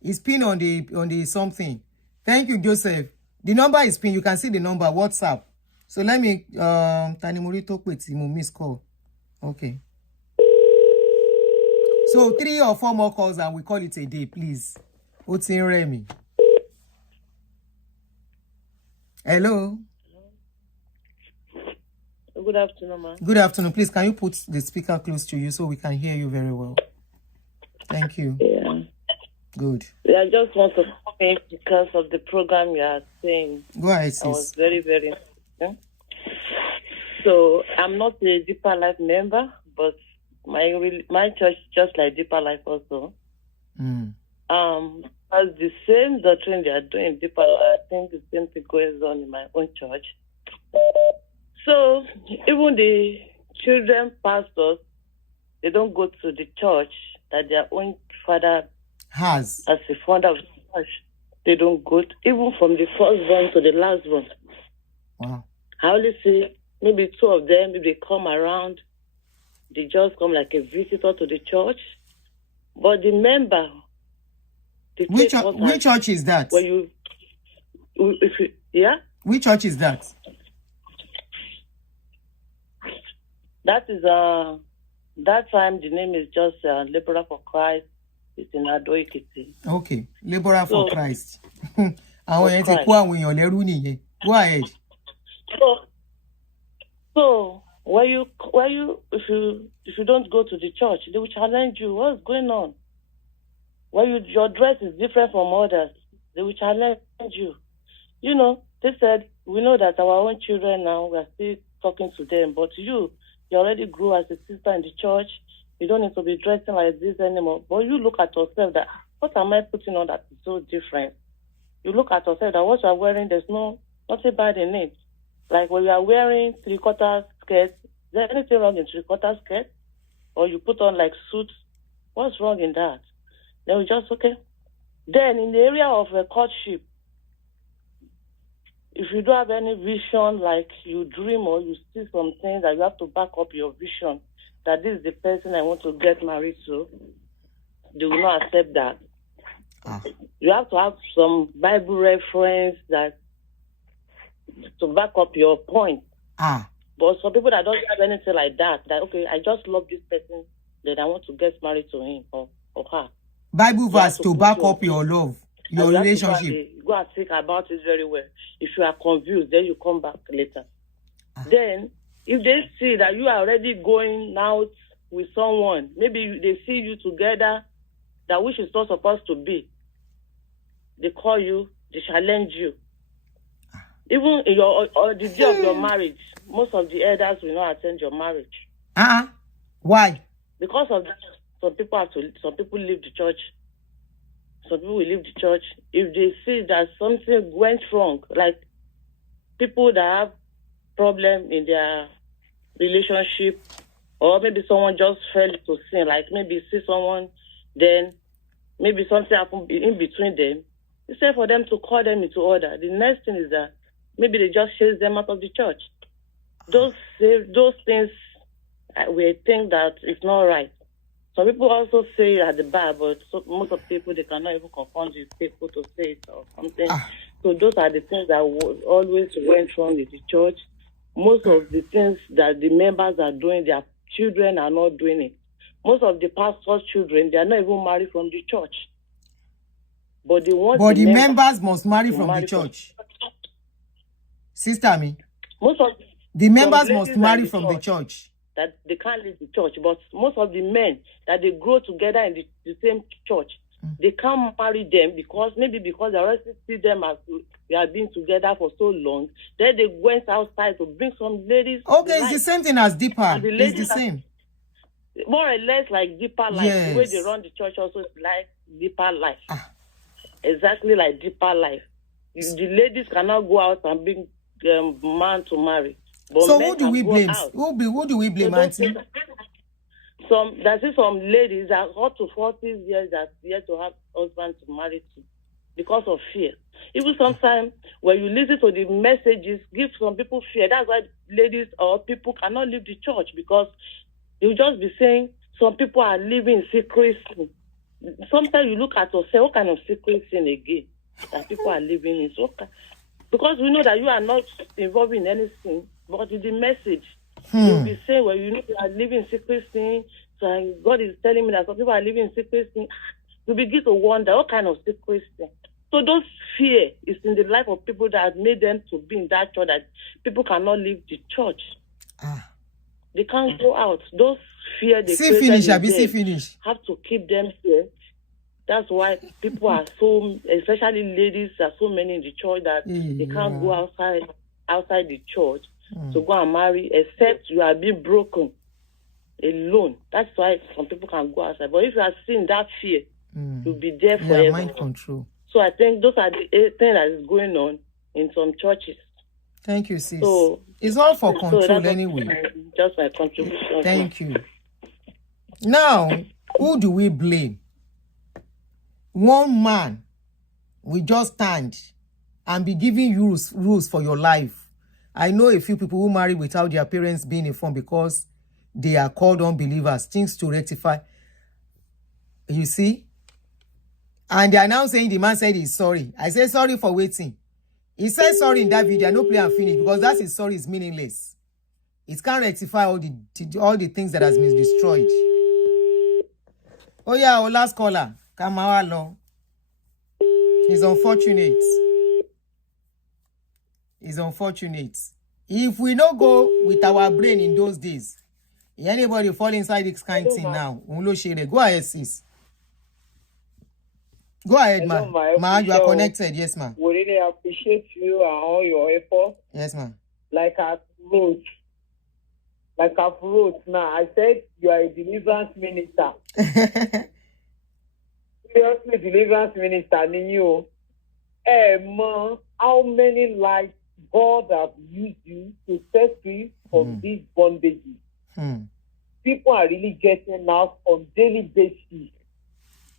It's pinned on the something. Thank you, Joseph. The number is pinned. You can see the number. WhatsApp. So let me Tanimori talk with him. Miss call. Okay. So 3 or 4 more calls and we call it a day, please. Otin Remy. Hello. Good afternoon, ma'am. Good afternoon. Please, can you put the speaker close to you so we can hear you very well? Thank you. Yeah. Good. I just want to comment because of the program you are saying. Go ahead, sis. I was very, very interesting. So I'm not a Deeper Life member, but my church just like Deeper Life also. As the same doctrine they are doing Deeper Life, I think the same thing goes on in my own church. So even the children pastors, they don't go to the church that their own father has as the founder of the church. They don't go even from the firstborn to the last one. Wow. I only see maybe 2 of them, if they come around, they just come like a visitor to the church. But the member, which church is that? Which church is that? That is that time the name is just Laborer for Christ. It's in Ado Ekiti. Okay, Laborer for Christ. Go ahead. So if you don't go to the church, they will challenge you. What's going on? Your dress is different from others. They will challenge you. You know, they said, we know that our own children now, we are still talking to them, but you already grew as a sister in the church. You don't need to be dressing like this anymore. But you look at yourself that, what am I putting on that is so different? You look at yourself that what you are wearing, there's nothing bad in it. Like when you are wearing 3/4 skirt, is there anything wrong in 3/4 skirt? Or you put on like suits, what's wrong in that? Then we just, okay. Then in the area of courtship, if you don't have any vision, like you dream or you see some things that you have to back up your vision, that this is the person I want to get married to, they will not accept that. You have to have some Bible reference that to back up your point. But some people that don't have anything like that, okay, I just love this person, then I want to get married to him or her. Bible verse to back up your love, your relationship. Go and think about it very well. If you are confused, then you come back later. Then, if they see that you are already going out with someone, maybe they see you together, that which is not supposed to be, they call you, they challenge you. Even in the day of your marriage, most of the elders will not attend your marriage. Why? Because of that, some people leave the church. Some people will leave the church if they see that something went wrong, like people that have problem in their relationship, or maybe someone just fell to sin, like maybe see someone, then maybe something happened in between them. Instead for them to call them into order, the next thing is that maybe they just chase them out of the church. Those things, we think that it's not right. Some people also say at the bar, but most of the people, they cannot even confront the people to say it or something. So those are the things that always went wrong with the church. Most of the things that the members are doing, their children are not doing it. Most of the pastor's children, they are not even married from the church. But the members must marry from the church. Sister me. Most of the members must marry from the church. That they can't leave the church, but most of the men that they grow together in the same church, They can't marry them because they already see them as they have been together for so long. Then they went outside to bring some ladies. Okay, it's the same thing as deeper. It's the same. More or less like deeper life. Yes. The way they run the church also is like deeper life. Exactly like deeper life. The ladies cannot go out and bring man to marry. But so who do we blame? Who do we blame, Auntie? There's some ladies that up to 40 years that yet to have husband to marry to because of fear. Even sometimes when you listen to the messages, give some people fear. That's why ladies or people cannot leave the church because you'll just be saying some people are living in secret sin. Sometimes you look at yourself, what kind of secret sin again that people are living in? So, because we know that you are not involved in anything, but in the message, you'll be saying, well, you know, you are living in secret sin. So God is telling me that some people are living in secret sin. You begin to wonder what kind of secret sin. So those fear is in the life of people that made them to be in that church that people cannot leave the church. They can't go out. Those fear they have to keep them here. That's why people are so, especially ladies, there are so many in the church that they can't go outside the church to go and marry, except you are being broken alone. That's why some people can go outside. But if you are seeing that fear, you'll be there forever. Mind control. So I think those are the things that is going on in some churches. Thank you, sis. So it's all for control anyway. Just my contribution. Thank you. Now, who do we blame? One man will just stand and be giving you rules for your life. I know a few people who marry without their parents being informed because they are called unbelievers, things to rectify. You see? And they are now saying the man said he's sorry. I say sorry for waiting. He said sorry in that video. No play and finish because that is sorry is meaningless. It can't rectify all the things that has been destroyed. Oh yeah, our last caller. Kamawalo. It's unfortunate. It's unfortunate. If we don't go with our brain in those days, anybody fall inside this kind of thing now, go ahead, sis. Go ahead, ma'am. Ma'am, you are connected. Yes, ma'am. We really appreciate you and all your efforts. Yes, ma'am. Like I've wrote now. I said you are a deliverance minister. Seriously, deliverance minister, you. Man, how many lives God have used you to set free from these bondages? People are really getting out on daily basis.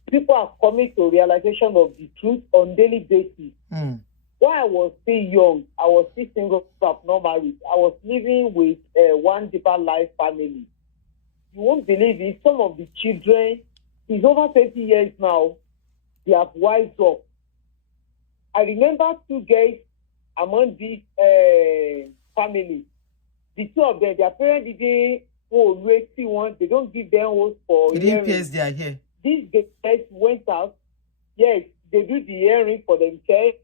People are coming to realization of the truth on daily basis. When I was still young, I was still single, not married. I was living with one deeper life family. You won't believe it. Some of the children, it's over 20 years now, they have wised up. I remember two guys among this family. The two of them, their parents didn't see one. They don't give them host for hearing. They are here. These guys went out. Yes, they do the hearing for themselves.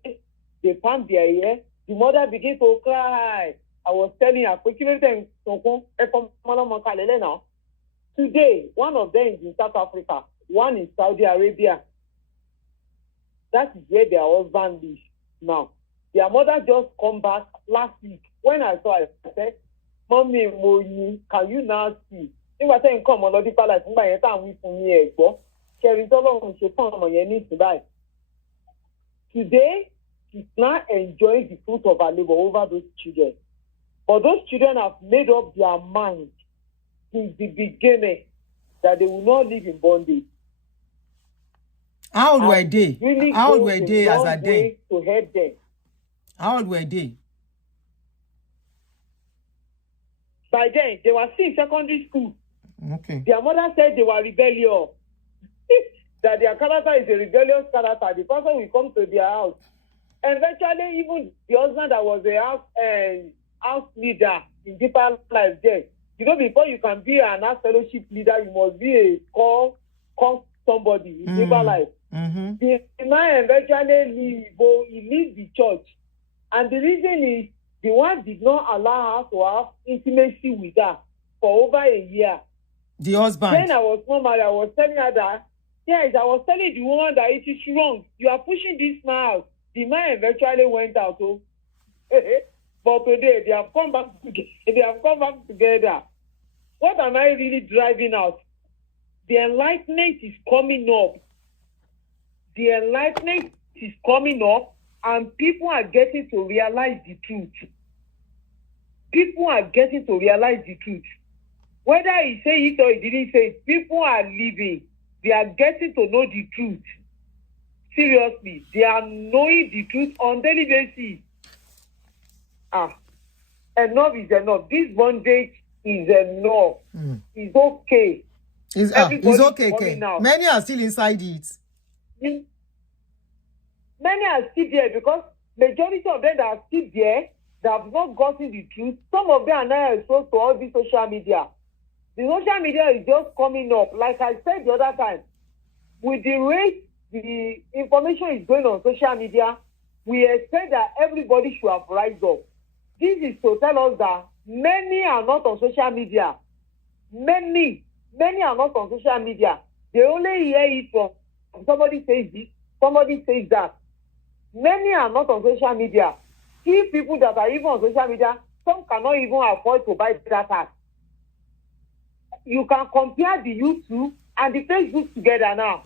They palm their ear. The mother began to cry. I was telling her, today, one of them is in South Africa, one in Saudi Arabia. That is where their husband lives now. Their mother just come back last week. When I saw it, I said, Mommy, can you now see? If I say, come on, deeper life, today, he's now enjoying the fruit of our labor over those children. But those children have made up their mind since the beginning that they will not live in bondage. How old were they? Really how old were they as a day? To help them. How old were they? By then, they were still in secondary school. Okay. Their mother said they were rebellious. That their character is a rebellious character. The person will come to their house. And eventually, even the husband that was a house leader in deeper life there. You know, before you can be an house fellowship leader, you must be a call somebody in deeper life. The man eventually leave the church. And the reason is the one did not allow her to have intimacy with her for over a year. The husband. When I was not married, I was telling her that Yes, I was telling the woman that it is wrong. You are pushing this man out. The man eventually went out. Oh. But today they have come back together. They have come back together. What am I really driving out? The enlightenment is coming up. The enlightenment is coming up, and people are getting to realize the truth. People are getting to realize the truth. Whether he say it or he didn't say it, people are living. They are getting to know the truth. Seriously, they are knowing the truth on daily basis. Enough is enough. This bondage is enough. It's okay. It's okay, okay. Many are still inside it. Many are still there because majority of them that are still there, they have not gotten the truth. Some of them are now exposed to all this social media. The social media is just coming up. Like I said the other time, with the rate the information is going on social media, we expect that everybody should have rise up. This is to tell us that many are not on social media. Many are not on social media. They only hear it from somebody says this, somebody says that. Many are not on social media. See people that are even on social media, some cannot even afford to buy data. You can compare the YouTube and the Facebook together now.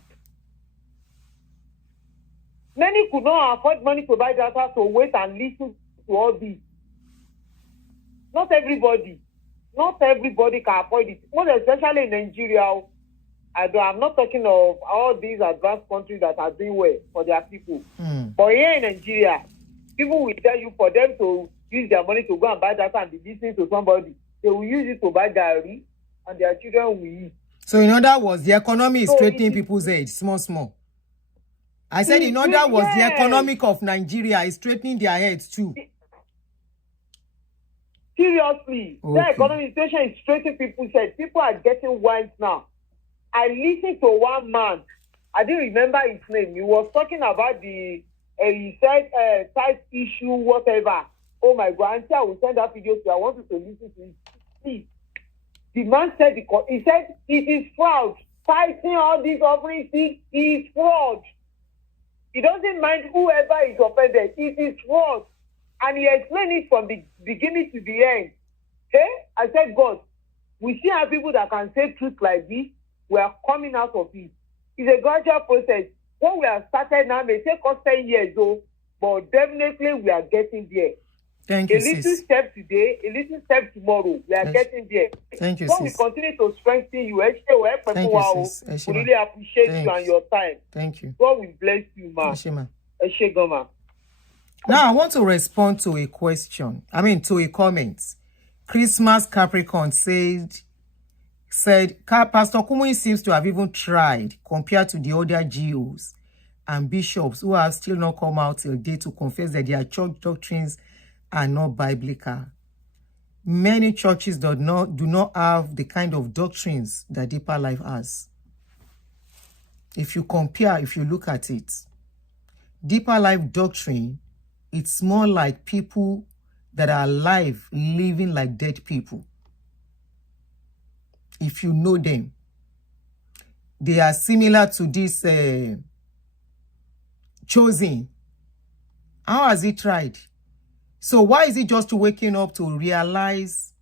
Many could not afford money to buy data, to wait and listen to all this. Not everybody can afford it. Most especially in Nigeria. I'm not talking of all these advanced countries that are doing well for their people. But here in Nigeria, people will tell you for them to use their money to go and buy data and be listening to somebody. They will use it to buy diary and their children will eat. So in other words, the economy is straightening people's heads, small. I said in other words, the economic of Nigeria is straightening their heads too. Seriously, okay. The economic situation is straightening people's heads. People are getting wise now. I listened to one man. I didn't remember his name. He was talking about he said type issue, whatever. Oh my God, Auntie, I will send that video to you. I want you to listen to it. Please. The man said, he said, it is fraud. Fighting all these offerings is fraud. He doesn't mind whoever is offended. It is fraud. And he explained it from the beginning to the end. Hey, I said, God, we still have people that can say truth like this. We are coming out of it. It's a gradual process. When we have started now, may take us 10 years, though, but definitely we are getting there. Thank you, sis. A little step today, a little step tomorrow. We are getting there. Thank you, sis. We continue to strengthen you. Thank you, sis. We really appreciate you and your time. Thank you. God will bless you, ma. Now, I want to respond to a question. To a comment. Christmas Capricorn said, Pastor Kumuyi seems to have even tried compared to the other GOs and bishops who have still not come out till date to confess that their church doctrines are not biblical. Many churches do not have the kind of doctrines that Deeper Life has. If you compare, if you look at it, Deeper Life doctrine, it's more like people that are alive, living like dead people. If you know them, they are similar to this Chosen. How has he tried? So why is he just waking up to realize?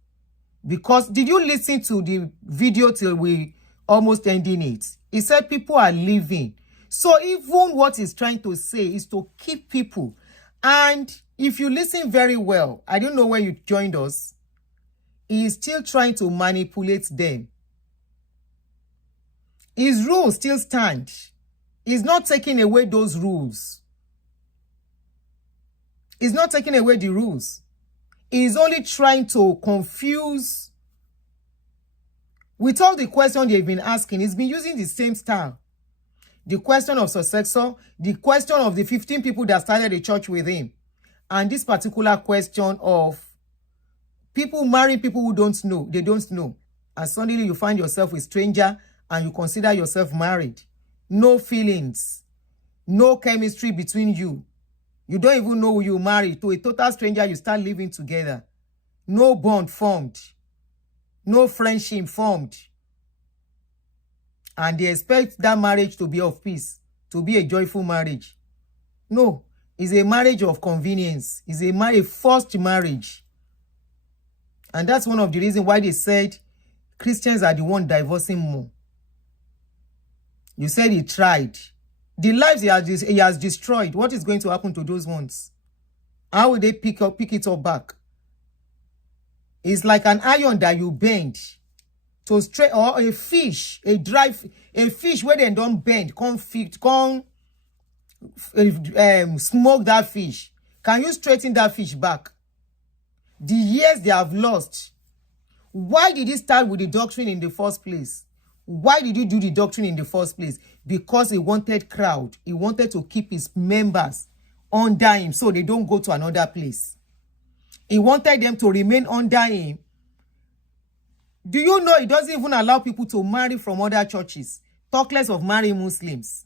Because did you listen to the video till we almost ending it? He said people are living. So even what he's trying to say is to keep people. And if you listen very well, I don't know when you joined us, he is still trying to manipulate them. His rules still stand. He's not taking away those rules. He's not taking away the rules. He's only trying to confuse. With all the questions they've been asking, he's been using the same style. The question of successor, the question of the 15 people that started the church with him, and this particular question of people marrying people who don't know, they don't know. And suddenly you find yourself with a stranger and you consider yourself married. No feelings, no chemistry between you. You don't even know who you marry. To a total stranger, you start living together. No bond formed. No friendship formed. and they expect that marriage to be of peace, to be a joyful marriage. No, it's a marriage of convenience. It's a forced marriage. And that's one of the reasons why they said Christians are the one divorcing more. You said he tried. The lives he has destroyed, what is going to happen to those ones? How will they pick it up back? It's like an iron that you bend to straight, or a fish, a fish where they don't bend, smoke that fish. Can you straighten that fish back? The years they have lost. Why did he start with the doctrine in the first place? Why did he do the doctrine in the first place? Because he wanted crowd. He wanted to keep his members under him so they don't go to another place. He wanted them to remain under him. Do you know he doesn't even allow people to marry from other churches? Talk less of marrying Muslims.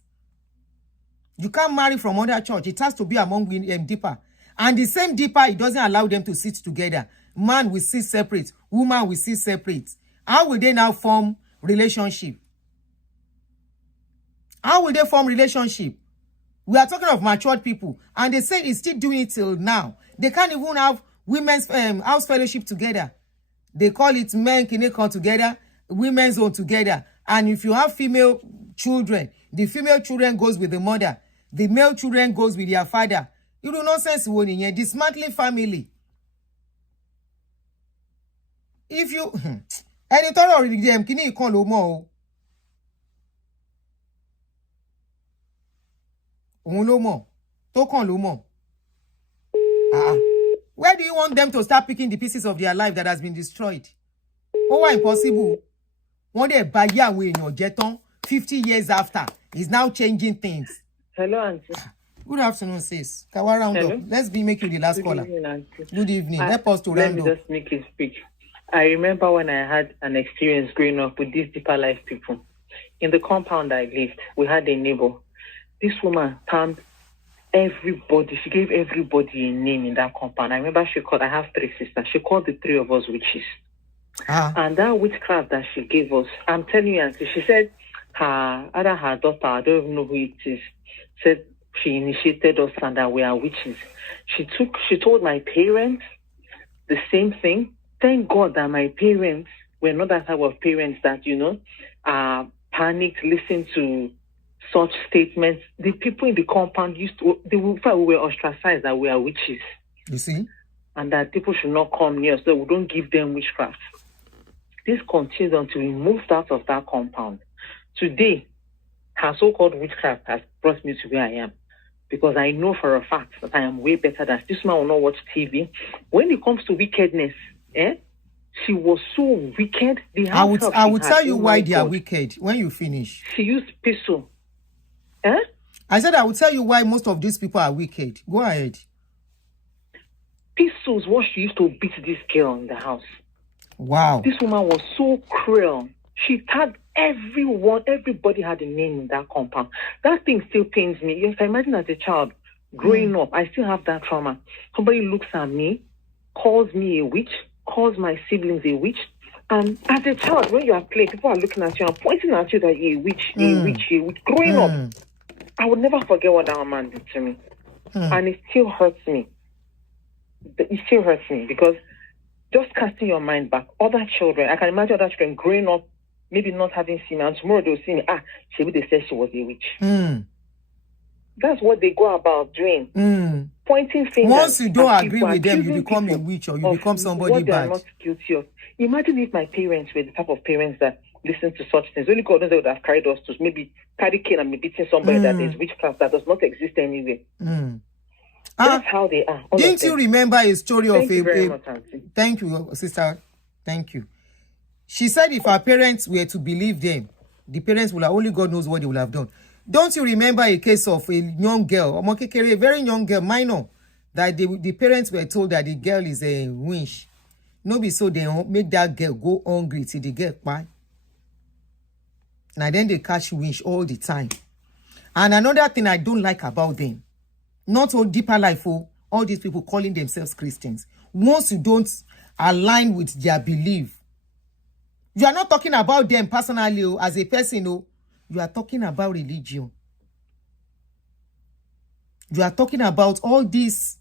You can't marry from other church. It has to be among deeper. And the same deeper, he doesn't allow them to sit together. Man will sit separate. Woman will sit separate. How will they now form relationship? How will they form relationship? We are talking of matured people. And they say he's still doing it till now. They can't even have women's house fellowship together. They call it men can together, women's own together. And if you have female children, the female children goes with the mother. The male children goes with their father. You do nonsense in here. Dismantling family. If you any thought of them, can you call no more? No more. Tokon no more. Where do you want them to start picking the pieces of their life that has been destroyed? Oh, why impossible? One day, by year when you're jeton, 50 years after, is now changing things. Hello, Auntie. Good afternoon, sis. Can we round up? Let's make you the last caller. Good evening, Auntie. Good evening. Help us to round up. Let me just make it speak. I remember when I had an experience growing up with these deeper life people. In the compound I lived, we had a neighbor. This woman termed everybody, she gave everybody a name in that compound. I remember I have 3 sisters. She called the 3 of us witches. And that witchcraft that she gave us, I'm telling you, Auntie, she said her daughter, I don't even know who it is, said she initiated us and that we are witches. She told my parents the same thing. Thank God that my parents were not that type of parents that, panicked, listened to such statements. The people in the compound we were ostracized that we are witches. You see? And that people should not come near us, so we don't give them witchcraft. This continues until we moved out of that compound. Today, her so-called witchcraft has brought me to where I am. Because I know for a fact that I am way better than this man will not watch TV. When it comes to wickedness, she was so wicked. I will tell you why they are wicked when you finish. She used pistol. I said I will tell you why most of these people are wicked. Go ahead. Pistols, what she used to beat this girl in the house. Wow. This woman was so cruel. She tagged everyone. Everybody had a name in that compound. That thing still pains me. Yes, I imagine as a child growing up, I still have that trauma. Somebody looks at me, calls me a witch, calls my siblings a witch. And as a child, when you are playing, people are looking at you and pointing at you that you're a witch, a witch. Growing up, I would never forget what that man did to me. And it still hurts me. It still hurts me because just casting your mind back, other children, I can imagine other children growing up, maybe not having seen me, and tomorrow they'll see me, they said she was a witch. That's what they go about doing. Pointing fingers. Once you don't agree with them, you become a witch or you become somebody what bad. They are not guilty of. Imagine if my parents were the type of parents that listen to such things. Only God knows they would have carried us to maybe carry cane and be beating somebody that is witchcraft that does not exist anywhere. That's how they are. Didn't you remember a story of a... Thank you, sister. Thank you. She said if her parents were to believe them, the parents will have, only God knows what they would have done. Don't you remember a case of a young girl, a very young girl, minor, that the parents were told that the girl is a witch. No be so they make that girl go hungry till they get by. Now then they catch witch all the time. And another thing I don't like about them, not all deeper life, all these people calling themselves Christians. Once you don't align with their belief, you are not talking about them personally as a person, You are talking about religion. You are talking about all these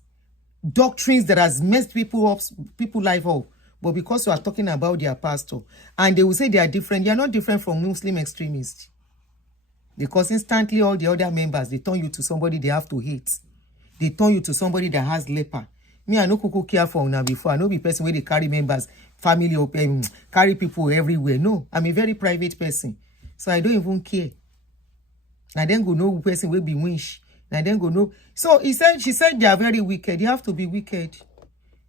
doctrines that has messed people up, people life up. But because you are talking about their pastor, and they will say they are different, you are not different from Muslim extremists. Because instantly all the other members, they turn you to somebody they have to hate. They turn you to somebody that has leper. Me, I no kuku care for una before. I no be person where they carry members, family, carry people everywhere. No, I'm a very private person. So I don't even care. I then go know person will be wish. I then go know. So she said they are very wicked. You have to be wicked.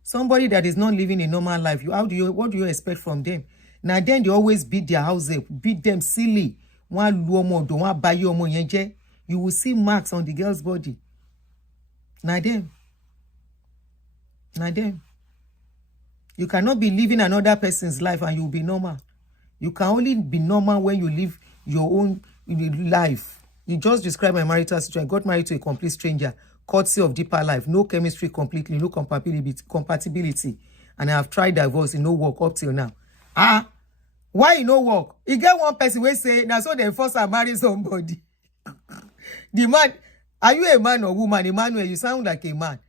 Somebody that is not living a normal life, what do you expect from them? Now then they always beat their house up, beat them silly. You will see marks on the girl's body. Now them. You cannot be living another person's life and you'll be normal. You can only be normal when you live your own life. You just described my marital situation. I got married to a complete stranger. Courtesy of deeper life. No chemistry completely. No compatibility. And I have tried divorce. It no work up till now. Why it no work? You get one person will say, now so they force her marry somebody. The man, are you a man or woman? Emmanuel, you sound like a man.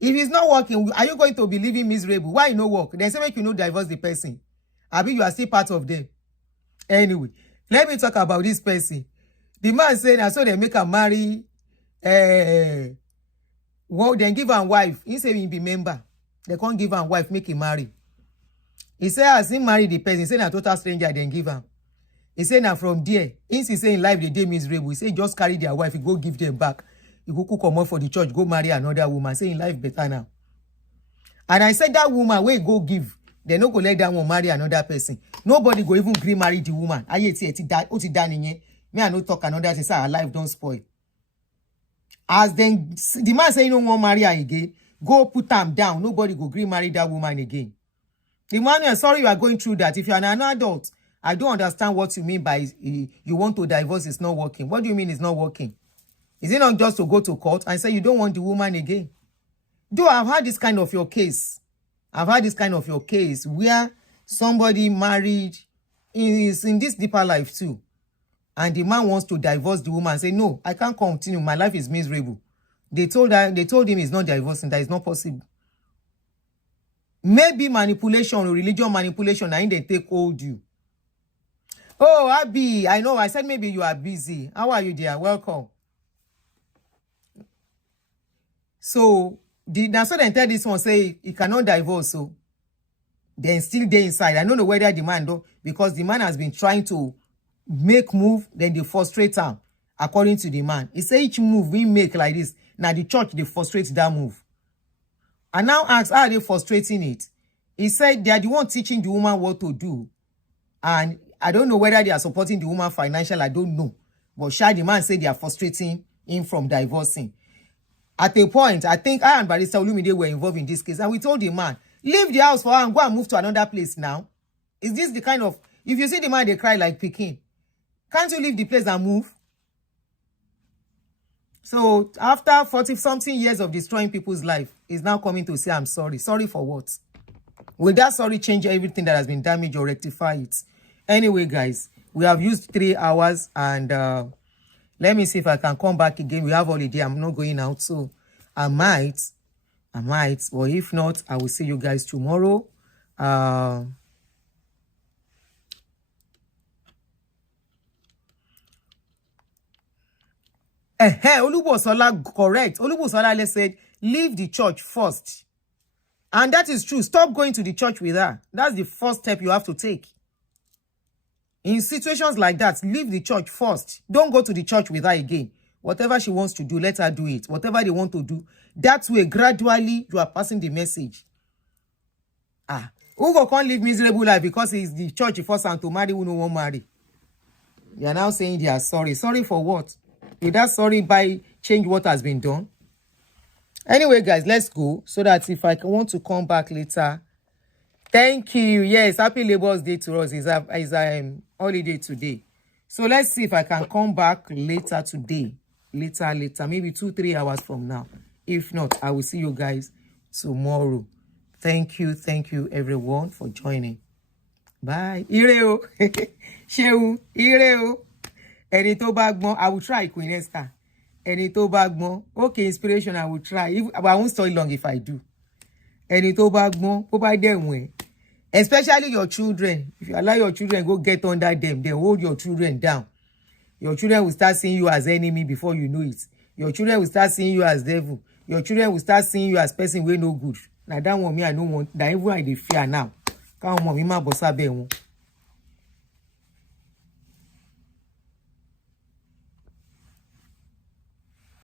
If it's not working, are you going to be living miserable? Why it no work? They say make you no divorce the person. I mean, you are still part of them. Anyway, let me talk about this person. The man said, I saw they make her marry, well, then give her a wife. He said he be member. They can't give her a wife, make him marry. He said, as he marry the person, he said, a total stranger, then give her. He said, now from there, he say in life, the day miserable. He said, just carry their wife, he go give them back. He go come out for the church, go marry another woman. Say in life better now. And I said, that woman, where go give, they no go let that one marry another person. Nobody go even agree marry the woman. Me, I no talk another thing, say her life don't spoil. As then, the man say, you don't want to marry her again, go put them down. Nobody go agree marry that woman again. The man, sorry you are going through that. If you are an adult, I don't understand what you mean by you want to divorce, it's not working. What do you mean it's not working? Is it not just to go to court and say you don't want the woman again? Though I've had this kind of your case. I've had this kind of your case where somebody married is in this deeper life too. And the man wants to divorce the woman and say, no, I can't continue. My life is miserable. They told him it's not divorcing, that is not possible. Maybe manipulation or religion manipulation, and they take hold you. Oh, Abby, I know. I said maybe you are busy. How are you, dear? Welcome. So, that's what they tell this one, say he cannot divorce, so then still they inside. I don't know whether the man though, because the man has been trying to make move, then they frustrate him, according to the man. He say each move we make like this, now the church, they frustrate that move. And now ask, how are they frustrating it? He said they are the one teaching the woman what to do. And I don't know whether they are supporting the woman financially, I don't know. But the man said they are frustrating him from divorcing. At a point, I think I and Barrister Olumide were involved in this case. And we told the man, leave the house for her and go and move to another place now. Is this the kind of... If you see the man, they cry like Peking. Can't you leave the place and move? So, after 40-something years of destroying people's life, he's now coming to say, I'm sorry. Sorry for what? Will that sorry change everything that has been damaged or rectify it? Anyway, guys, we have used 3 hours and... let me see if I can come back again. We have holiday. I'm not going out, so I might. Or if not, I will see you guys tomorrow. Olubosola, correct. Olubosola, let's say, leave the church first. And that is true. Stop going to the church with her. That's the first step you have to take. In situations like that, leave the church first. Don't go to the church with her again. Whatever she wants to do, let her do it. Whatever they want to do, that way, gradually, you are passing the message. Ugo can't live miserable life because it's the church forced him to marry who no one marry. They are now saying they are sorry. Sorry for what? Did that sorry by change what has been done? Anyway, guys, let's go so that if I want to come back later. Thank you. Yes, happy Labour's Day to us. Is holiday today. So let's see if I can come back later today. Later, maybe 2-3 hours from now. If not, I will see you guys tomorrow. Thank you everyone for joining. Bye. Ireo. Sheu. Ireo. Ẹni tó bá gbọ́n, I will try, Queen Esther. Ẹni tó bá gbọ́n, okay, inspiration, I will try. But I won't stay long if I do. Ẹni tó bá gbọ́n, ó bá dẹ̀ wọ̀n. Especially your children. If you allow your children go get under them, then hold your children down. Your children will start seeing you as enemy before you know it. Your children will start seeing you as devil. Your children will start seeing you as person wey no good. Now that one me I no want. That even I dey fear now. Can't want me ma bossa be won.